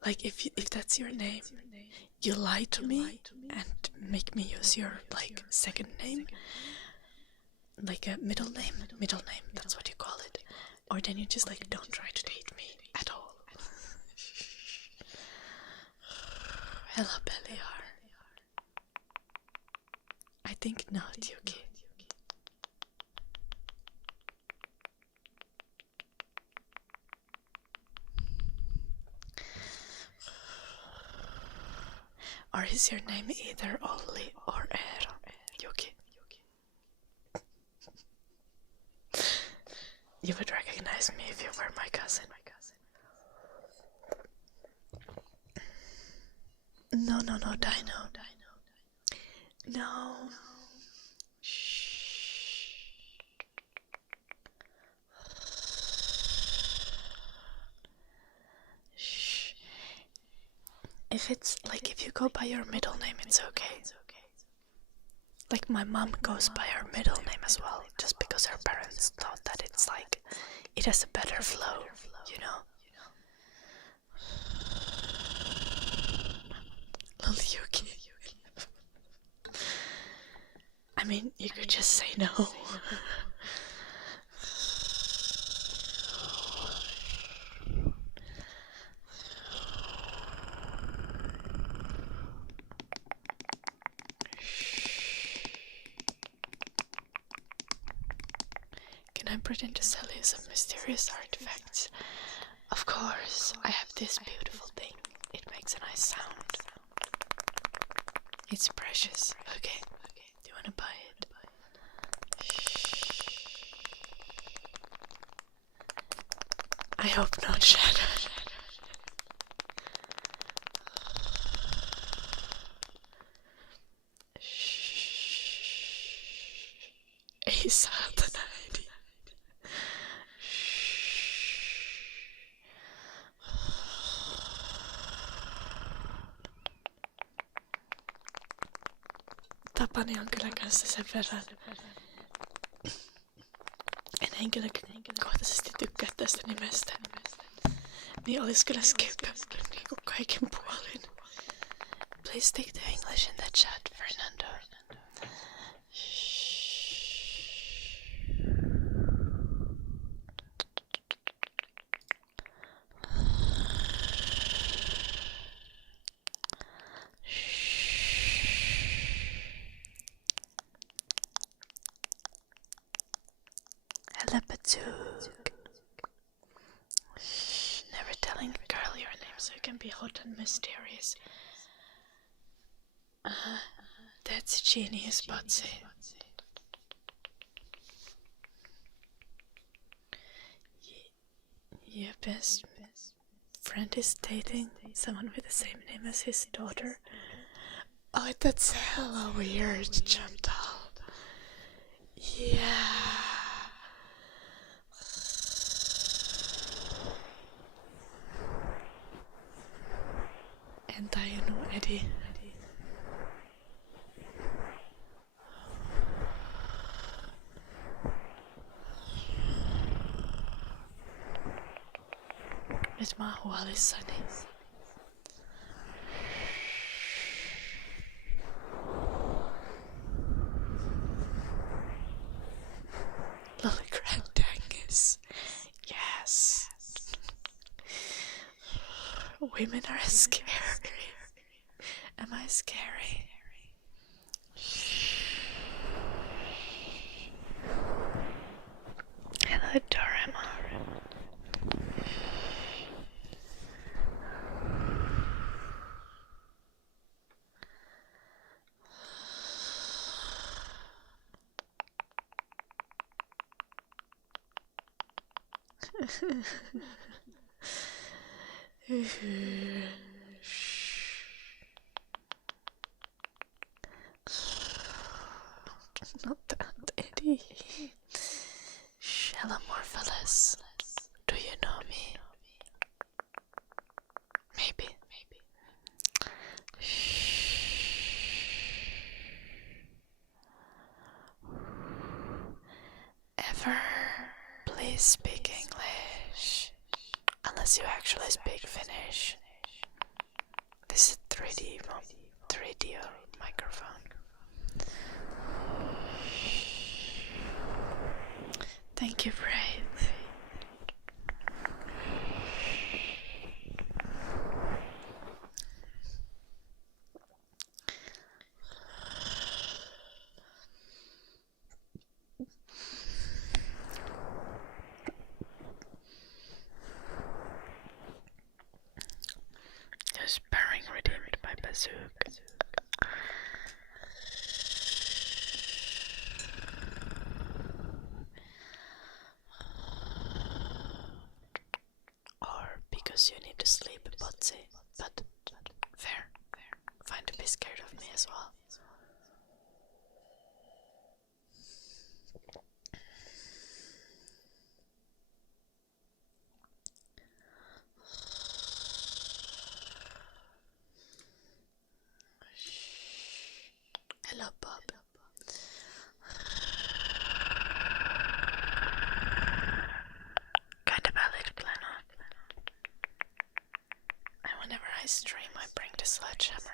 Like if that's your name, you lie to me and make me use your like second name, like a middle name, that's what you call it. Or then you just like don't try to date me at all. Hello, Beliar. I think not, Yuki. Or is your name either Olli or Eero, Yuki? You would recognize me if you were my cousin. No, Dino. No. Shh. Shh. If you go by your middle name, it's okay. Like my mom goes by her middle name as well, just because her parents thought that it's like, it has a better flow, you know? Little Yuki. I mean, you could just say no. Can I pretend to sell you some mysterious artifacts? Of course, I have this beautiful thing. It makes a nice sound. It's precious. Okay. Do you want to buy it? Shh. I hope not, Shadow. Ei saatana äiti. Tapani on kyllä kanssa sen verran. En henkilökohtaisesti tykkää tästä nimestä. Niin olis kyllä skippattu niinku kaikin puolin. Please take the English in the chat, Fernando. Never telling a girl your name so you can be hot and mysterious. That's genius, Botsy. Your best friend is dating someone with the same name as his daughter. Oh, that's hella weird, Chantal. Yeah. En tajunnut, Eddie. Nyt mä oon huolissani. Lily Grandangus. Yes. Women are scary. Am I scary? Hello, Hello, Dorema. Not that, Eddie. Hello, Morpheus. Do you know me? Maybe. Ever? Please speak English. Unless you actually speak Finnish. This is 3D microphone. Thank you, Brave. There's pairing redeemed by Bazook. Or because you need to sleep, Botsy. But fair. Fine to be scared of me as well. Hello, Bob. Kinda valid plan on. And whenever I stream, I bring the Sledgehammer.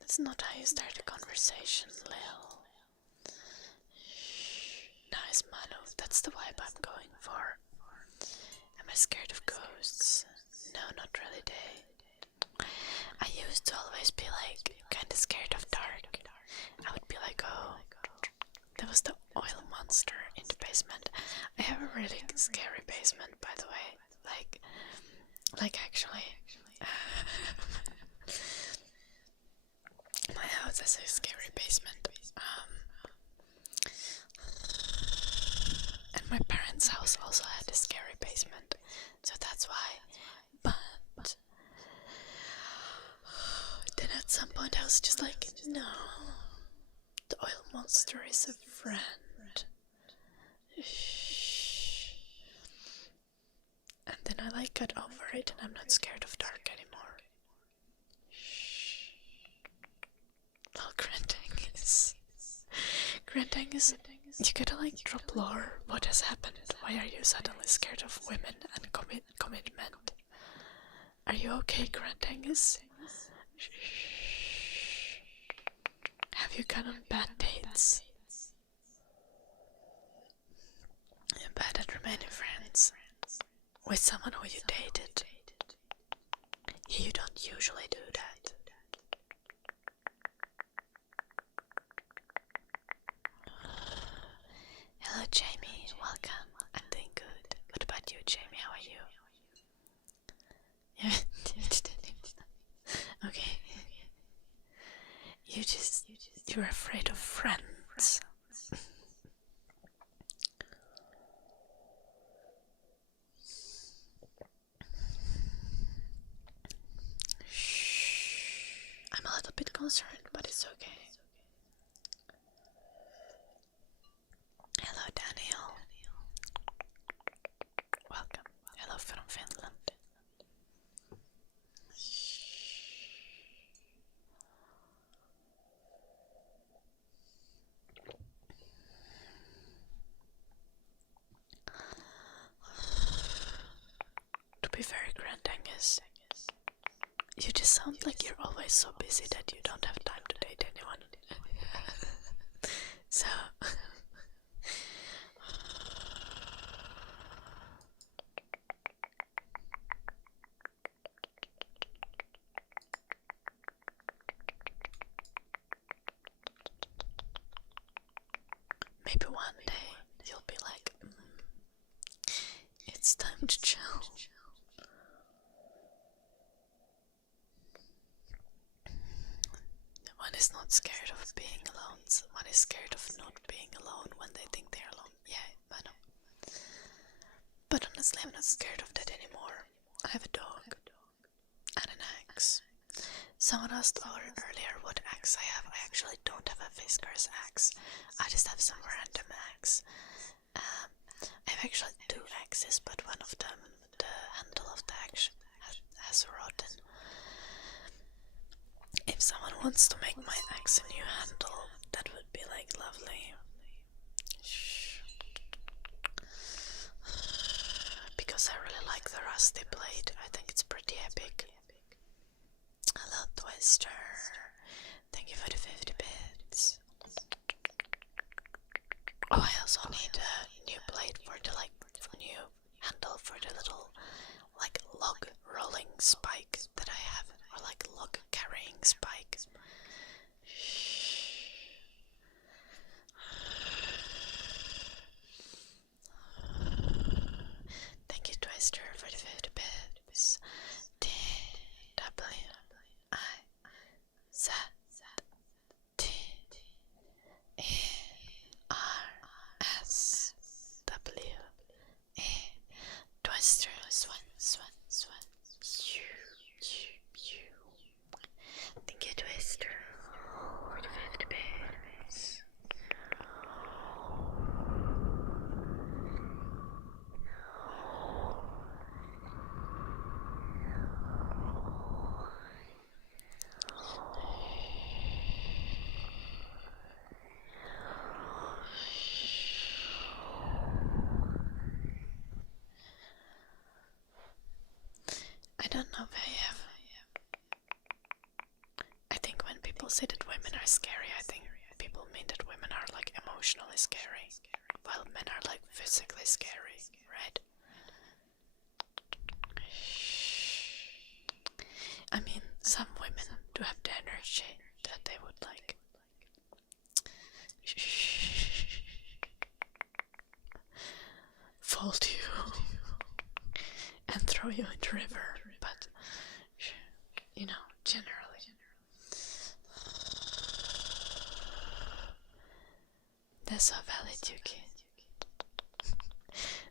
That's not how you start a conversation, Lil. Nice, Manu. That's the vibe I'm going for. Am I scared of ghosts? No, not really, Day. I used to always be like, kinda scared of dark. I would be like, oh, there was the oil monster in the basement. I have a really scary basement, by the way. Like actually. My house has a scary basement. And my parents' house also had a scary basement. So that's why. But then at some point I was just like, no. The oil monster is a friend. And then I got over it and I'm not scared of dark anymore. Well, Grandang is you gotta drop lore. What has happened? Why are you suddenly scared of women and commitment? Are you okay, Grandang? Have you gone on bad dates? You're bad at remaining friends with someone who you dated. Yeah, you don't usually do that. Hello, Jamie. Welcome. I'm doing good. What about you, Jamie? How are you? Okay. You're afraid of friends. I'm a little bit concerned, but it's okay. Hello, Daniel. Welcome. Hello from Finland. You just sound like you're always so busy that you don't have time to date anyone. So maybe one day you'll be like, it's time to chill. One is not scared of being alone. One is scared of not being alone when they think they're alone. Yeah, I know. But honestly, I'm not scared of that anymore. I have a dog and an axe. Someone asked earlier what axe I have. I actually don't have a Fisker's axe. I just have some random axe. I have actually 2 axes, but one of them, the handle of the axe has rotten. If someone wants to make my axe a new handle, that would be like lovely. Because I really like the rusty blade. I think it's pretty epic. Hello Twister. Thank you for the 50 bits. Oh, I also need a new blade for the new handle for the little log rolling spike that I have, or log carrying spike. Thank you Twister for the 50 bits. D-W-I-Z-T-E-R-S-W-E Twister swan. Thank you Twister for the 50 bits. I don't know if I have. I think when people say that women are scary, I think people mean that women are emotionally scary, while men are physically scary, right? I mean, some women do have the energy that they would fold you and throw you in the river, but generally. That's so valid, Yuki.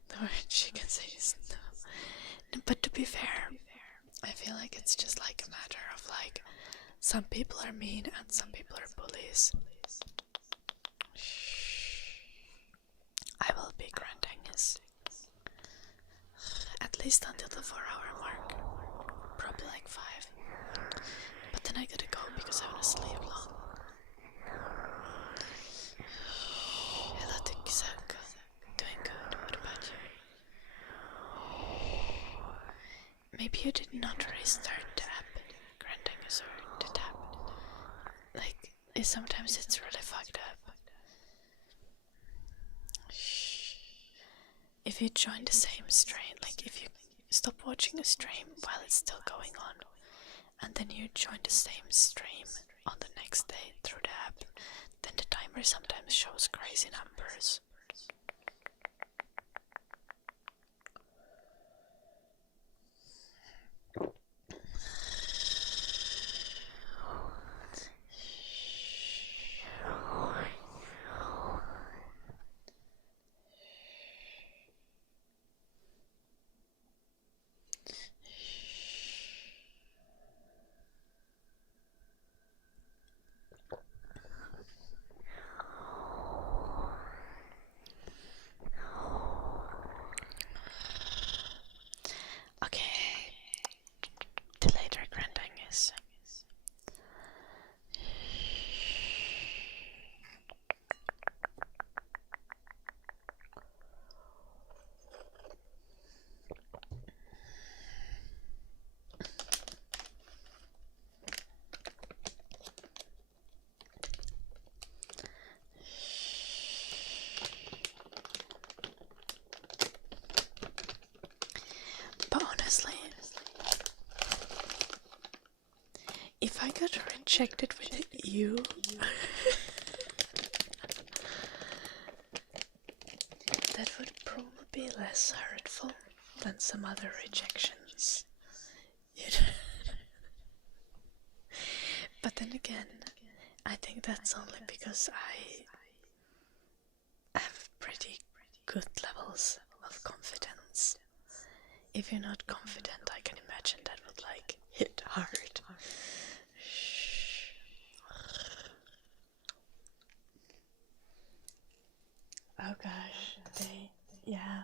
The word she can say is no. But to be fair, I feel like it's just a matter of some people are mean and some people are bullies. I will be Grand Angus. At least until the 4-hour mark. Probably 5. But then I gotta go because I wanna sleep long. Hello Tikisaka. Doing good. What about you? Maybe you did not restart the app, Grand Angus, or the tab. Sometimes it's really fucked up. If you join the same stream, if you stop watching a stream while it's still going on, and then you join the same stream on the next day through the app, then the timer sometimes shows crazy numbers. If I got rejected with you, that would probably be less hurtful than some other rejections. You know? But then again, I think that's only because I have pretty good levels of confidence. If you're not confident, I can imagine that would like hit hard. Oh gosh, yeah.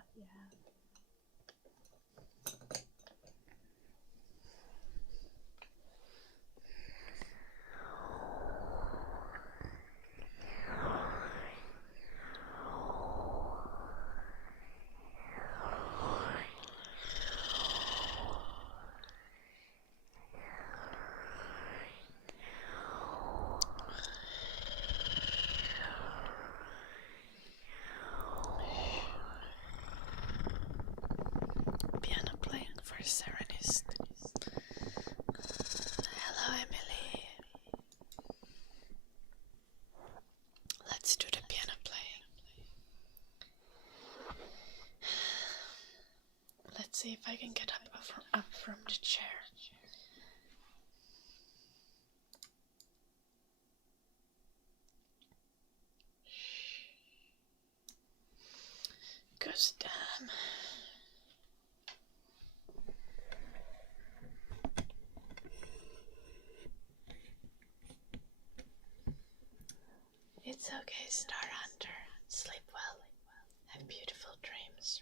Piano playing for Serenist. Hello, Emily. Let's do the piano playing. Let's see if I can get up from the chair. Goes damn. It's okay, Star Hunter. Sleep well. Have beautiful dreams.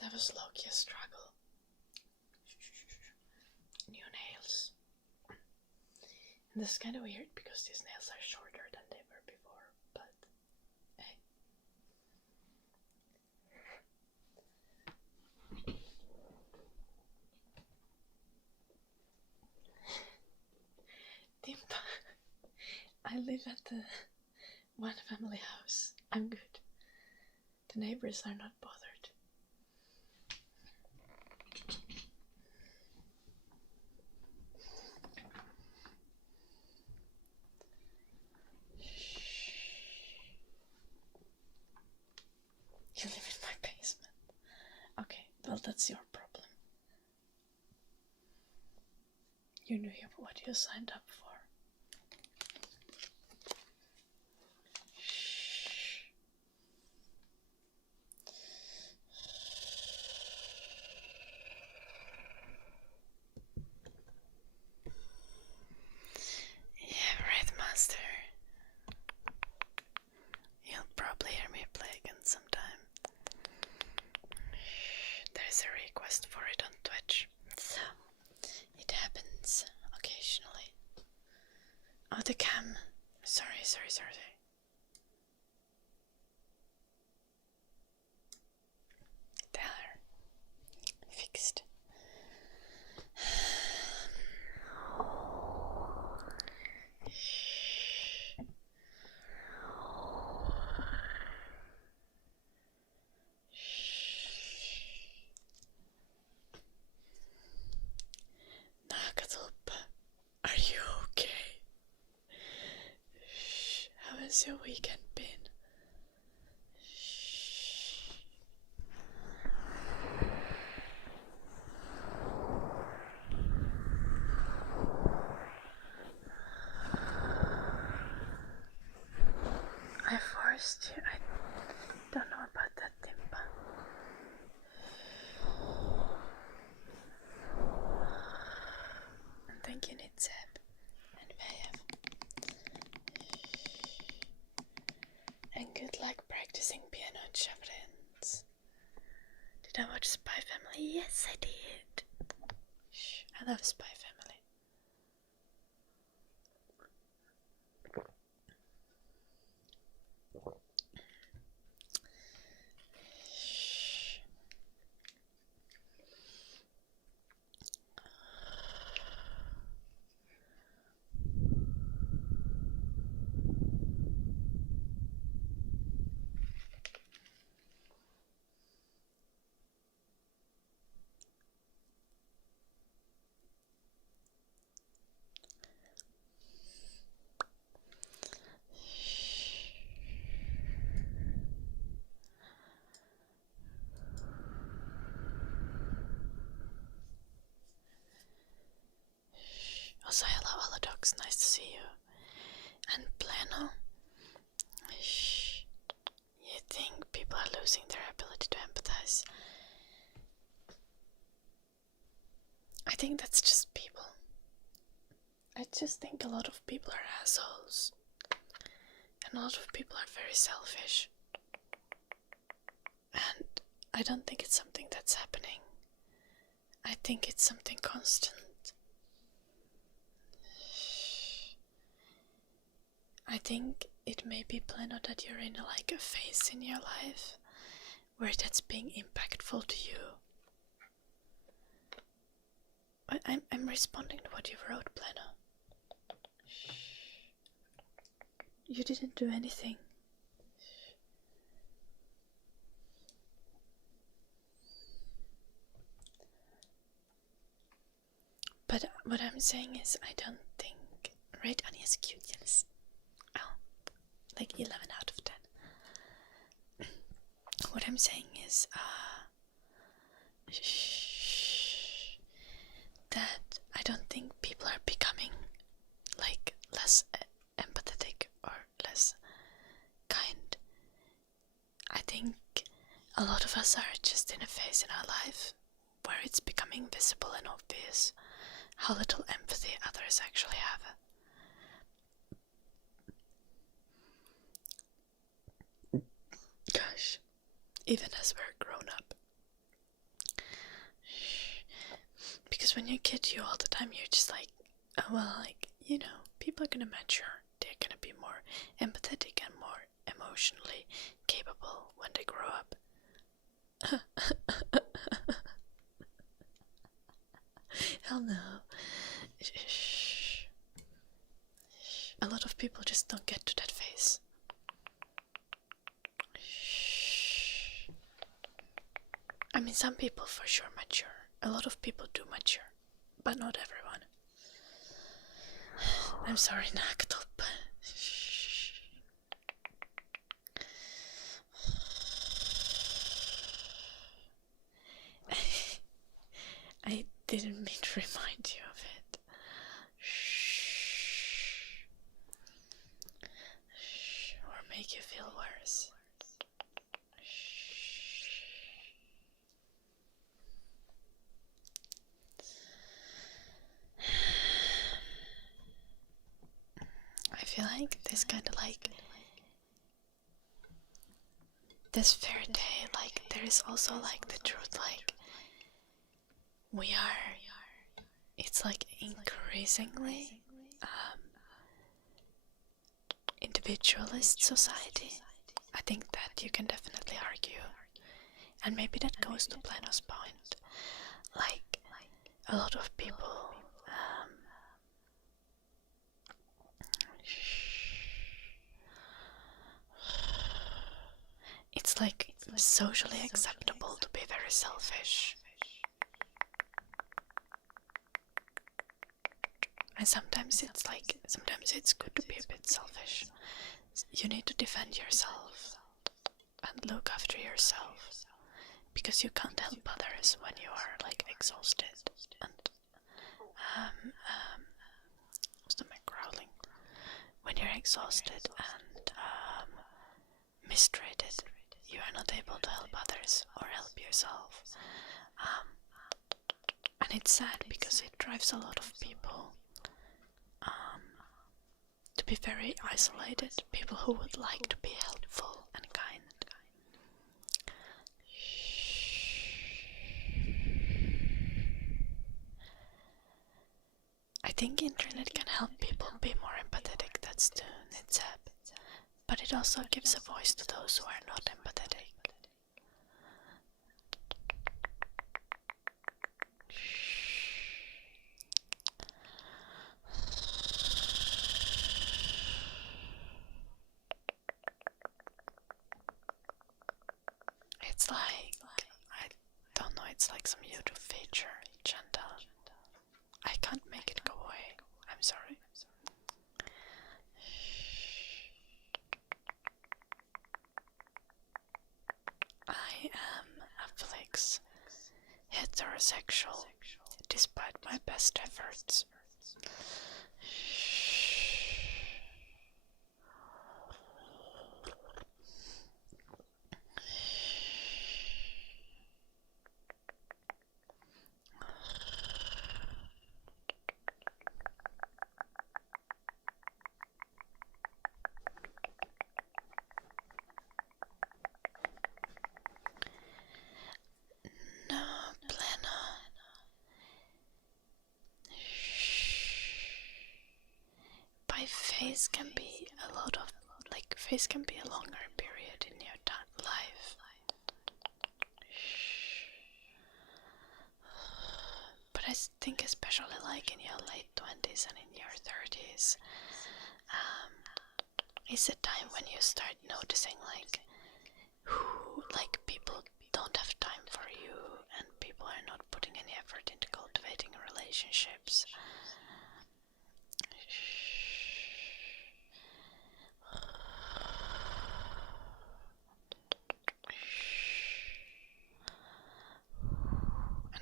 That was low-key a struggle. New nails. And this is kind of weird because these nails are shorter than they were before, but hey. Dimpa, I live at the one family house. I'm good. The neighbors are not bothered. You live in my basement. Okay, well, that's your problem. You knew what you signed up for. Yeah, right, Master. You'll probably hear me play again sometime. There's a request for it on Twitch, so it happens occasionally. Oh, the cam. Sorry. There. Fixed. Nakatulpa, are you okay? How has your weekend been? I forced you. I don't know about that, Timpa. practicing piano in Chabrins. Did I watch Spy Family? Yes, I did. Shh, I love Spy Family. Shh. Also, hello, hello dogs, nice to see you. And Plano, shh. You think people are losing their ability to empathize? I think that's just people. I just think a lot of people are assholes. And a lot of people are very selfish. And I don't think it's something that's happening. I think it's something constant. I think it may be planned that you're in like a phase in your life where that's being impactful to you. But I'm responding to what you wrote, Plano. You didn't do anything. But what I'm saying is I don't think... Right, Anya's cute, yes. Oh, like 11 out of 10. What I'm saying is that I don't think people are becoming like less empathetic or less kind. I think a lot of us are just in a phase in our life where it's becoming visible and obvious how little empathy others actually have. Gosh, even as we're grown up. Because when you're a kid, you all the time, you're just like, oh, well, like, you know, people are gonna mature. They're gonna be more empathetic and more emotionally capable when they grow up. Hell no. A lot of people just don't get to that phase. I mean, some people for sure mature. A lot of people do mature, but not everyone. I'm sorry, Naktop. I didn't mean to remind you of it. Or make you feel worse. I feel like this kind of like this fair day, like there is also like the truth, like we are, it's like increasingly individualist society. I think that you can definitely argue, and maybe that goes to Plano's point, like a lot of people it's like socially acceptable to be very selfish. And sometimes it's good to be a bit selfish. You need to defend yourself and look after yourself, because you can't help others when you are like exhausted and stomach growling. When you're exhausted and mistreated, you are not able to help others or help yourself. And it's sad because it drives a lot of people to be very isolated, people who would like to be helpful and kind. think internet can help people be more empathetic, that's the Nitsab. But it also gives a voice to those who are not empathetic. It's like, I don't know, it's like some YouTube feature, Chantal. I can't make it go away. I'm sorry. I am a Felix, heterosexual, despite my best efforts. Phase can be a lot of, like, phase can be a longer period in your life. But I think especially like in your late 20s and in your 30s, is a time when you start noticing like people don't have time for you and people are not putting any effort into cultivating relationships.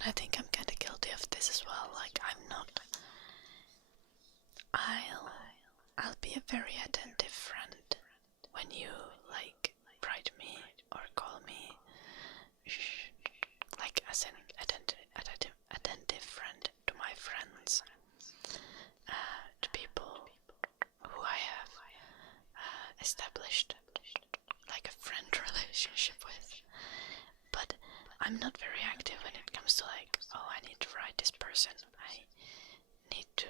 I think I'm kind of guilty of this as well. Like, I'll be a very attentive friend when you like write me or call me, like as an attentive friend to my friends, to people who I have established like a friend relationship with. But I'm not very active when it comes to like, oh, I need to write this person. I need to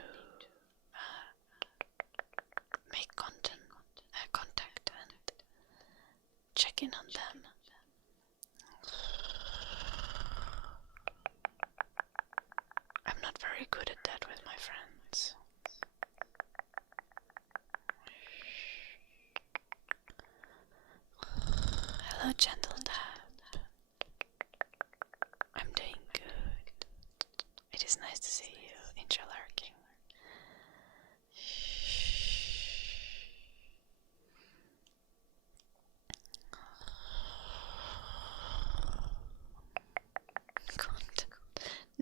make contact and check in on them. I'm not very good at that with my friends. Hello, gentle dad. I'm doing good. It is nice to see you, Angel Lurking.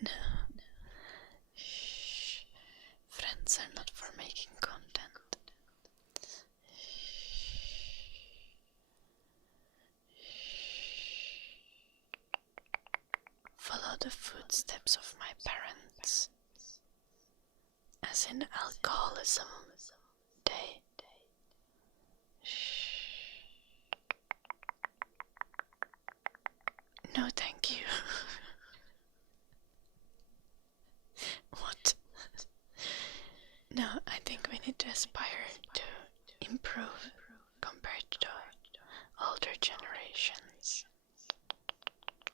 No. Friends are not for making content. Follow the footsteps of my parents, as in alcoholism day. No, thank you. What? No, I think we need to aspire to improve compared to older generations.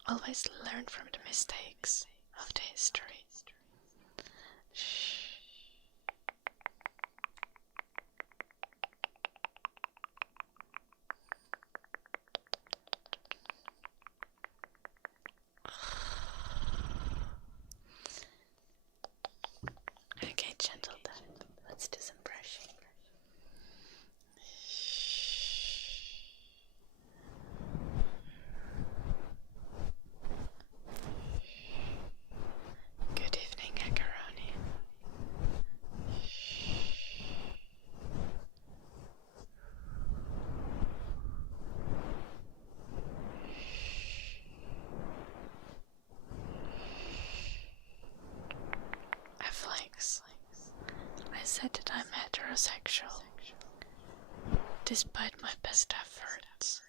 Always learn from the mistakes of the history. Okay, gentle dad. Let's do some brushing. Good evening, Macaroni. Flex. I said that I'm heterosexual, despite my best efforts.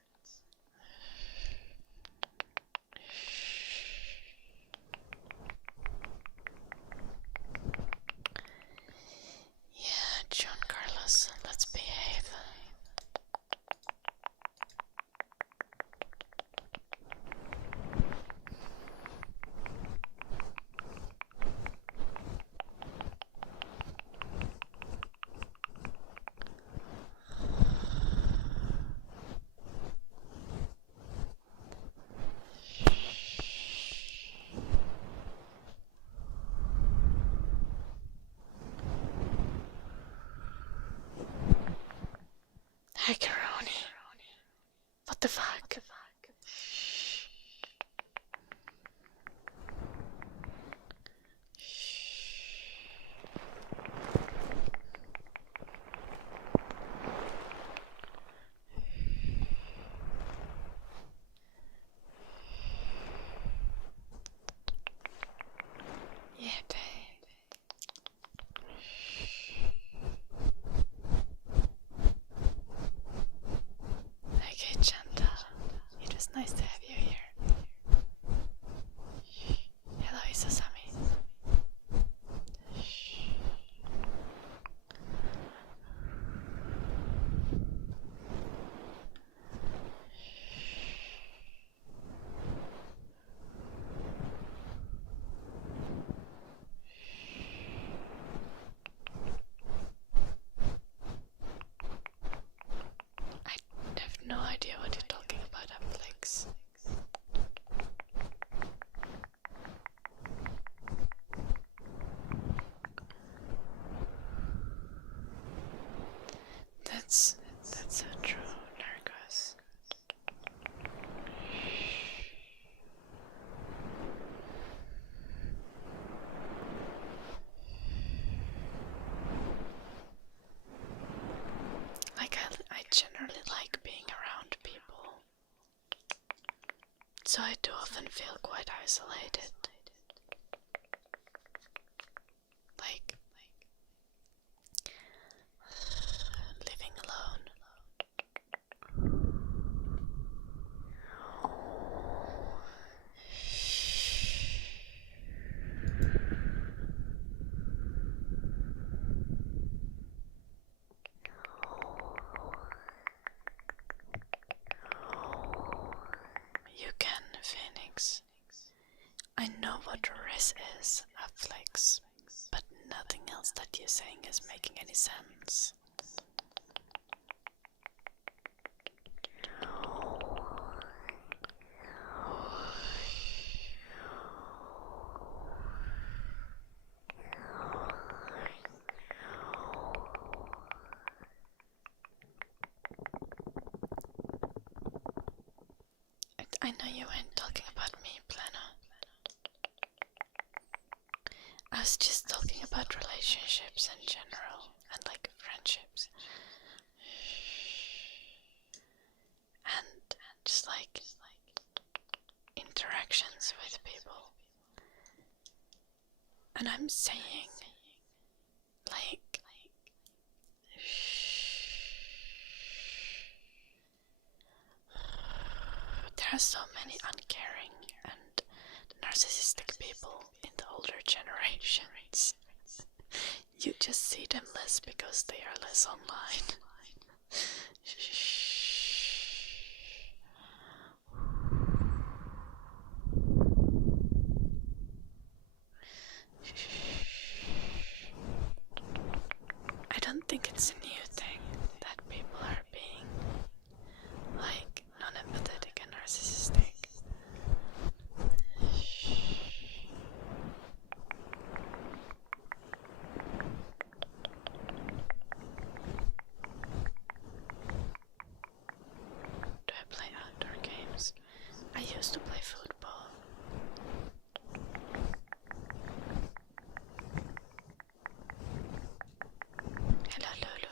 That's so true, Narcos. Like I generally like being around people, so I do often feel quite isolated. Like living alone. You can, Phoenix. I know what rest is, Afflex, but nothing else that you're saying is making any sense. I know you weren't talking about me, Plano. I was just talking about relationships in general, and like friendships. And just like interactions with people. And I'm saying, like, there are so many uncaring and narcissistic people in the older generations. You just see them less because they are less online. I don't think it's a new thing that people are being like non-empathetic and narcissistic. Do I play outdoor games? I used to play football. Hello, Lulu.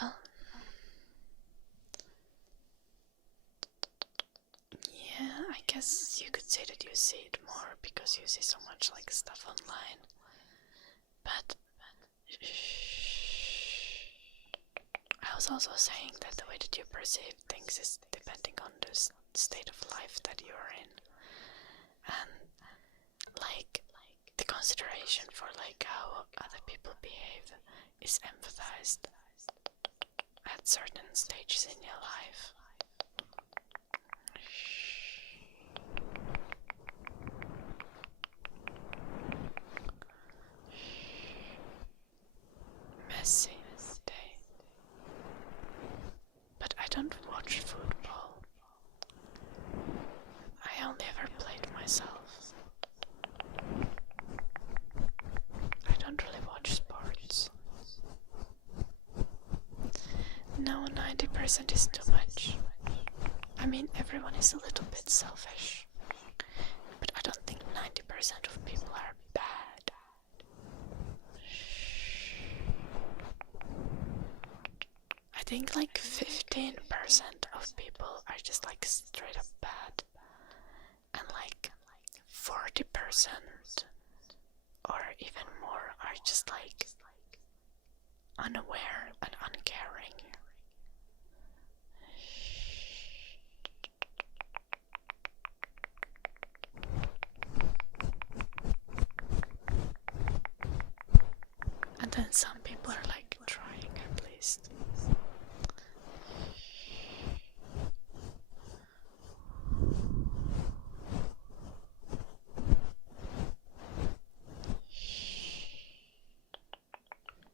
Well, yeah, I guess you could say that you see it more because you see so much like stuff online. But I was also saying that the way that you perceive things is depending on the state of life that you're in. And like the consideration for like how other people behave is emphasized at certain stages in your life. Messy day. But I don't watch football. I only ever played myself. I don't really watch sports. No, 90% is too much. I mean, everyone is a little bit selfish. But I don't think 90% of people are bad. I think like 15% of people are just like straight up bad. And like 40% or even more are just like unaware and uncaring. And then some people are like trying at least.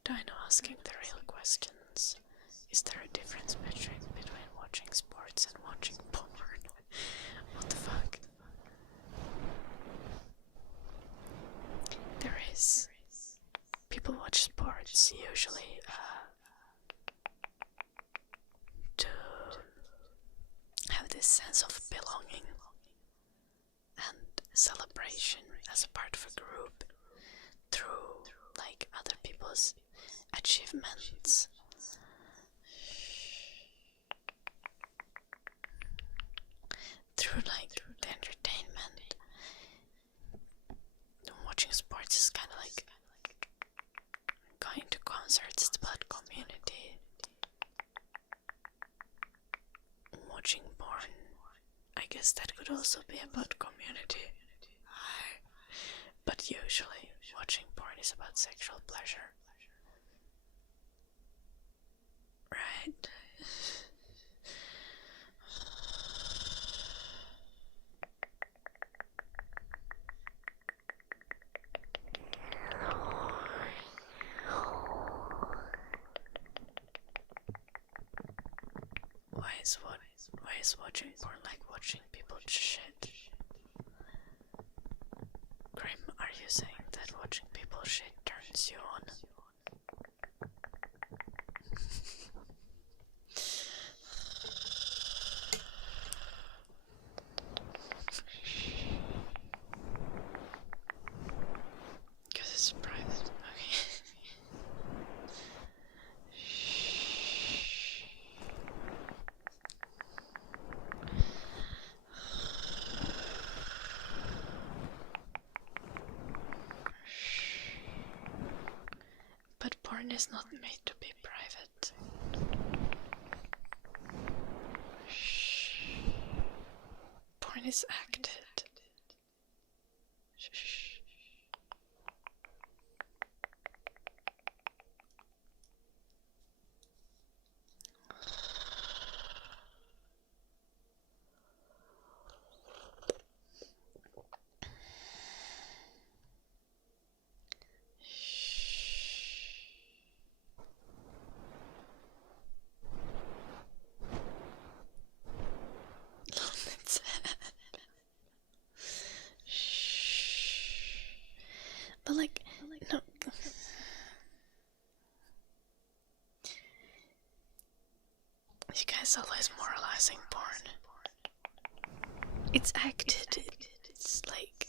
Dino asking the real questions. Is there a difference between watching sports and watching porn? What the fuck? There is. People watch sports usually to have this sense of belonging and celebration as a part of a group through like other people's achievements. Through like the entertainment. Watching sports is kind of like going to concerts. It's about community. Watching porn, I guess that could also be about community. But usually watching porn is about sexual pleasure. Right? Why is watching porn like watching people shit? Grim, are you saying that watching people shit turns you on? Because it's private. Okay. But porn is not made to be private. Porn is acted. But like, no. You guys always moralizing porn. It's acted. It's like,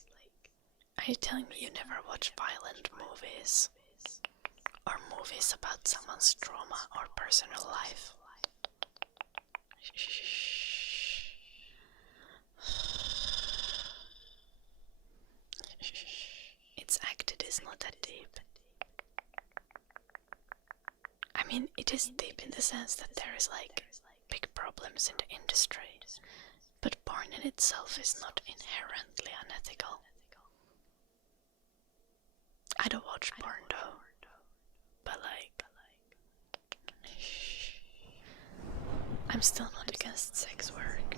are you telling me you never watch violent movies? Or movies about someone's trauma or personal life? It's acted is not that deep. I mean, it is deep in the sense that there is like big problems in the industry, but porn in itself is not inherently unethical. I don't watch porn though, but like, I'm still not against sex work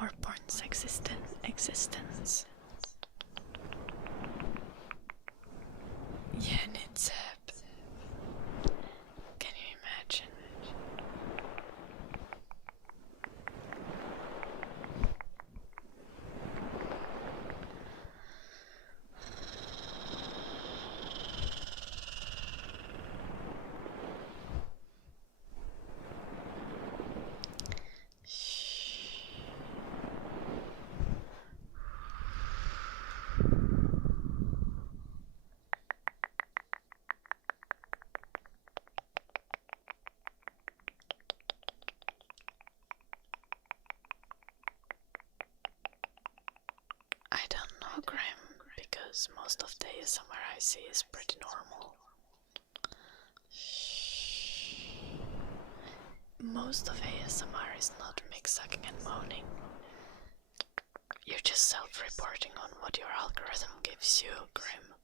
or porn's existence. Yeah, and it's can you imagine? I don't know, Graham, because most of the ASMR I see is pretty normal. Most of ASMR is not mic sucking and moaning. You're just self-reporting on what your algorithm gives you, Grim.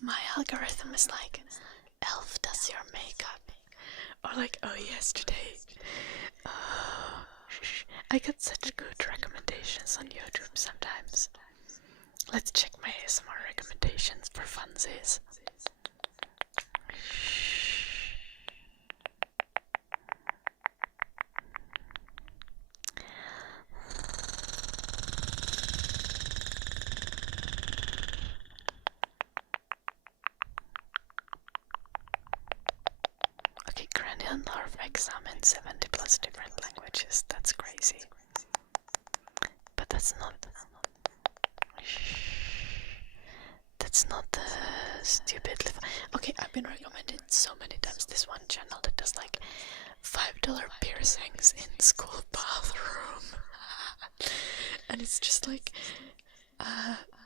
My algorithm is like, Elf does your makeup. Or like, oh, yesterday. I get such good recommendations on YouTube sometimes. Let's check my ASMR recommendations for funsies. Okay, Granny and Larv examine 70 plus different languages. That's crazy. But that's not the stupid okay, I've been recommended so many times this one channel that does like $5 piercings in school bathroom. And it's just like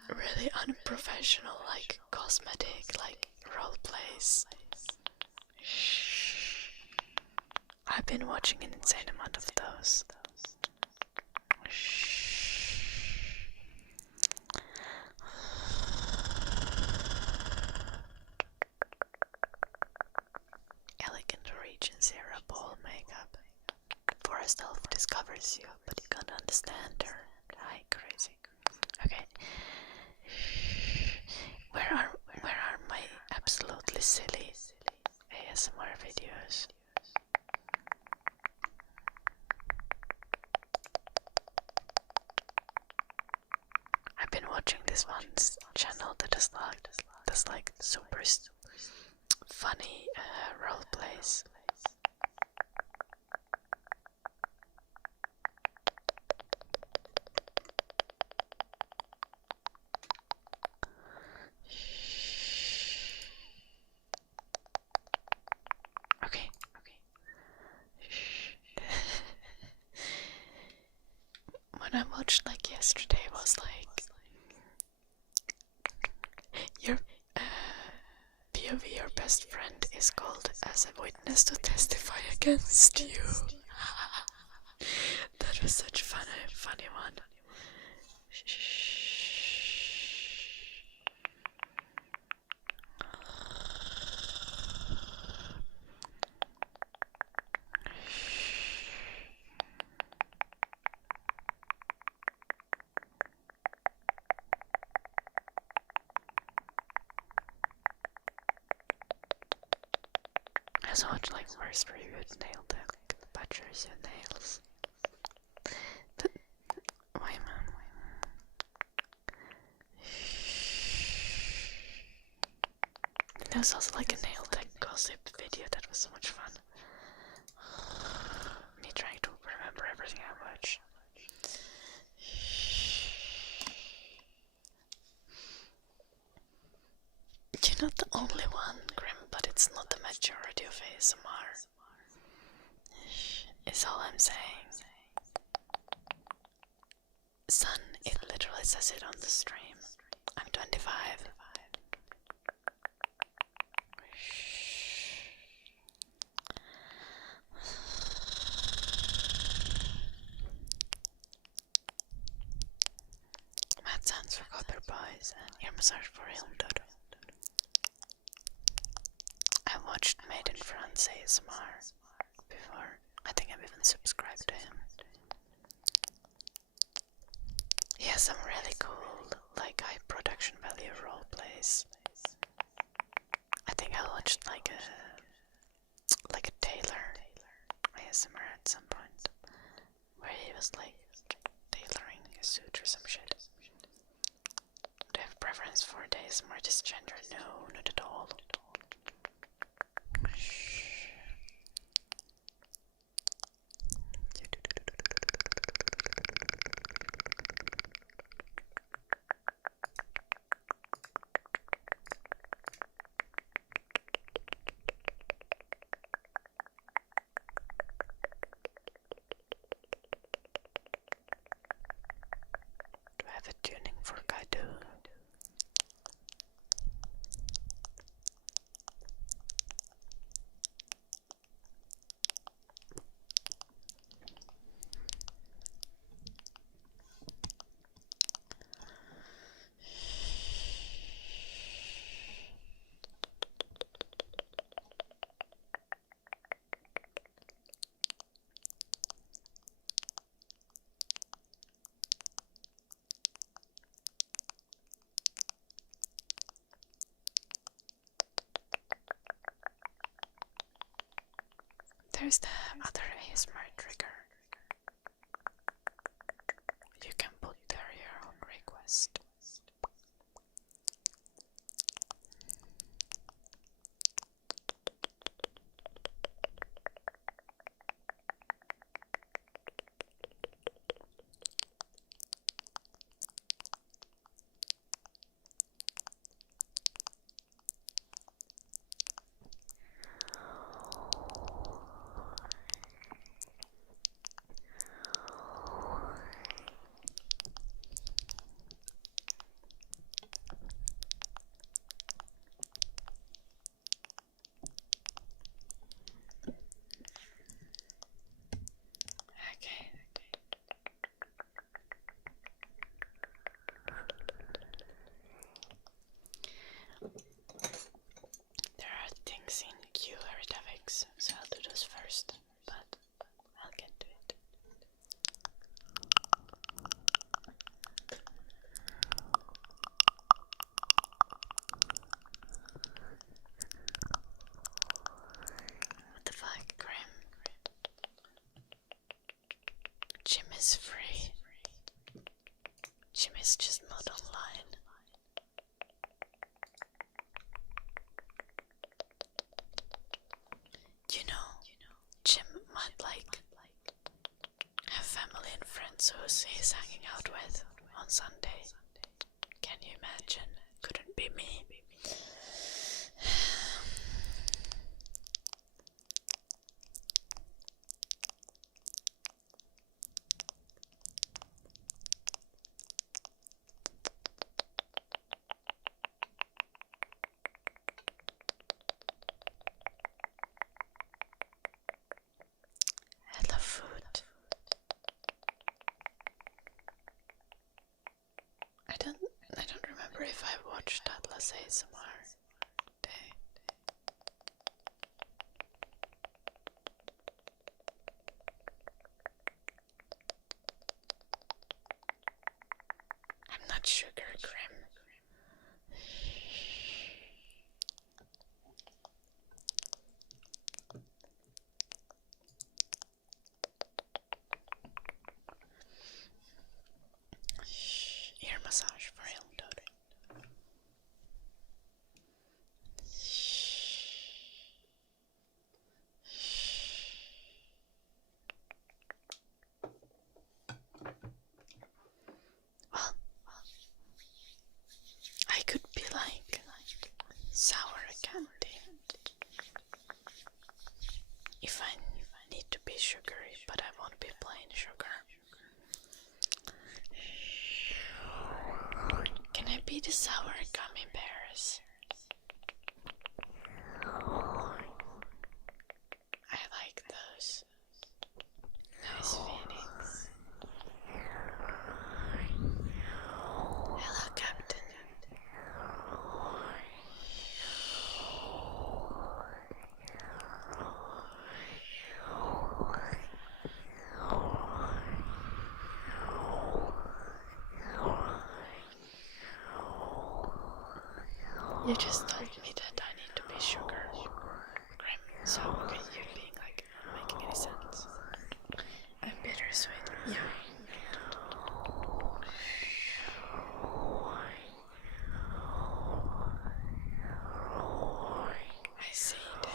really unprofessional, like cosmetic, like role plays. I've been watching an insane amount of those. Elegant Regency era ball makeup. Forest Elf discovers you, but you can't understand her. Hi, crazy. Okay. Where are my absolutely silly ASMR videos? I've been watching this one channel that does like super funny role plays. Okay. What I watched like yesterday was like your POV, your best friend is called as a witness to testify against you. That was such a funny one. I also watched like worst reviewed nail tech, the butchers your nails. But why man? There was also like a nail tech gossip video that was so much fun. Me trying to remember everything I watch. You're not the only one, Grim, but it's not the majority of ASMR. Is all I'm saying. Son, it literally says it on the stream. I'm 25. Mad sounds for copper pies and ear massage for Hilmdod. I watched Made in France ASMR before. I think I've even subscribed to him. He has some really cool, like high production value role plays. I think I watched like a tailor ASMR at some point, where he was like tailoring a suit or some shit. Do you have preference for the ASMR cisgender? No, not at all. Do I have a tuning for Kaido? There's the other ASMR trigger. You can put there your own request. Okay. There are things in queue Heredavix, so I'll do those first, but I'll get to it. What the fuck, Grim? Gym is free. Gym is just not online. You know, Jim might have family and friends who he's hanging out with on Sunday. Can you imagine? Couldn't be me. I love food. I don't remember if I watched Atlas ASMR day. I'm not sugar, Grim. Ear massage for him, Dodie. Well, I could be like sour candy if I need to be sugary, but I won't be plain sugar. Can I be the sour gummy bears? I like those. Nice Phoenix. Hello, Captain. You just told me that I need to be sugar. Grim, so are you being like, not making any sense? I'm bittersweet. Yeah. I see, Dave.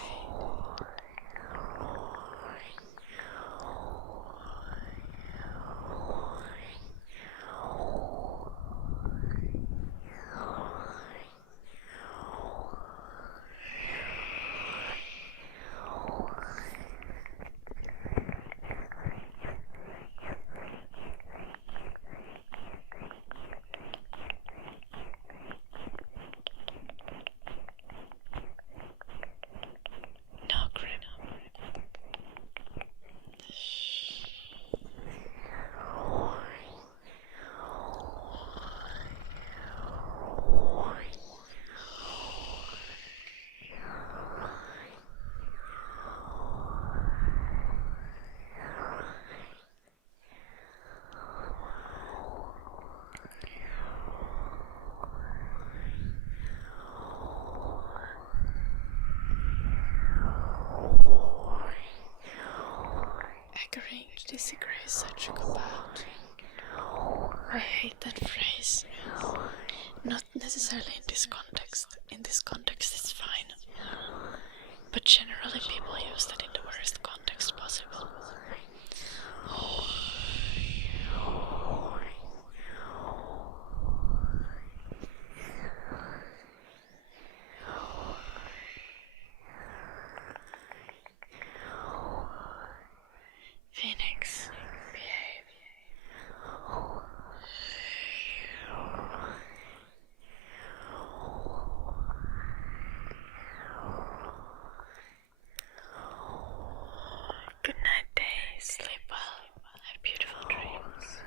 Agreeing to disagree is such a cop-out. I hate that phrase. Not necessarily in this context. In this context it's fine. But generally people use that in the worst context possible. Phoenix, behave. Good night, day. Sleep well. Have beautiful dreams.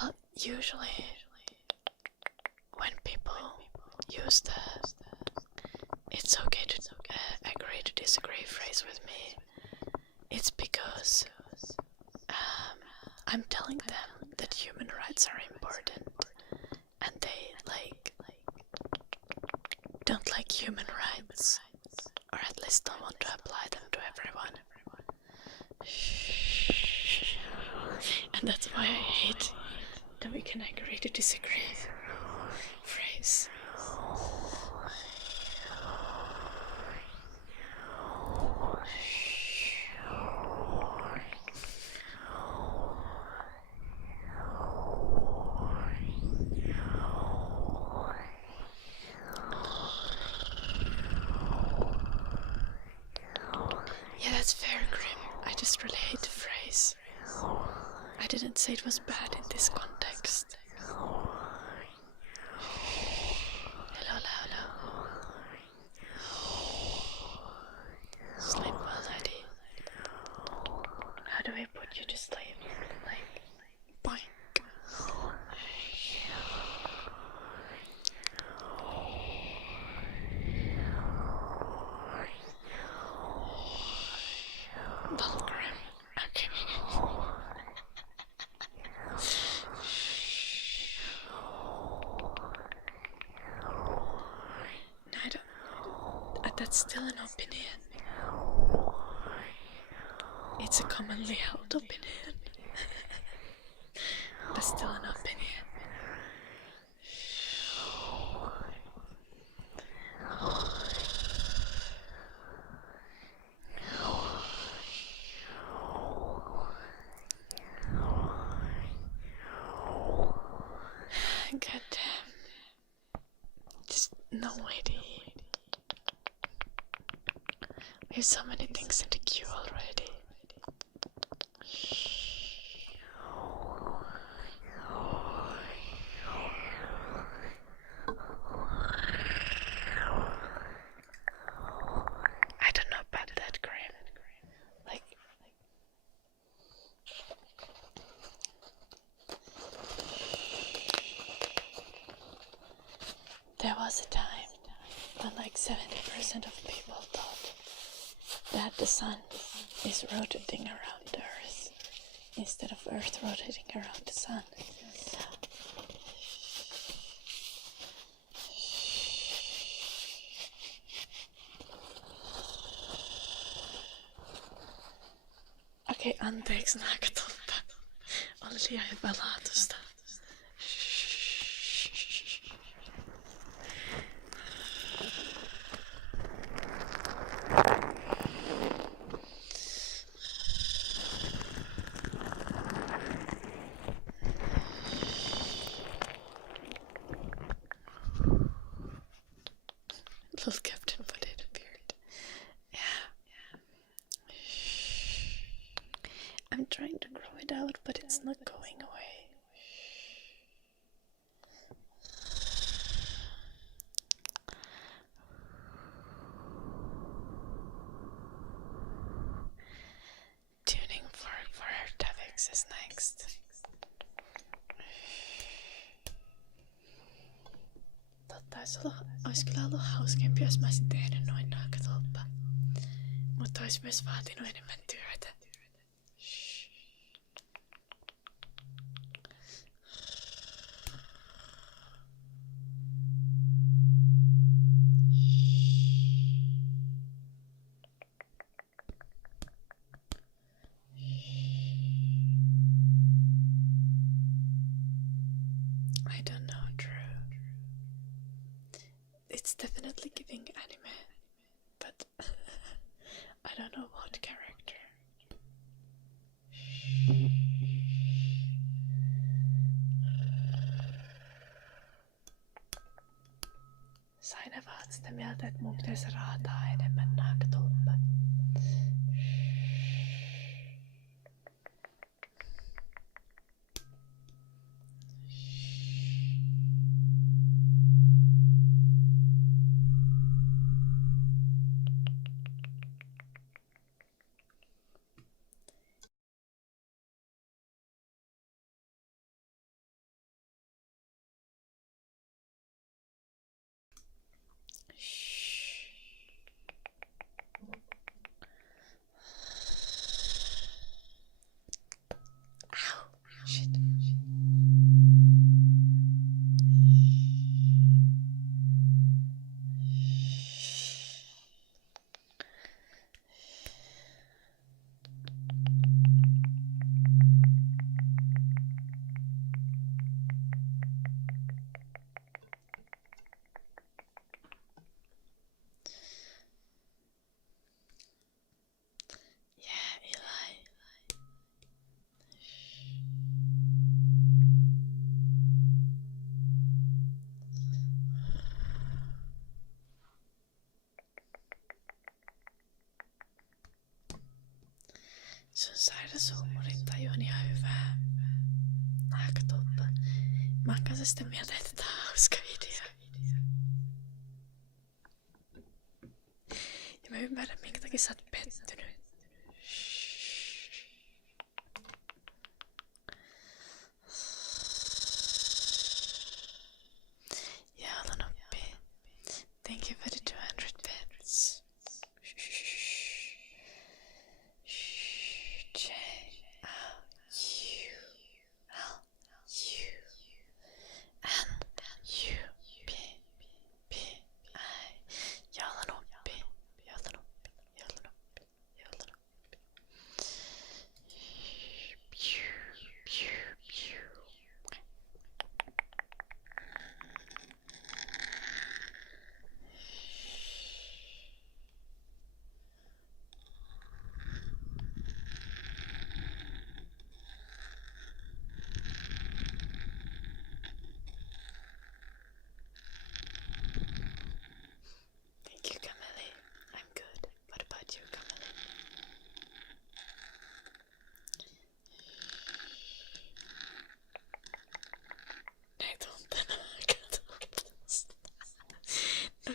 Well, usually when people use the "it's okay to agree to disagree" phrase with me, it's because I'm telling them that human rights are important and they don't like human rights, or at least don't want to apply them to everyone. And that's why I hate that we can agree to disagree phrase. Yeah, that's fair, Grim. I just really hate the phrase. I didn't say it was bad in this context. Hello. Sleep well, lady. How do we put you to sleep? Boink. Vulgrim. Okay. No, I don't. That's still an opinion. It's a commonly held opinion. That's still an opinion. Goddamn. Just no idea. We have so many things in the queue already. I don't know about that, Grim. There was a time when 70% of people thought that the sun is rotating around the Earth instead of Earth rotating around the sun. Okei, anteeksi naakatoppa. Oli liian hyvä laatusta. Little Captain Potato Beard. Yeah. I'm trying to grow it out, but it's not going away. Tuning for her Davix is next. Ois kyllä ollut hauskempi, jos mä olisin tehnyt noin naakatolppa. Mutta ois myös vaatinut enemmän työtä. I don't know, Drew. It's definitely giving anime, but I don't know what character. Sain vaan sitä mieltä, että mun pitäisi raataa enemmän naakatolppa. Sun sairashuumorin taju on ihan hyvää. Naakatolppa. Mä oon kanssa sitä mieltä, että tää on hauska idea. Ja mä ymmärrän, minkä takia sä oot pettynyt. Jaalanoppi. Thank you for the 200 bits.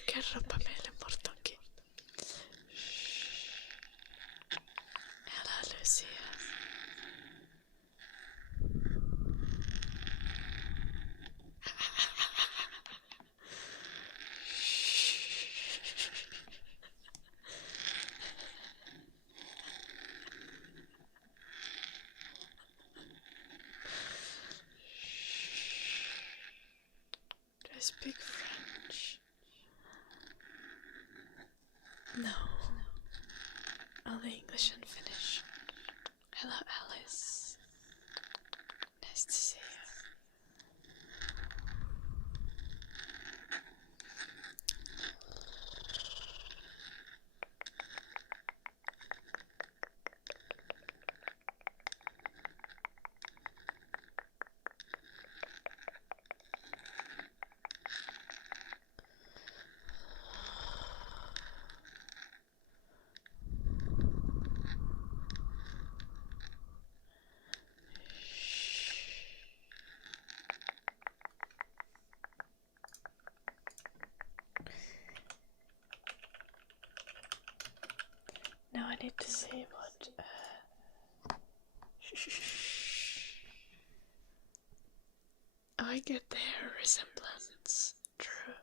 Kerropa meille, Mortonki. Älä Lucia. Do I speak French? No, only English and Finnish. Hello, Alice. Nice to see you. Now I need to see what. Oh, I get the hair resemblance. True.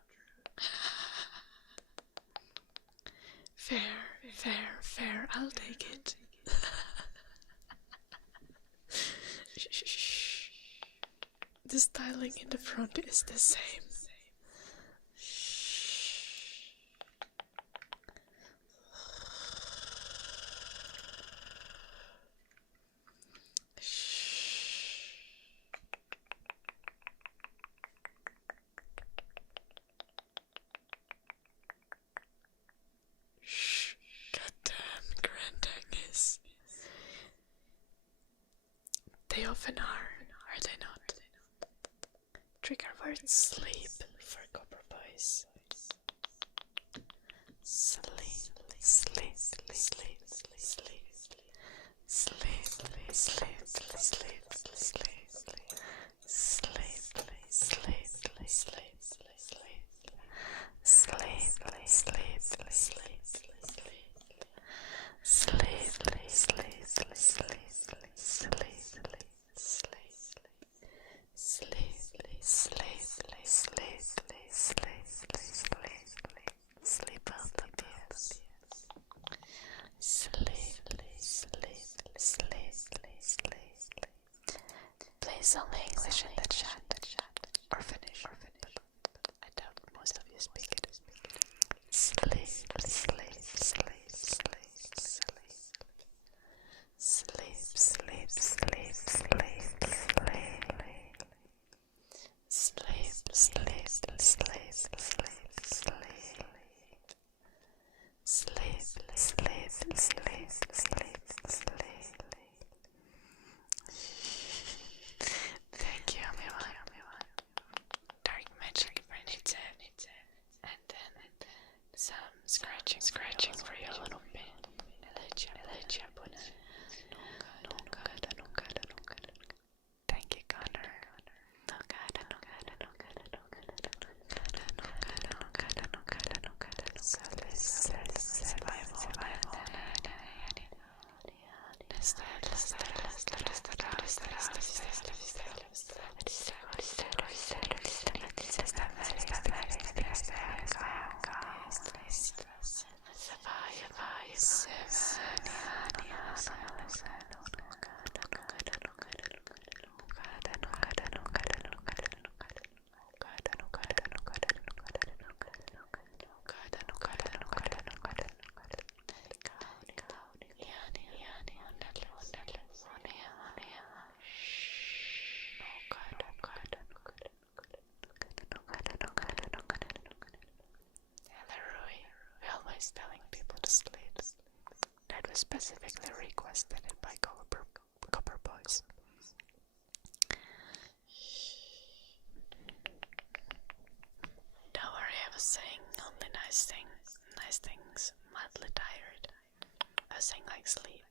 Fair. I'll take it. The styling in the front is the same. They often are they not? Trigger word sleep for copper boys. Sleep. Please only English in the chat or Finnish. I doubt most of you speak it. Sleep. Thank you, Amiwa. Dark magic Bernite. And then some scratching for you a little bit. Elegia Buna. Thank you, Connor. Telling people to sleep. That was specifically requested by Copper Boys. Don't worry, I was saying only nice things, mildly tired. I was saying like sleep,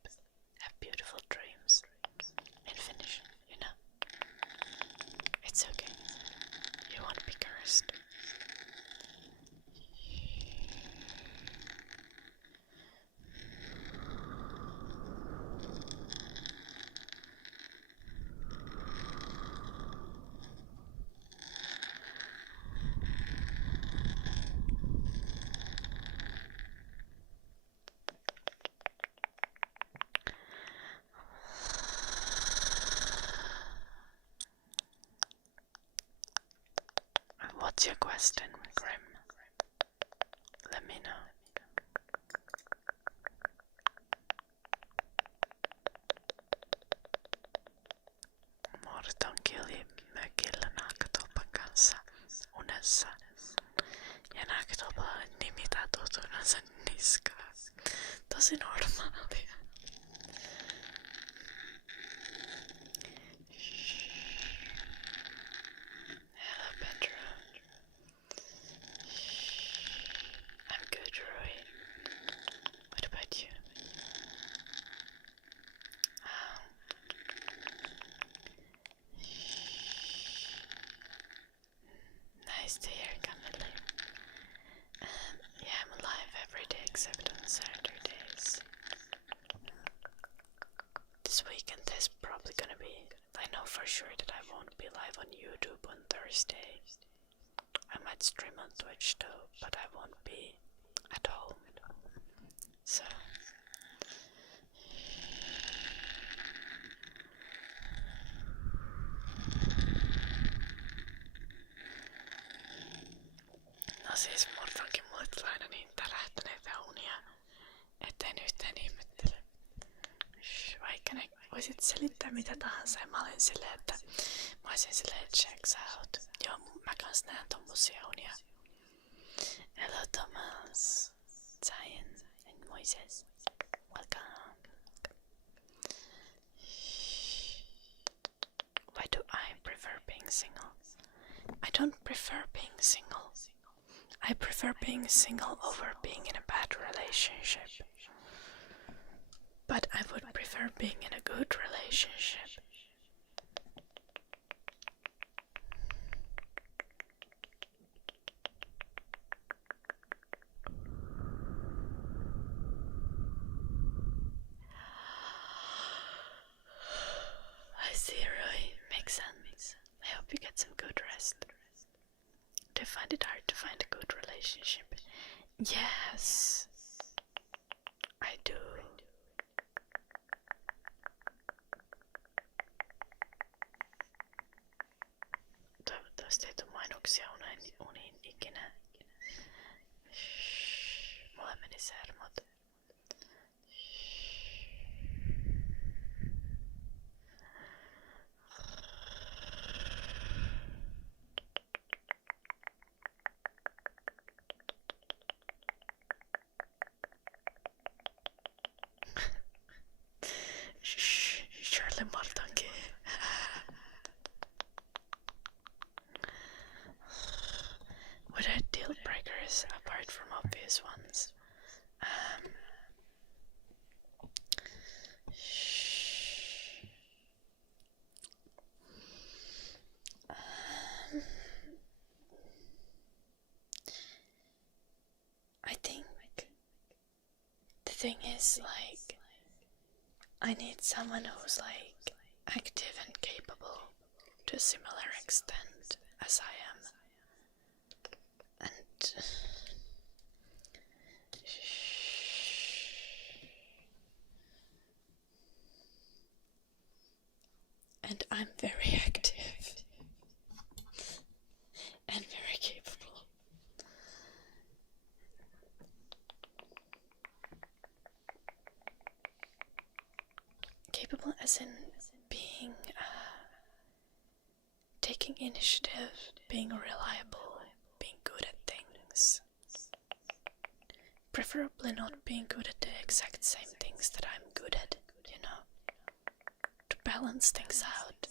have beautiful dreams. In Finnish, you know. It's okay. You won't be cursed. What's your question, Grim? Let me know. niskaa. Tosi normaalia. Hello, Pedro. I'm good, Roy. What about you? Nice to hear, Camille. Yeah, I'm alive every day except on Saturdays. This weekend there's probably gonna be... I know for sure that I won't be live on YouTube on Thursday. I might stream on Twitch though, but I won't be at home. So... No siis multa onkin mulle tulee aina niin tärähtäneitä unia, etten yhtään ihmettele. Vaikka ne voisit selittää mitä tahansa ja mä olin silleen, että mä olisin silleen checks out. Joo, mä kans näen tommosia unia. Hello Thomas, Zion and Moises. Welcome. Why do I prefer being single? I don't prefer being single. I prefer being single over being in a bad relationship. But I would prefer being in a good relationship. I see, Roy. Makes sense. I hope you get some good rest. Do you find it hard to find a good relationship? Yes, I do. Toivottavasti ei tule mainoksia uniin ikinä. Mulle meni sermot. Shirley Martankin. What are deal breakers apart from obvious ones? I think the thing is, like, I need someone who's like active and capable to a similar extent as I am. And I'm very active and very capable. Capable as in being, taking initiative, being reliable, being good at things. Preferably not being good at the exact same things that I'm good at, you know, to balance things out.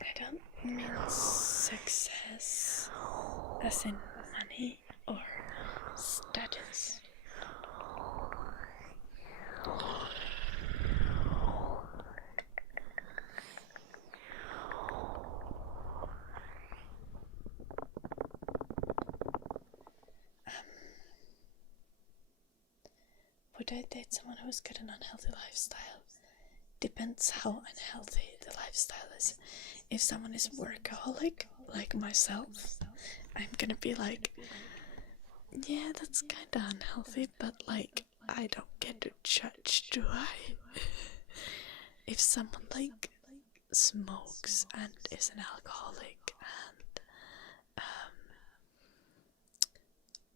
I don't mean success as in money or status. Would I date someone who's got an unhealthy lifestyle? Depends how unhealthy the lifestyle is. If someone is workaholic, like myself, I'm gonna be like, yeah, that's kinda unhealthy, but like, I don't get to judge, do I? If someone like smokes and is an alcoholic and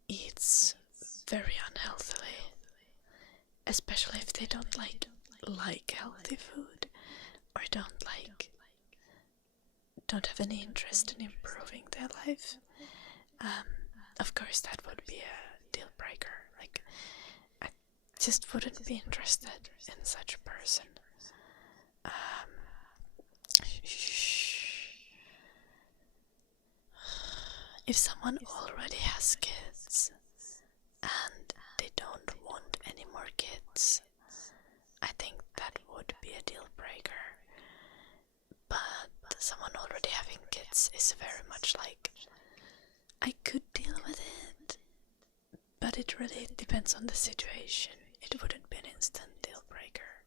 eats very unhealthily, especially if they don't like healthy food or don't like don't have any interest in improving their life, of course that would be a deal breaker. Like, I just wouldn't be interested in such a person. If someone already has kids and they don't want any more kids, I think that would be a deal breaker. But someone already having kids is very much like, I could deal with it, but it really depends on the situation. It wouldn't be an instant deal breaker.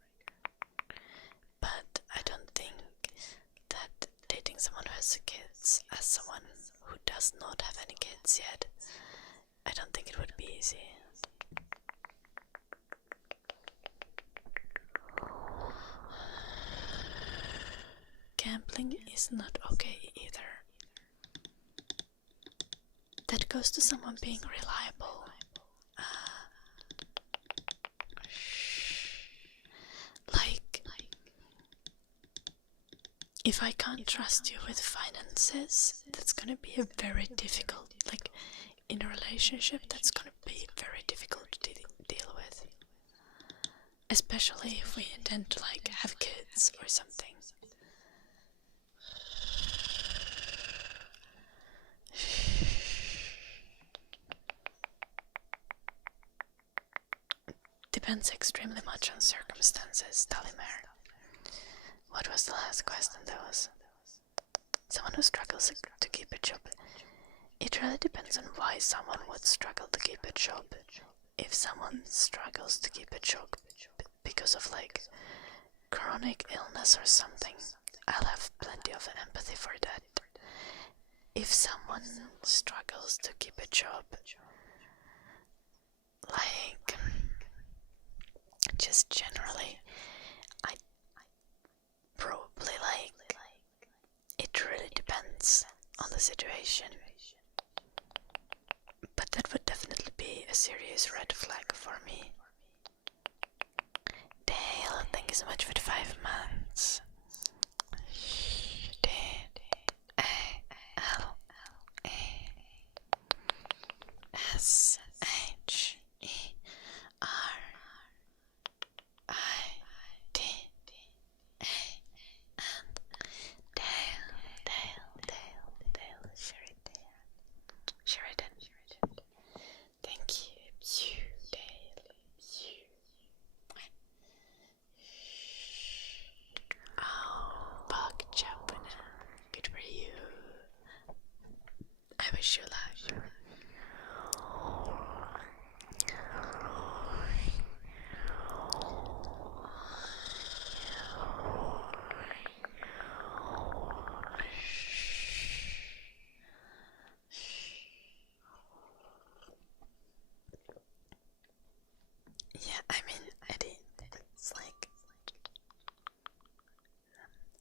But I don't think that dating someone who has kids as someone who does not have any kids yet, I don't think it would be easy. Gambling is not okay either. That goes to someone being reliable. Like, if I can't trust you with finances, that's gonna be a very difficult, like, in a relationship, that's gonna be very difficult to deal with. Especially if we intend to, like, have kids or something. Depends extremely much on circumstances, Dalimer. What was the last question? There was someone who struggles to keep a job. It really depends on why someone would struggle to keep a job. If someone struggles to keep a job because of, like, chronic illness or something, I'll have plenty of empathy for that. If someone struggles to keep a job, like, just generally, I probably, like, it really depends on the situation. But that would definitely be a serious red flag for me. Dale, thank you so much for the 5 months. Wish you luck. Yeah, I mean, Eddie, it's like,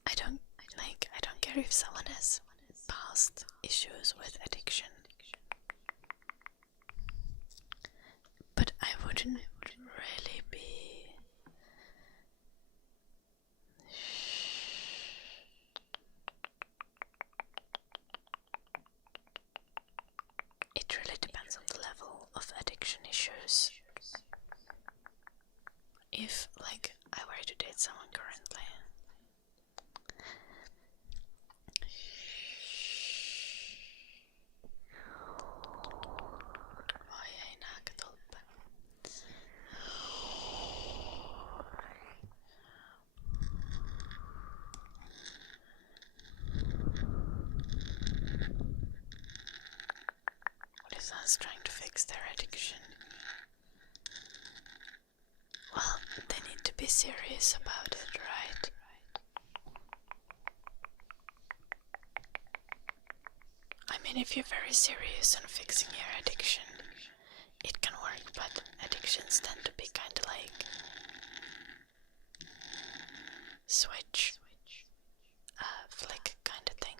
I don't care if someone has past issues with addiction, but I wouldn't really be it really depends on the level of addiction issues. If, like, I were to date someone currently, is trying to fix their addiction. Well, they need to be serious about it, right? I mean, if you're very serious on fixing your addiction, it can work, but addictions tend to be kind of like switch, flick kind of thing,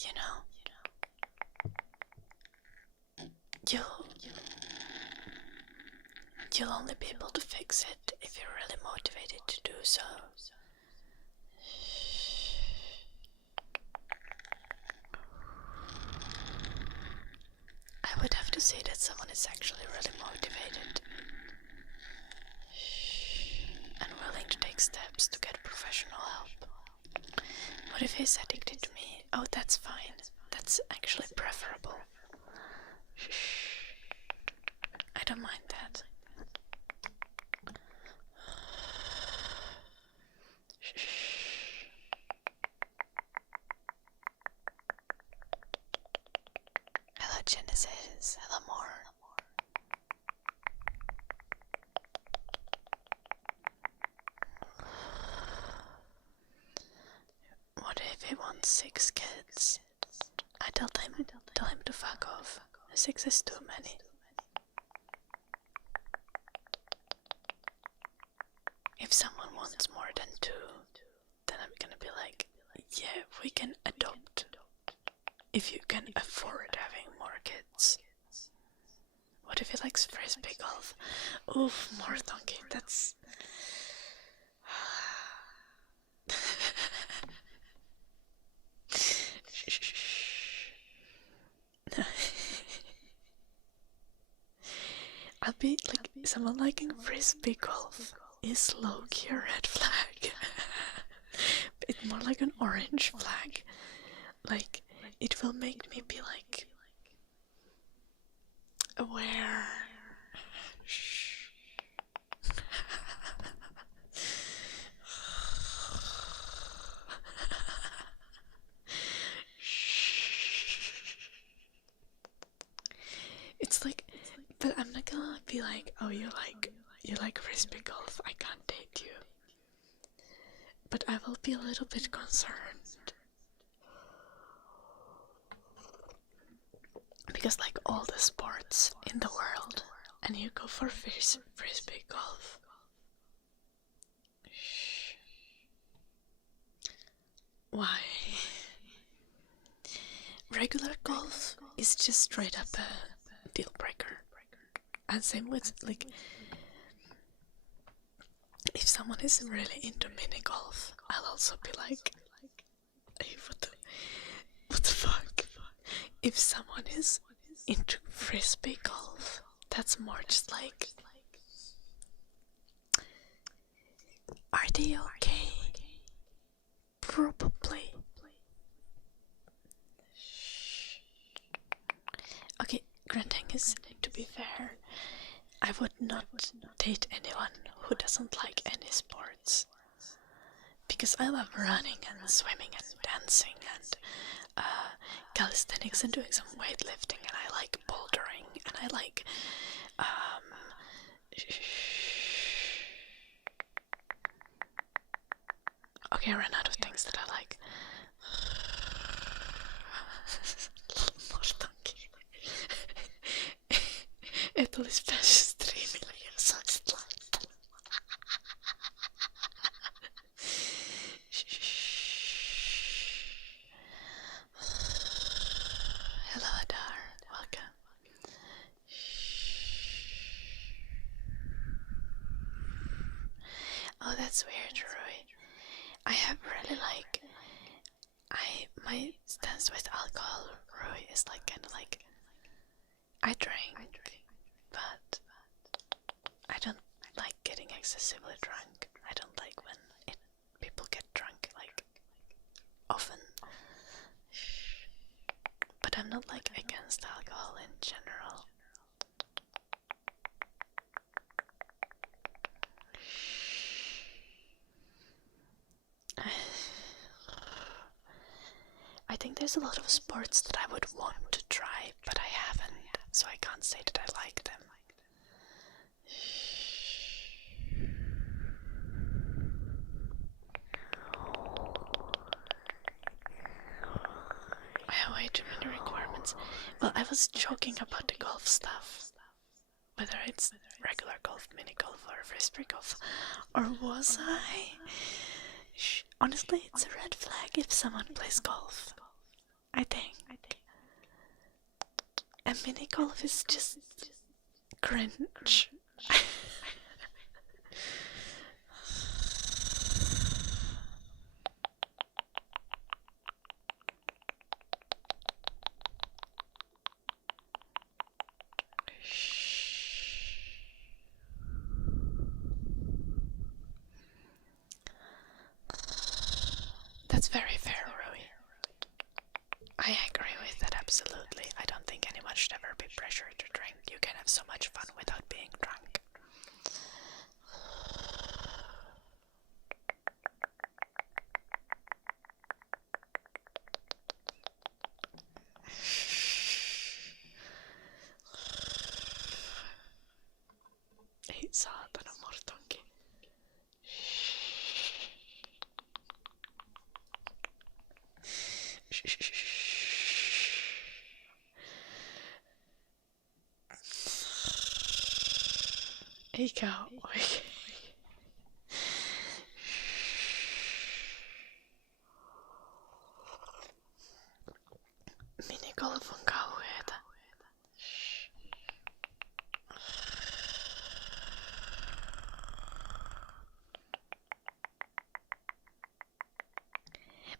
you know? You'll only be able to fix it if you're really motivated to do so. see that someone is actually really motivated and willing to take steps to get professional help. What if he's addicted to me? Oh, that's fine. That's actually preferable. I don't mind that. Hello Genesis, hello more. What if he wants 6 kids? I tell him to fuck off. 6 is too many. If someone wants more than 2, then I'm gonna be like, yeah, we can adopt. If you can afford having more kids. What if he likes frisbee golf? Oof, more donkey, that's... I'll be like, someone liking frisbee golf is low-key a red flag. It's more like an orange flag. Like, it will make me be like aware. It's like, but I'm not gonna be like, oh, you like frisbee golf, I can't date you. But I will be a little bit concerned. Because like all the sports in the world, and you go for frisbee golf. Why? Regular golf is just straight up a deal breaker. And same with like, if someone is really into mini golf, I'll also be like, hey, what the fuck? If someone is into frisbee golf, that's more just like, are they okay? Probably. Okay, granting is, to be fair, I would not date anyone who doesn't like any sports. Because I love running and swimming and dancing and calisthenics and doing some weightlifting, and I like bouldering, and I like okay, I ran out of things that I like. Apple is precious 3 million size. Hello Adar, welcome. Oh, that's weird, Roy. I have really like, my stance with alcohol, Roy, is like kind of like, I drink, but I don't like getting excessively drunk. I don't like when people get drunk, like, often. But I'm not like against alcohol in general. I think there's a lot of sports that I would want to try, but I haven't, so I can't say that I like them. I have way too many requirements. Well, I was joking about the golf stuff. Whether it's regular golf, mini golf, or frisbee golf. Or was I? Honestly, it's a red flag if someone plays golf. I think. And mini golf is just cringe. That's very fair, Rui. I agree with that absolutely. I don't think anyone should ever be pressured to drink. You can have so much fun without being drunk. Ei saatana mortonki. Eikä oo oikein. Minigolf on kauheeta.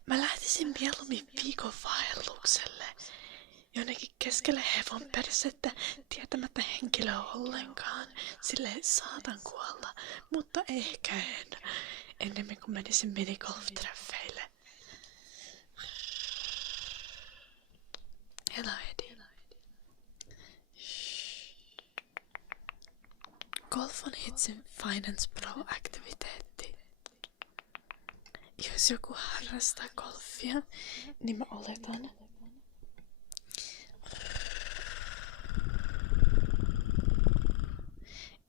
Mä lähtisin mieluummin viikonvaellukselle. Jonnekin keskelle hevon persettä tietämättä henkilöä ollenkaan. Silleen saatan kuolla, mutta ehkä en. Ennemmin kuin menisin minigolf-treffeille. Hello, Eddie. Golf on itse Finance Pro-aktiviteetti. Jos joku harrastaa golfia, niin mä oletan,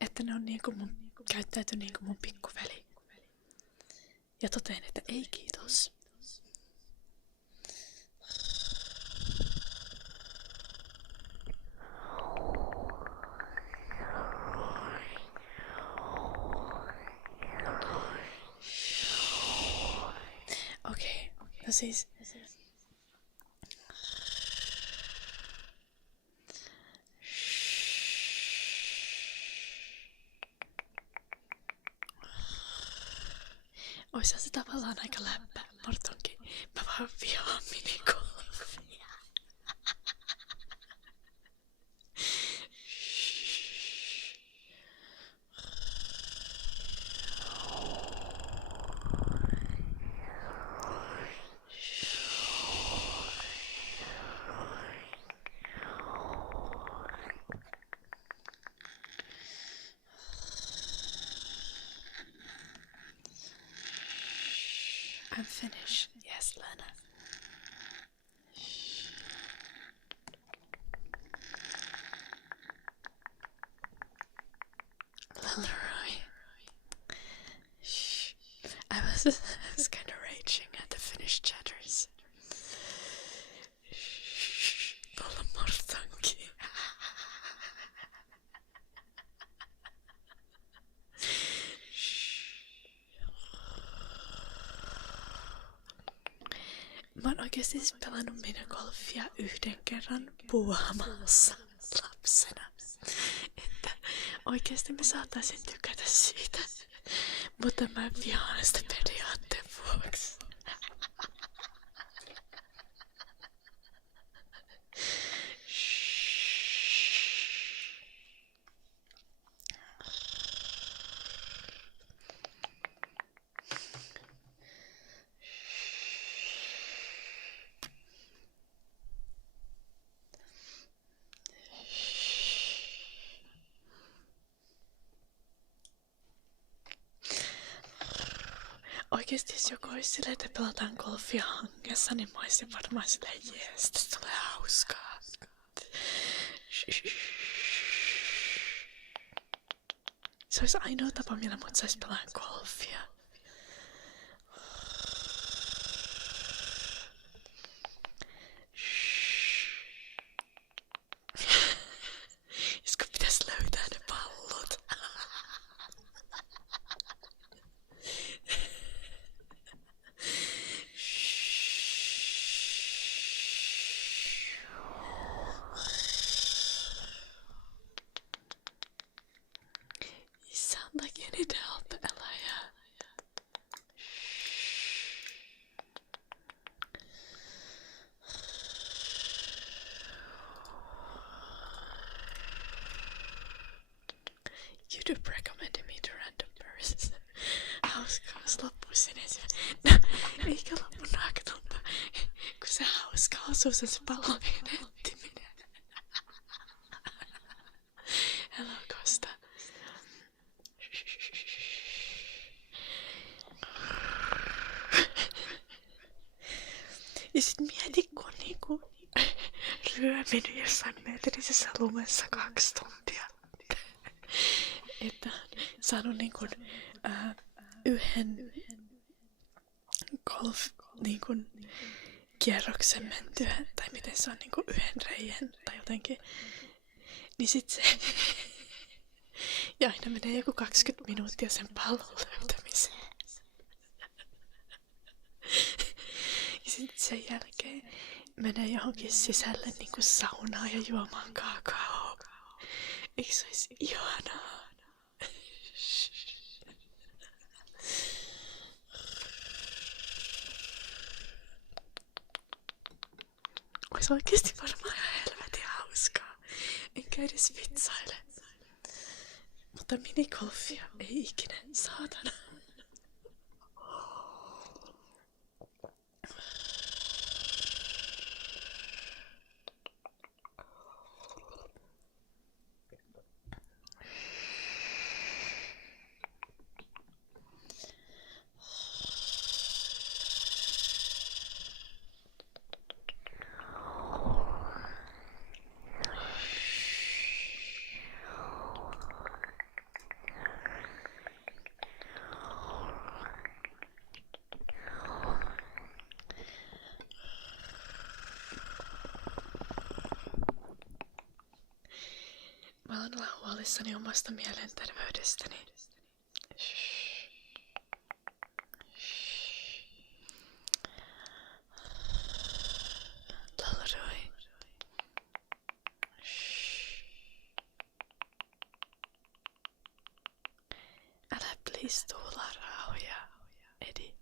että ne on niinku käyttäytyy niinku mun pikkuveli. Ja totean, että ei kiitos. Okei, no siis... Oishan se tavallaan aika läppä, mortonki. Mä vaan vihaan minigolfia. I'm Finnish. Yes, Lena. Leroy. I was kind of raging at the Finnish chatters. Mulla mortanki. Mä oon oikeesti pelannut minigolfia yhden kerran Puuhamaassa lapsena. Että oikeesti mä saattaisin tykätä siitä. Mutta mä vihaan sitä periaatteen vuoksi. Oikeesti jos joku olisi silleen, että pelataan golfia hangessa, niin mä olisin varmaan silleen, jees, tästä tulee hauskaa. Se olisi ainoa tapa, millä mut sais pelaa golfia. Josko pitäis löytää ne pallot. Like you need help, Elia. YouTube recommended me to random person. Hauska, jos loppuisin ensin. No, eikä loppunut hauska osuus on se pallojen etsiminen. Älä kosta. Ja sit mieti, kun on niinku ryöminyt jossain metrisessä lumessa 2 tuntia. Että saanut niinku yhden golf niinku kierroksen mentyä, tai miten se on niinku yhden reijän tai jotenkin. Niin sit se ja aina menee joku 20 minuuttia sen pallon löytämiseen. Ja sit sen jälkeen menee johonkin sisälle niinku saunaan ja juomaan kaakaoa. Eikö se olisi ihanaa? Ois oikeesti varmaan ihan helvetin hauskaa. Enkä edes vitsaile. Mutta minigolfia ei ikinä, saatana. Mä oon vähän huolissani omasta mielenterveydestäni. Lalroi. Älä please tuulaa rauhoja, Edi.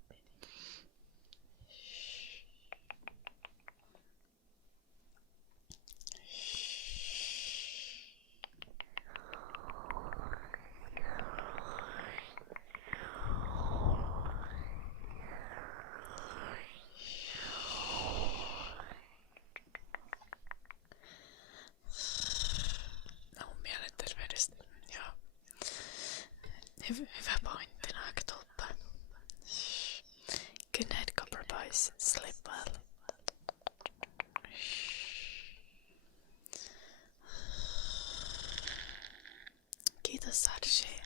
Hyvä pointti, naakatolppa. Good night, copper boys. Sleep well. Kiitos, Archie.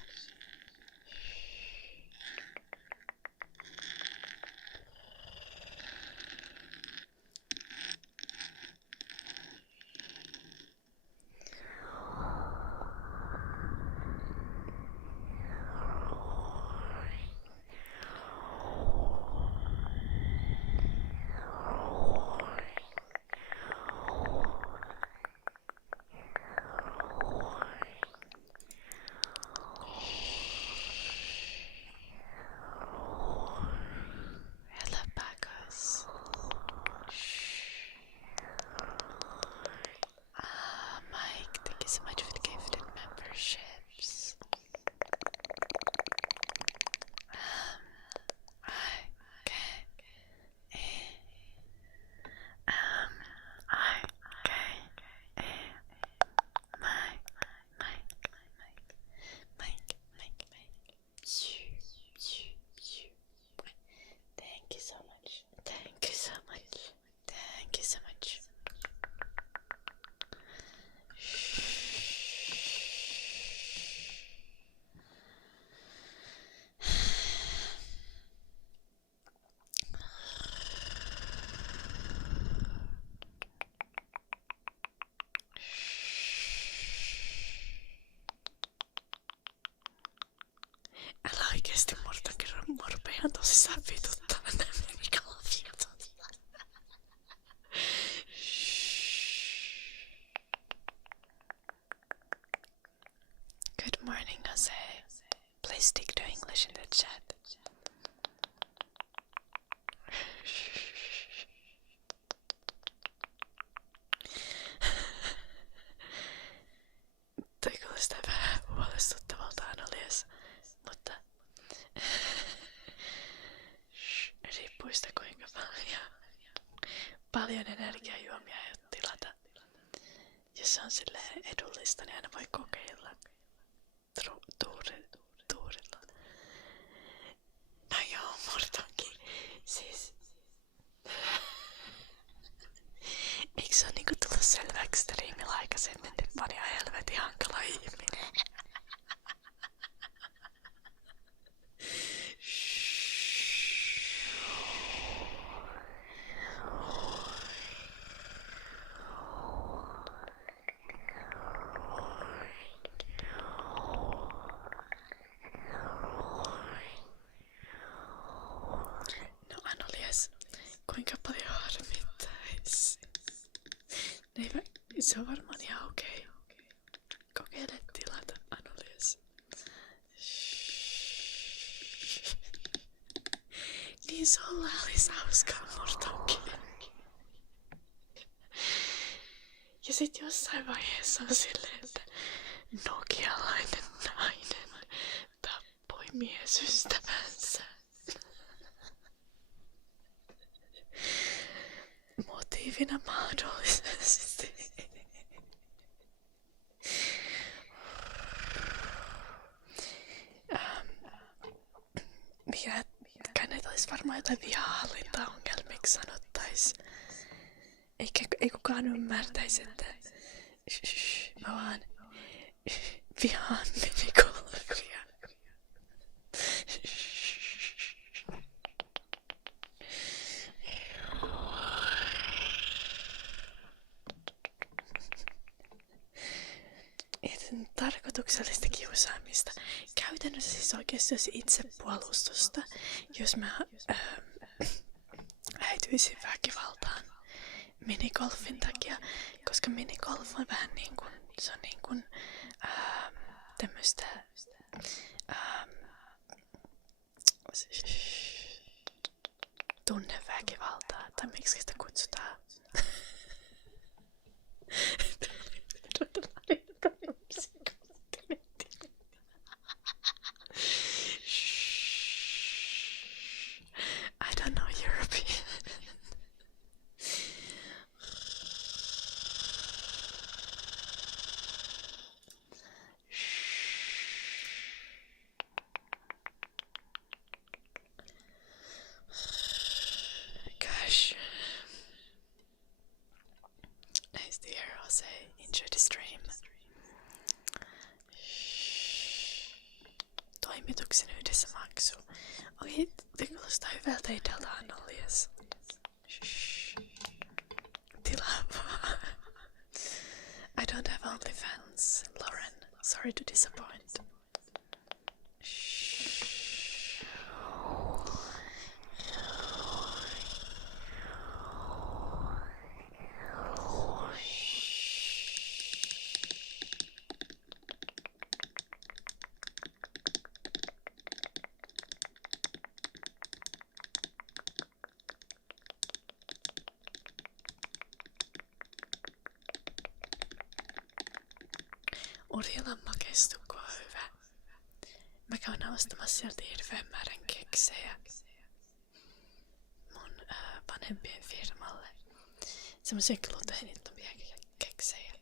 Älä oikeesti mua rupeaa tosissaan vituttaa nää minigolfit. Good morning, Jose. Please stick to English in the chat. Toi kuulostaa vähän huolestuttavalta Analias, mutta riippuu sitä kuinka paljon energiajuomia ei ole tilata. Jos se on silleen edullista, niin aina voi kokeilla tuurilla. No joo, murtonkin. Siis... Eikö se ole niinku tullut selväksi striimillä aikaisemmin, että mä oon ihan helvetin hankala ihminen? No Anolias, kuinka paljon harmittais? Se on varmaan ihan okei. Kokeile tilata Anolias. Niin sulla olisi hauskaa murtonkin. Ja sit jossain vaiheessa on silleen, että nokialainen nainen tappoi miesystävänsä. Motiivina mahdollisesti. Kai näitä olisi varmaan jotain vihahallintaongelmiksi sanottais. Ei kukaan ymmärtäisi, että mä vaan vihaan minikolvia. Tarkoituksellista kiusaamista. Käytännössä siis oikeasti olisi itsepuolustusta, jos mä äityisin väkivaltaan minigolfin takia, koska minigolf on vähän niin kuin, se on niin kuin tämmöistä tunneväkivaltaa, tai miksi sitä kutsutaan? I don't know European. Gosh. Nice to hear Jose. Enjoy the stream. Toimituksen yhdessä maksu. Okei, te kuulostaa hyvältä idealta, Anolias. Tilaa vaan. I don't have OnlyFans, Lauren. Sorry to disappoint. Urjalan makeistukko on hyvä. Mä käyn ostamassa sieltä hirveän määrän keksejä mun vanhempien firmalle. Semmoisia gluteenittomia keksejä.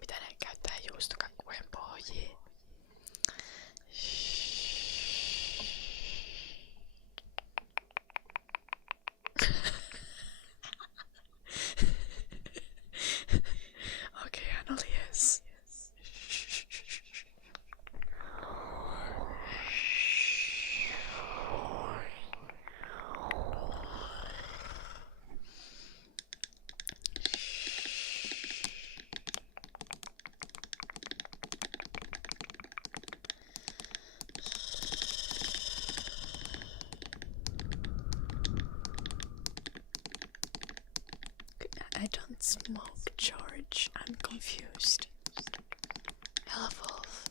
Mitä ne käyttää juustokakkujen pohjiin. Okei, Anolias. I don't smoke, George. I'm confused. Hello, Wolf.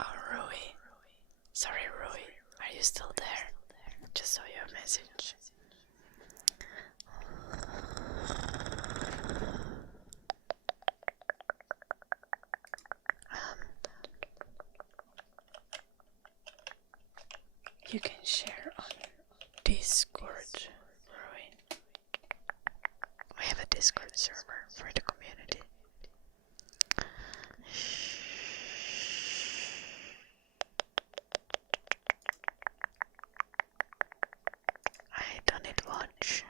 Oh, Rui. Sorry, Rui. Are you still there? Just saw your message. you can share on Discord, Roy. We have a Discord server for the community. I don't need watch.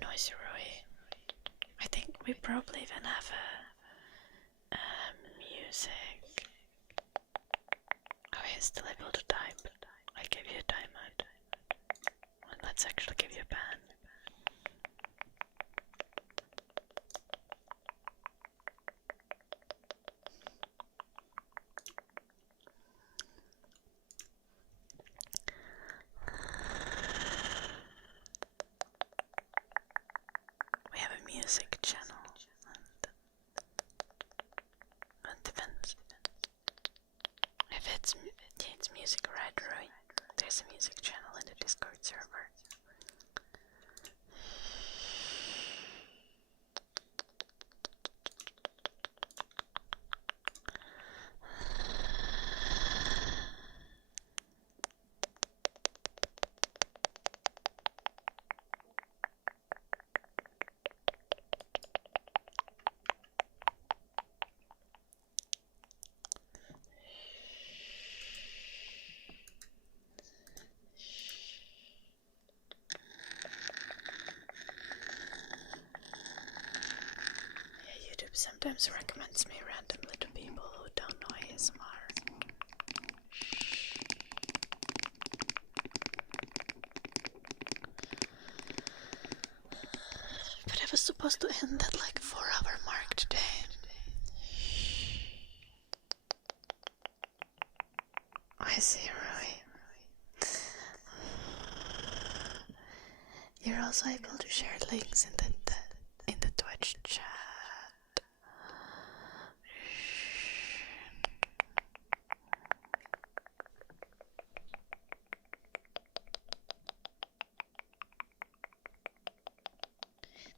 Noisy Roy. I think we probably even have a music. Oh, he's still able to type. I gave you a timeout. Well, let's actually give you a ban. We have a music channel and depends if it's music, right, Roy? There's a music channel in the Discord server. Sometimes recommends me randomly to people who don't know ASMR. But I was supposed to end at like 4-hour mark today. I see, Roy. You're also able to share links in the Twitch chat.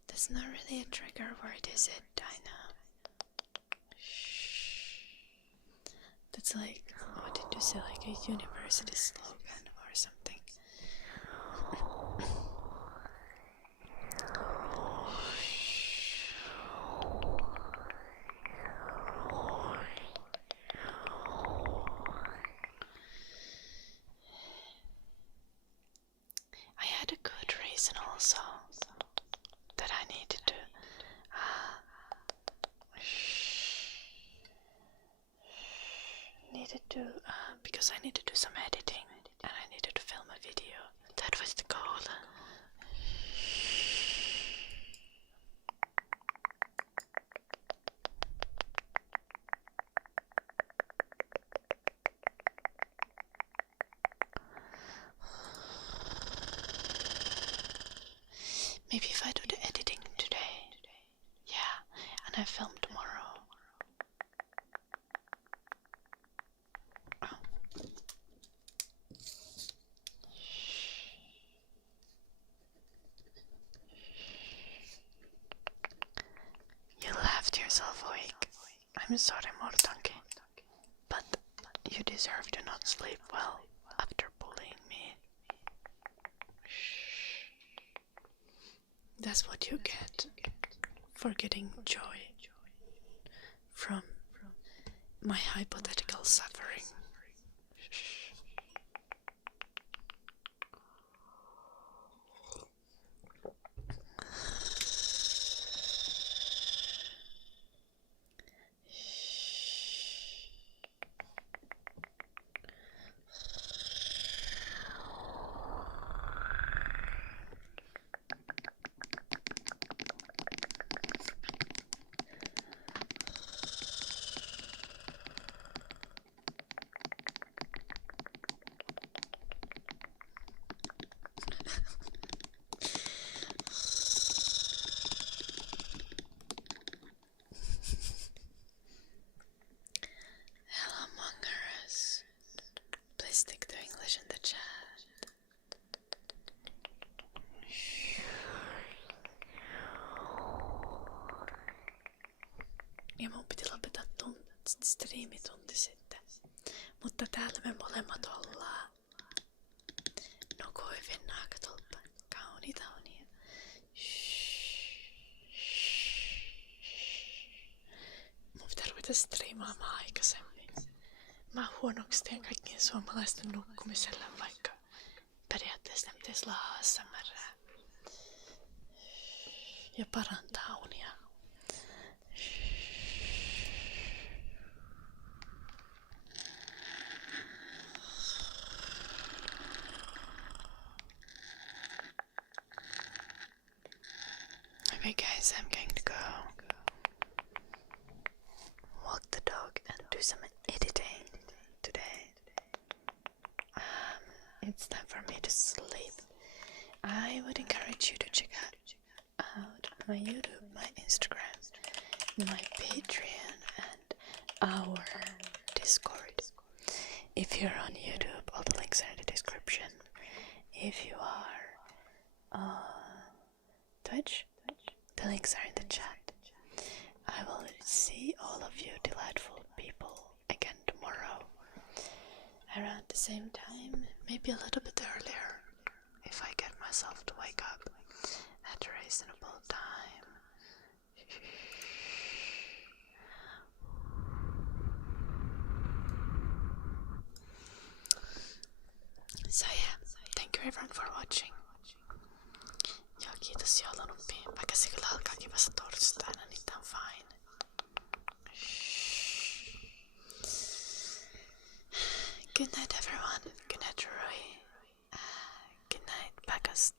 That's not really a trigger word, is it, Dinah? That's like, what did you say, like a university slogan or something? I had a good reason also that I needed to because I needed to do some editing and I needed to film a video. That was the goal. Maybe if I do the editing today. Yeah, and I film tomorrow. You laughed yourself awake. I'm sorry, Mortanki, but you deserve to not sleep well after bullying me. That's what you get for getting joy from my hypothetical suffering. Stick to English in the chat. Ja mun piti lopettaa striimitunti sitten. Mutta täällä me molemmat ollaan. Nuku hyvin naakatolppa. Kauniita unia. Mun pitää ruveta striimaamaan aikaisemmin. Mä oon huonoksi teen kaikkien suomalaisten nukkumisella, vaikka periaatteessa ne pitäisi olla ASMR ja parantaa unia. Okay guys, I'm going to go walk the dog and do some editing today. It's time for me to sleep. I would encourage you to check out my YouTube, my Instagram, my Patreon, and our Discord. If you're on YouTube, all the links are in the description. If you are on Twitch, the links are in the chat. I will see all of you delightful people again tomorrow. Around the same time, maybe a little bit earlier, if I get myself to wake up at a reasonable time. So yeah, thank you everyone for watching. Ja kiitos joulunuppiin, vaikka se kyllä alkaakin vasta torstaina, niin tää on fine. Good night everyone, good night Roy, good night Bakas,